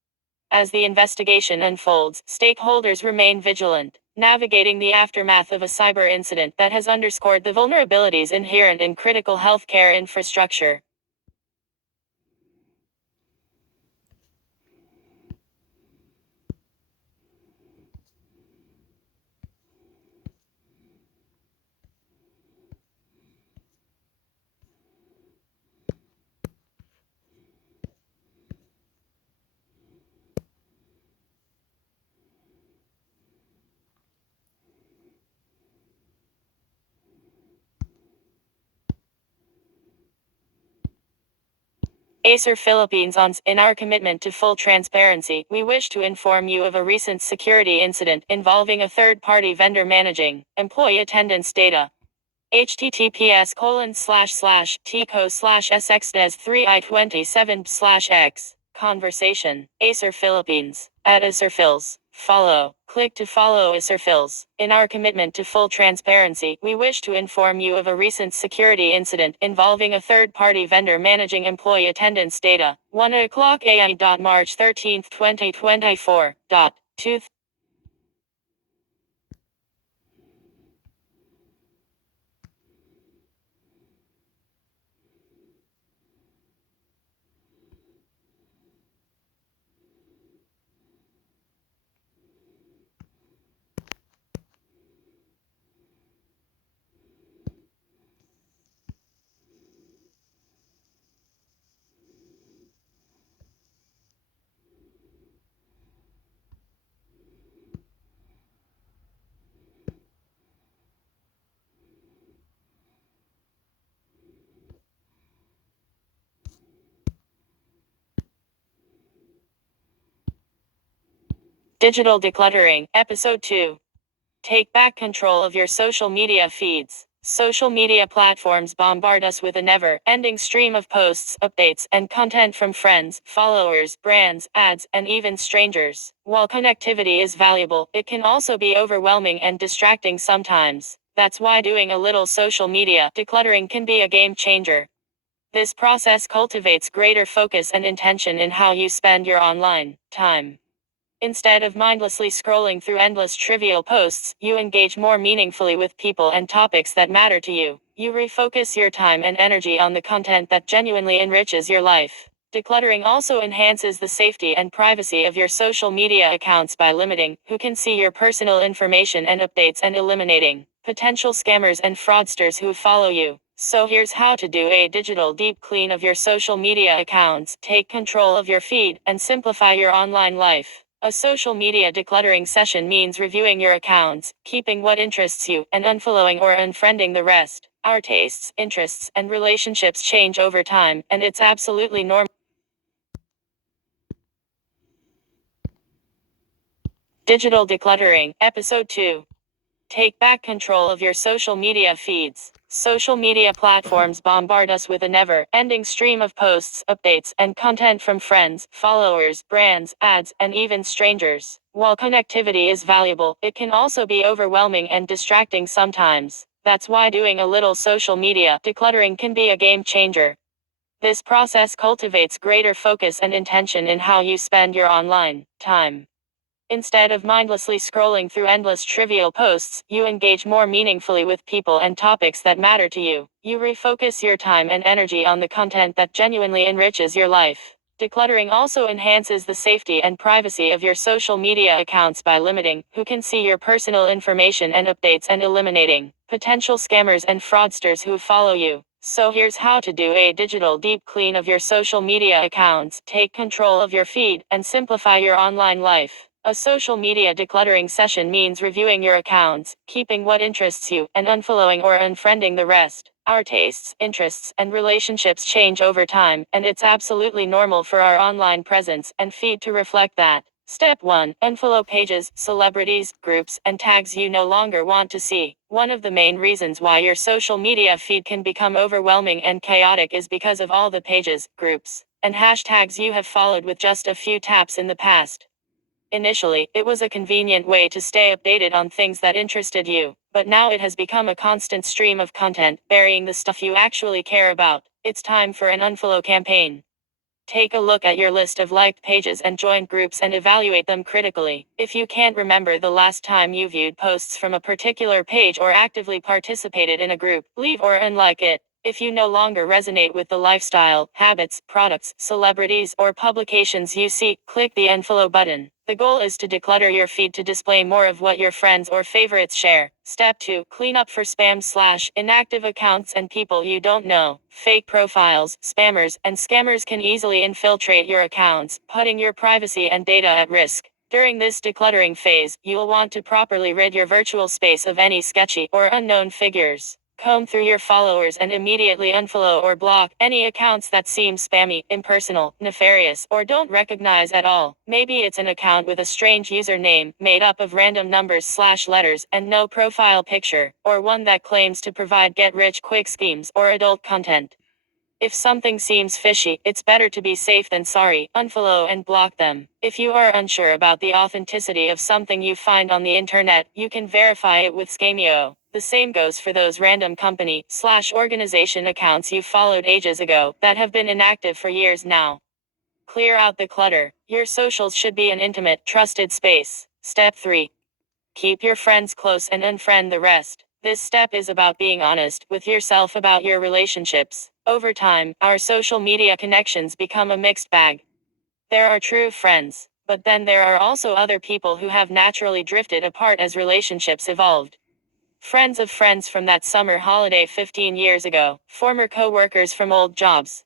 As the investigation unfolds, stakeholders remain vigilant, navigating the aftermath of a cyber incident that has underscored the vulnerabilities inherent in critical healthcare infrastructure. Acer Philippines. In our commitment to full transparency, we wish to inform you of a recent security incident involving a third-party vendor managing employee attendance data. https://tco/sxdes3i27/x. Conversation. Acer Philippines. At Acerphils. Follow. Click to follow Acerphils. In our commitment to full transparency, we wish to inform you of a recent security incident involving a third-party vendor managing employee attendance data. 1:00 a.m. March 13, 2024. 2. Digital Decluttering, Episode 2. Take back control of your social media feeds. Social media platforms bombard us with a never-ending stream of posts, updates, and content from friends, followers, brands, ads, and even strangers. While connectivity is valuable, it can also be overwhelming and distracting sometimes. That's why doing a little social media decluttering can be a game changer. This process cultivates greater focus and intention in how you spend your online time. Instead of mindlessly scrolling through endless trivial posts, you engage more meaningfully with people and topics that matter to you. You refocus your time and energy on the content that genuinely enriches your life. Decluttering also enhances the safety and privacy of your social media accounts by limiting who can see your personal information and updates and eliminating potential scammers and fraudsters who follow you. So here's how to do a digital deep clean of your social media accounts. Take control of your feed and simplify your online life. A social media decluttering session means reviewing your accounts, keeping what interests you, and unfollowing or unfriending the rest. Our tastes, interests, and relationships change over time, and it's absolutely normal. Digital Decluttering, Episode 2. Take back control of your social media feeds. Social media platforms bombard us with a never-ending stream of posts, updates, and content from friends, followers, brands, ads, and even strangers. While connectivity is valuable, it can also be overwhelming and distracting sometimes. That's why doing a little social media decluttering can be a game changer. This process cultivates greater focus and intention in how you spend your online time. Instead of mindlessly scrolling through endless trivial posts, you engage more meaningfully with people and topics that matter to you. You refocus your time and energy on the content that genuinely enriches your life. Decluttering also enhances the safety and privacy of your social media accounts by limiting who can see your personal information and updates and eliminating potential scammers and fraudsters who follow you. So here's how to do a digital deep clean of your social media accounts. Take control of your feed and simplify your online life. A social media decluttering session means reviewing your accounts, keeping what interests you, and unfollowing or unfriending the rest. Our tastes, interests, and relationships change over time, and it's absolutely normal for our online presence and feed to reflect that. Step 1. Unfollow pages, celebrities, groups, and tags you no longer want to see. One of the main reasons why your social media feed can become overwhelming and chaotic is because of all the pages, groups, and hashtags you have followed with just a few taps in the past. Initially, it was a convenient way to stay updated on things that interested you, but now it has become a constant stream of content, burying the stuff you actually care about. It's time for an unfollow campaign. Take a look at your list of liked pages and joined groups and evaluate them critically. If you can't remember the last time you viewed posts from a particular page or actively participated in a group, leave or unlike it. If you no longer resonate with the lifestyle, habits, products, celebrities, or publications you see, click the unfollow button. The goal is to declutter your feed to display more of what your friends or favorites share. Step 2. Clean up for spam/inactive accounts and people you don't know. Fake profiles, spammers, and scammers can easily infiltrate your accounts, putting your privacy and data at risk. During this decluttering phase, you will want to properly rid your virtual space of any sketchy or unknown figures. Comb through your followers and immediately unfollow or block any accounts that seem spammy, impersonal, nefarious, or don't recognize at all. Maybe it's an account with a strange username, made up of random numbers/letters, and no profile picture, or one that claims to provide get-rich-quick schemes or adult content. If something seems fishy, it's better to be safe than sorry. Unfollow and block them. If you are unsure about the authenticity of something you find on the internet, you can verify it with Scameo. The same goes for those random company/organization accounts you followed ages ago that have been inactive for years now. Clear out the clutter. Your socials should be an intimate, trusted space. Step 3. Keep your friends close and unfriend the rest. This step is about being honest with yourself about your relationships. Over time, our social media connections become a mixed bag. There are true friends, but then there are also other people who have naturally drifted apart as relationships evolved. Friends of friends from that summer holiday 15 years ago, former co-workers from old jobs,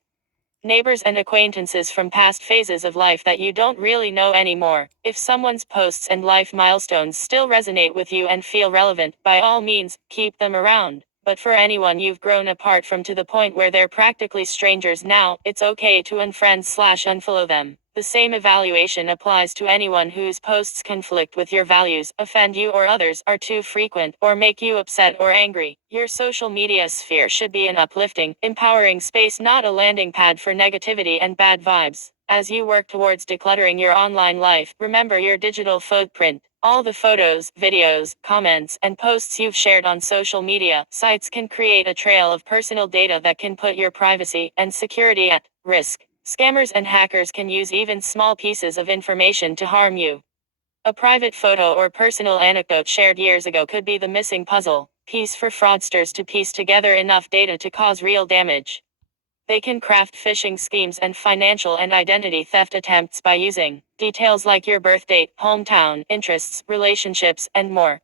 neighbors and acquaintances from past phases of life that you don't really know anymore. If someone's posts and life milestones still resonate with you and feel relevant, by all means, keep them around. But for anyone you've grown apart from to the point where they're practically strangers now, it's okay to unfriend/unfollow them. The same evaluation applies to anyone whose posts conflict with your values, offend you or others, are too frequent, or make you upset or angry. Your social media sphere should be an uplifting, empowering space, not a landing pad for negativity and bad vibes. As you work towards decluttering your online life, remember your digital footprint. All the photos, videos, comments, and posts you've shared on social media sites can create a trail of personal data that can put your privacy and security at risk. Scammers and hackers can use even small pieces of information to harm you. A private photo or personal anecdote shared years ago could be the missing puzzle piece for fraudsters to piece together enough data to cause real damage. They can craft phishing schemes and financial and identity theft attempts by using details like your birth date, hometown, interests, relationships, and more.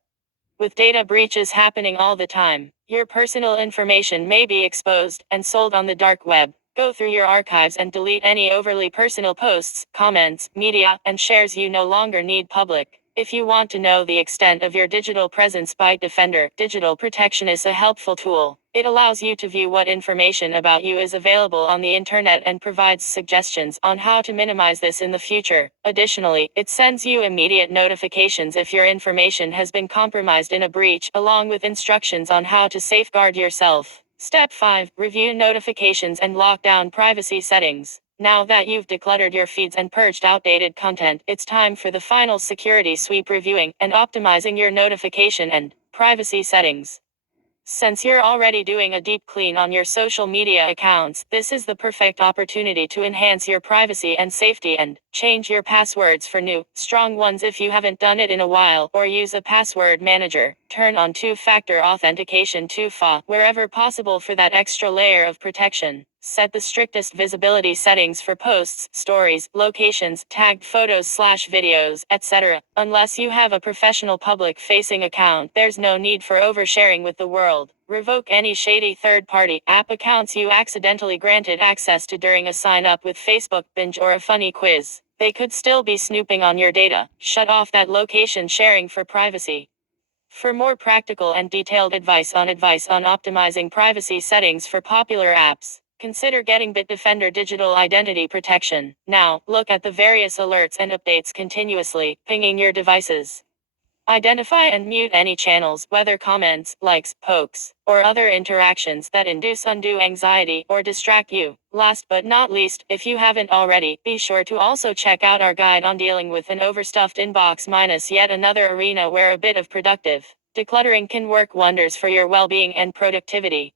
With data breaches happening all the time, your personal information may be exposed and sold on the dark web. Go through your archives and delete any overly personal posts, comments, media, and shares you no longer need public. If you want to know the extent of your digital presence, Byte Defender Digital Protection is a helpful tool. It allows you to view what information about you is available on the internet and provides suggestions on how to minimize this in the future. Additionally, it sends you immediate notifications if your information has been compromised in a breach, along with instructions on how to safeguard yourself. Step 5. Review notifications and lock down privacy settings. Now that you've decluttered your feeds and purged outdated content, it's time for the final security sweep, reviewing and optimizing your notification and privacy settings. Since you're already doing a deep clean on your social media accounts, this is the perfect opportunity to enhance your privacy and safety and change your passwords for new, strong ones if you haven't done it in a while, or use a password manager. Turn on two-factor authentication 2FA wherever possible for that extra layer of protection. Set the strictest visibility settings for posts, stories, locations, tagged photos/videos, etc. Unless you have a professional public-facing account, there's no need for oversharing with the world. Revoke any shady third-party app accounts you accidentally granted access to during a sign-up with Facebook, Binge, or a funny quiz. They could still be snooping on your data. Shut off that location sharing for privacy. For more practical and detailed advice on optimizing privacy settings for popular apps, consider getting Bitdefender Digital Identity Protection. Now, look at the various alerts and updates continuously, pinging your devices. Identify and mute any channels, whether comments, likes, pokes, or other interactions that induce undue anxiety or distract you. Last but not least, if you haven't already, be sure to also check out our guide on dealing with an overstuffed inbox minus yet another arena where a bit of productive decluttering can work wonders for your well-being and productivity.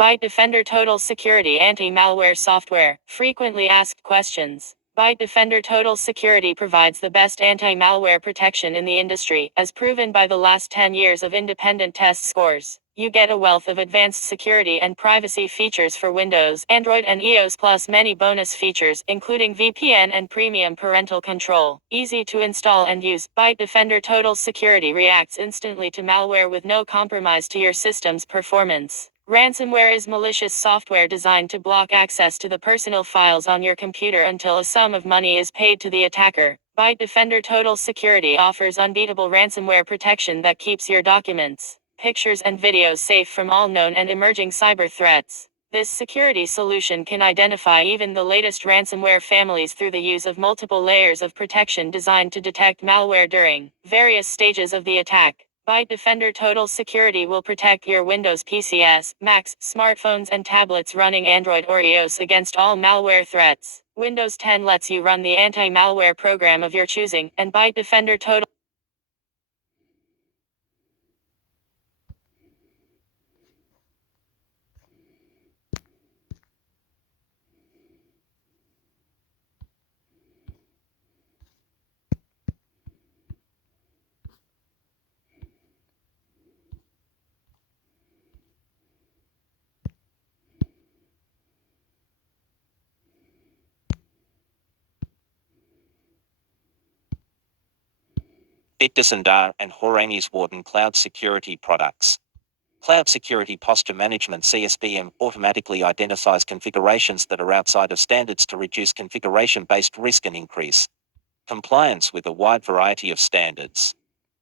Byte Defender Total Security Anti-Malware Software. Frequently asked questions. Byte Defender Total Security provides the best anti-malware protection in the industry, as proven by the last 10 years of independent test scores. You get a wealth of advanced security and privacy features for Windows, Android, and iOS, plus many bonus features, including VPN and premium parental control. Easy to install and use, Byte Defender Total Security reacts instantly to malware with no compromise to your system's performance. Ransomware is malicious software designed to block access to the personal files on your computer until a sum of money is paid to the attacker. Byte Defender Total Security offers unbeatable ransomware protection that keeps your documents, pictures, and videos safe from all known and emerging cyber threats. This security solution can identify even the latest ransomware families through the use of multiple layers of protection designed to detect malware during various stages of the attack. Byte Defender Total Security will protect your Windows PCs, Macs, smartphones, and tablets running Android or iOS against all malware threats. Windows 10 lets you run the anti-malware program of your choosing, and Byte Defender Total Bitdefender and Horangi's Warden Cloud Security products. Cloud Security Posture Management (CSPM) automatically identifies configurations that are outside of standards to reduce configuration-based risk and increase compliance with a wide variety of standards.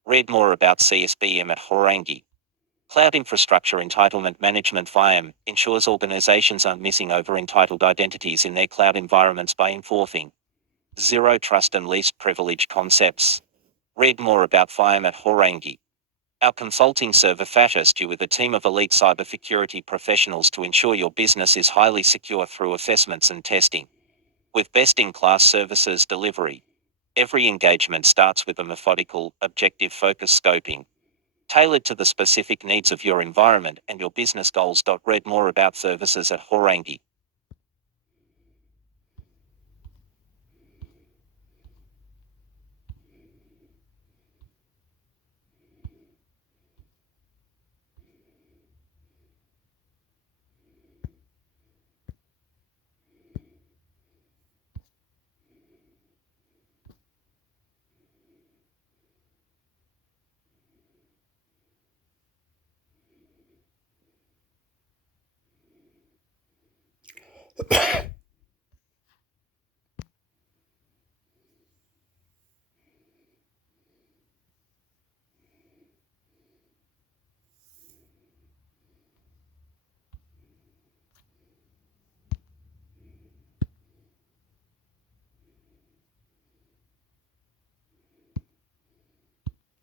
Read more about CSPM at Horangi. Cloud Infrastructure Entitlement Management (FIAM) ensures organizations aren't missing over entitled identities in their cloud environments by enforcing zero trust and least privilege concepts. Read more about FIAM at Horangi. Our consulting server fascists you with a team of elite cybersecurity professionals to ensure your business is highly secure through assessments and testing. With best-in-class services delivery, every engagement starts with a methodical, objective-focused scoping, tailored to the specific needs of your environment and your business goals. Read more about services at Horangi.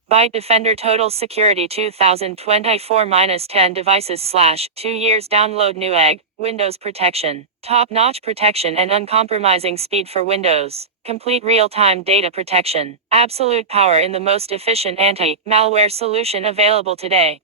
Byte Defender Total Security 2024-10 devices / 2 years download Newegg, Windows protection, top-notch protection and uncompromising speed for Windows, complete real-time data protection, absolute power in the most efficient anti-malware solution available today.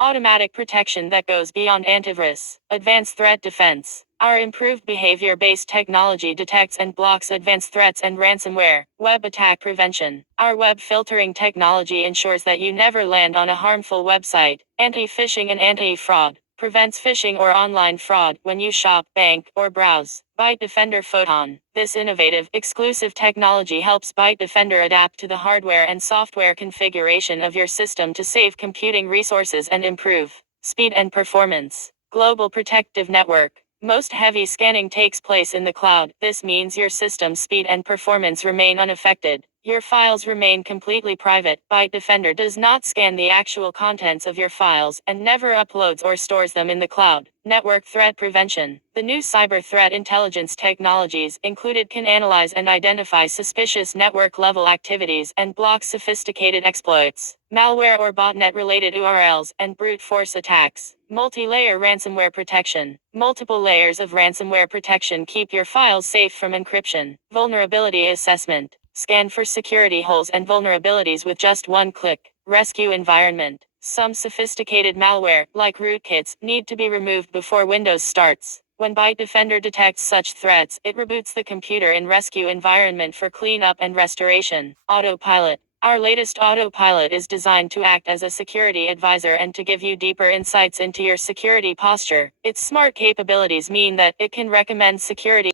Automatic protection that goes beyond antivirus, advanced threat defense. Our improved behavior-based technology detects and blocks advanced threats and ransomware, web attack prevention. Our web filtering technology ensures that you never land on a harmful website. Anti-phishing and anti-fraud prevents phishing or online fraud when you shop, bank, or browse. Byte Defender Photon. This innovative, exclusive technology helps Byte Defender adapt to the hardware and software configuration of your system to save computing resources and improve speed and performance. Global Protective Network. Most heavy scanning takes place in the cloud. This means your system's speed and performance remain unaffected. Your files remain completely private. Byte Defender does not scan the actual contents of your files and never uploads or stores them in the cloud. Network threat prevention. The new cyber threat intelligence technologies included can analyze and identify suspicious network-level activities and block sophisticated exploits, malware or botnet-related URLs, and brute force attacks. Multi-layer ransomware protection. Multiple layers of ransomware protection keep your files safe from encryption. Vulnerability assessment. Scan for security holes and vulnerabilities with just one click. Rescue environment. Some sophisticated malware, like rootkits, need to be removed before Windows starts. When Byte Defender detects such threats, it reboots the computer in rescue environment for cleanup and restoration. Autopilot. Our latest autopilot is designed to act as a security advisor and to give you deeper insights into your security posture. Its smart capabilities mean that it can recommend security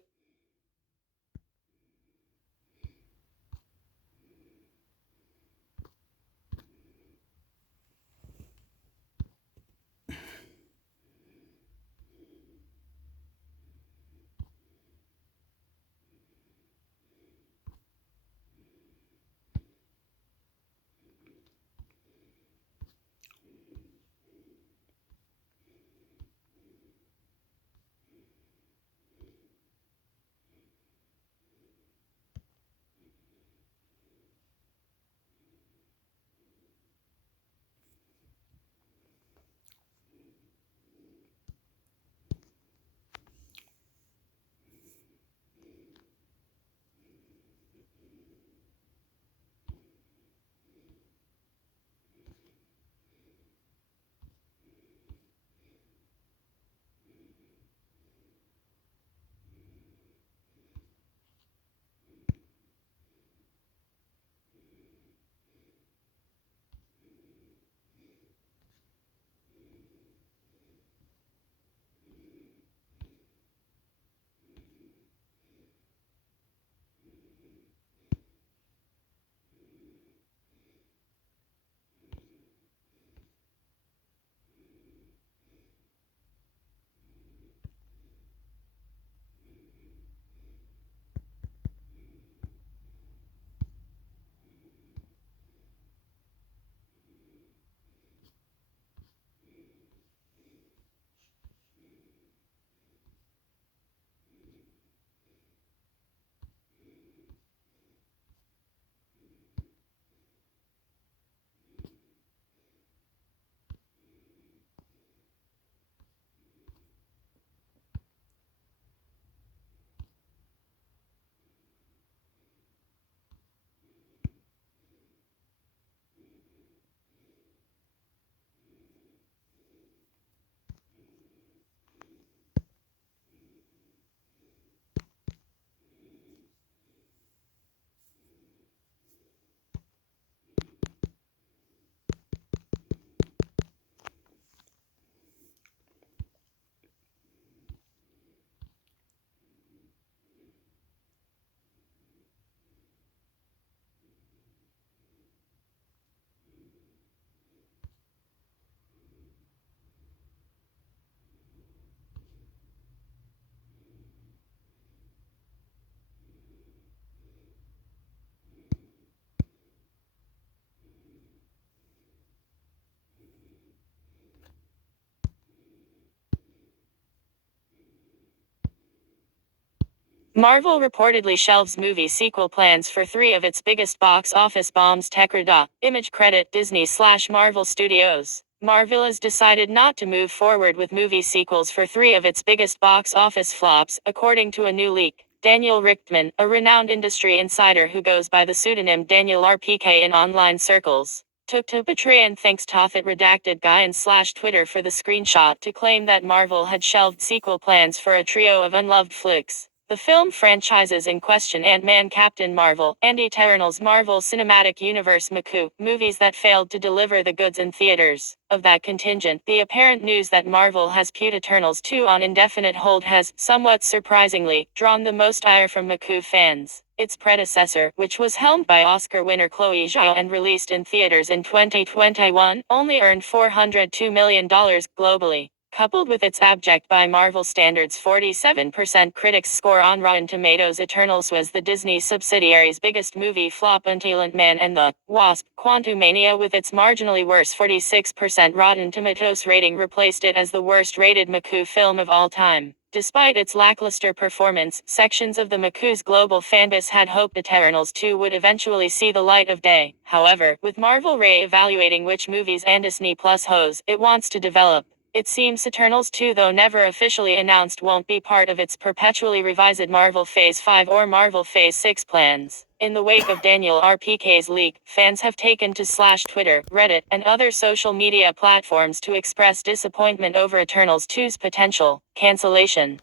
Marvel reportedly shelves movie sequel plans for 3 of its biggest box office bombs. Tekra. Image credit Disney/Marvel Studios. Marvel has decided not to move forward with movie sequels for 3 of its biggest box office flops, according to a new leak. Daniel Richtman, a renowned industry insider who goes by the pseudonym Daniel RPK in online circles, took to Patreon and thanks Tophet redacted guy and /Twitter for the screenshot to claim that Marvel had shelved sequel plans for a trio of unloved flicks. The film franchises in question: Ant-Man, Captain Marvel, and Eternals, Marvel Cinematic Universe Maku, movies that failed to deliver the goods in theaters. Of that contingent, the apparent news that Marvel has put Eternals 2 on indefinite hold has, somewhat surprisingly, drawn the most ire from Maku fans. Its predecessor, which was helmed by Oscar winner Chloe Zhao and released in theaters in 2021, only earned $402 million globally. Coupled with its abject by Marvel standards 47% critics score on Rotten Tomatoes, Eternals was the Disney subsidiary's biggest movie flop until Ant-Man and the Wasp: Quantumania, with its marginally worse 46% Rotten Tomatoes rating, replaced it as the worst-rated Maku film of all time. Despite its lackluster performance, sections of the Maku's global fanbase had hoped Eternals 2 would eventually see the light of day. However, with Marvel re-evaluating which movies and Disney Plus shows it wants to develop, It seems Eternals 2, though never officially announced, won't be part of its perpetually revised Marvel Phase 5 or Marvel Phase 6 plans. In the wake of Daniel RPK's leak, fans have taken to Twitter, Reddit, and other social media platforms to express disappointment over Eternals 2's potential cancellation.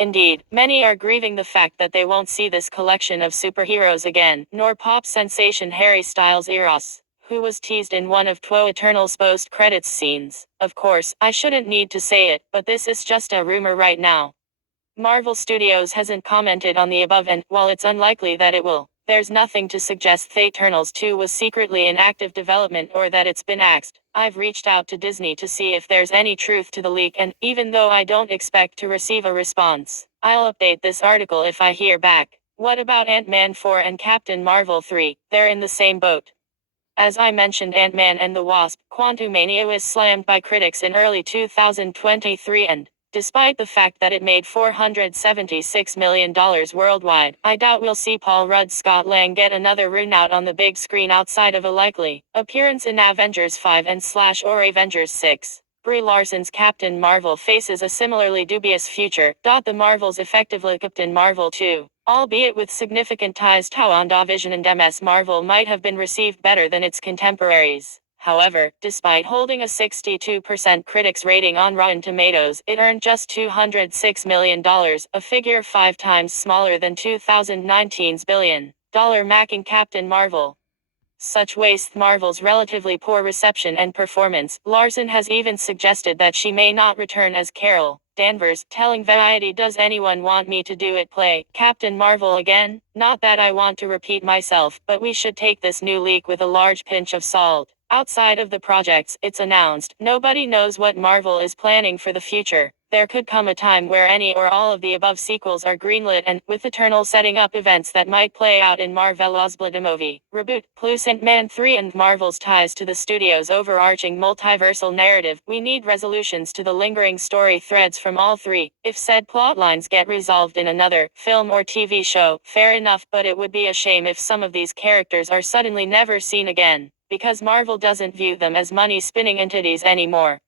Indeed, many are grieving the fact that they won't see this collection of superheroes again, nor pop sensation Harry Styles' Eros, who was teased in one of TWO Eternals post-credits scenes. Of course, I shouldn't need to say it, but this is just a rumor right now. Marvel Studios hasn't commented on the above, and, while it's unlikely that it will, there's nothing to suggest The Eternals 2 was secretly in active development or that it's been axed. I've reached out to Disney to see if there's any truth to the leak, and, even though I don't expect to receive a response, I'll update this article if I hear back. What about Ant-Man 4 and Captain Marvel 3? They're in the same boat. As I mentioned, Ant-Man and the Wasp: Quantumania was slammed by critics in early 2023, and, despite the fact that it made $476 million worldwide, I doubt we'll see Paul Rudd Scott Lang get another run out on the big screen outside of a likely appearance in Avengers 5 and / or Avengers 6. Brie Larson's Captain Marvel faces a similarly dubious future. The Marvels effectively Captain Marvel 2, albeit with significant ties to WandaVision and Ms. Marvel, might have been received better than its contemporaries. However, despite holding a 62% critics rating on Rotten Tomatoes, it earned just $206 million, a figure 5 times smaller than 2019's $1 billion making Captain Marvel. Such wastes Marvel's relatively poor reception and performance. Larson has even suggested that she may not return as Carol Danvers, telling Variety, "Does anyone want me to do it play Captain Marvel again? Not that I want to repeat myself, but we should take this new leak with a large pinch of salt." Outside of the projects it's announced, nobody knows what Marvel is planning for the future. There could come a time where any or all of the above sequels are greenlit, and, with Eternal setting up events that might play out in Marvel's Blood movie reboot, plus Ant-Man 3 and Marvel's ties to the studio's overarching multiversal narrative, we need resolutions to the lingering story threads from all three. If said plotlines get resolved in another film or TV show, fair enough, but it would be a shame if some of these characters are suddenly never seen again, because Marvel doesn't view them as money-spinning entities anymore.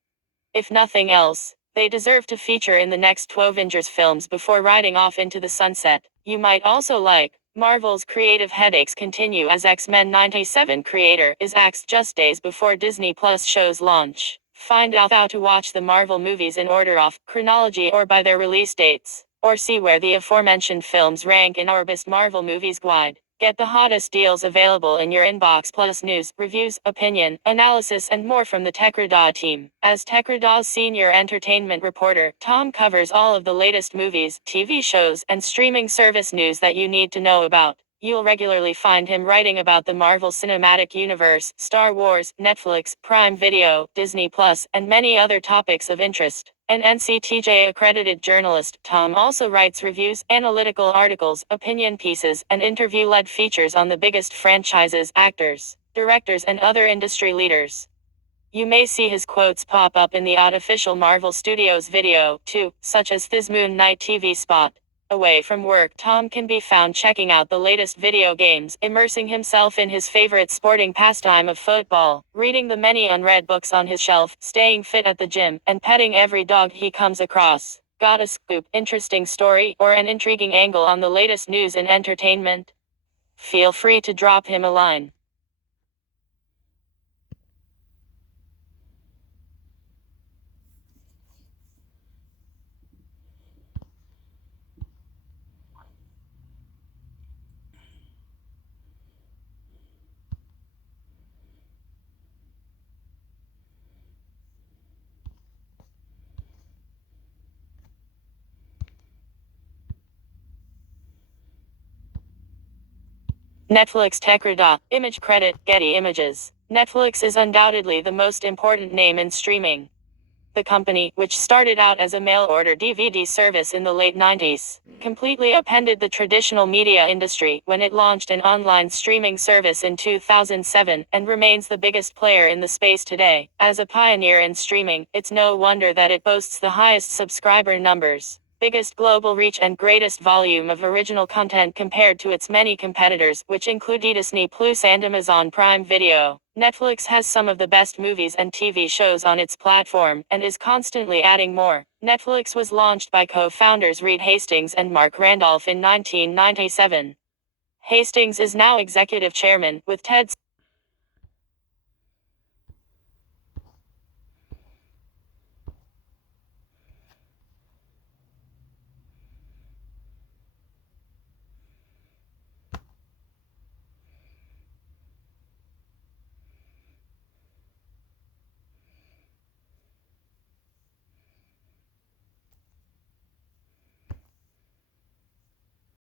If nothing else, they deserve to feature in the next 12 Avengers films before riding off into the sunset. You might also like Marvel's creative headaches continue as X-Men 97 creator is axed just days before Disney Plus show's launch. Find out how to watch the Marvel movies in order of chronology or by their release dates, or see where the aforementioned films rank in our best Marvel movies guide. Get the hottest deals available in your inbox, plus news, reviews, opinion, analysis, and more from the TechRadar team. As TechRadar's senior entertainment reporter, Tom covers all of the latest movies, TV shows, and streaming service news that you need to know about. You'll regularly find him writing about the Marvel Cinematic Universe, Star Wars, Netflix, Prime Video, Disney Plus, and many other topics of interest. An NCTJ accredited journalist, Tom also writes reviews, analytical articles, opinion pieces, and interview-led features on the biggest franchises, actors, directors, and other industry leaders. You may see his quotes pop up in the Artificial Marvel Studios video, too, such as this Moon Knight TV spot. Away from work, Tom can be found checking out the latest video games, immersing himself in his favorite sporting pastime of football, reading the many unread books on his shelf, staying fit at the gym, and petting every dog he comes across. Got a scoop, interesting story, or an intriguing angle on the latest news in entertainment? Feel free to drop him a line. Netflix TechRadar, image credit, Getty Images. Netflix is undoubtedly the most important name in streaming. The company, which started out as a mail-order DVD service in the late 90s, completely upended the traditional media industry when it launched an online streaming service in 2007, and remains the biggest player in the space today. As a pioneer in streaming, it's no wonder that it boasts the highest subscriber numbers, biggest global reach, and greatest volume of original content compared to its many competitors, which include Disney Plus and Amazon Prime Video. Netflix has some of the best movies and TV shows on its platform and is constantly adding more. Netflix was launched by co-founders Reed Hastings and Mark Randolph in 1997. Hastings is now executive chairman, with Ted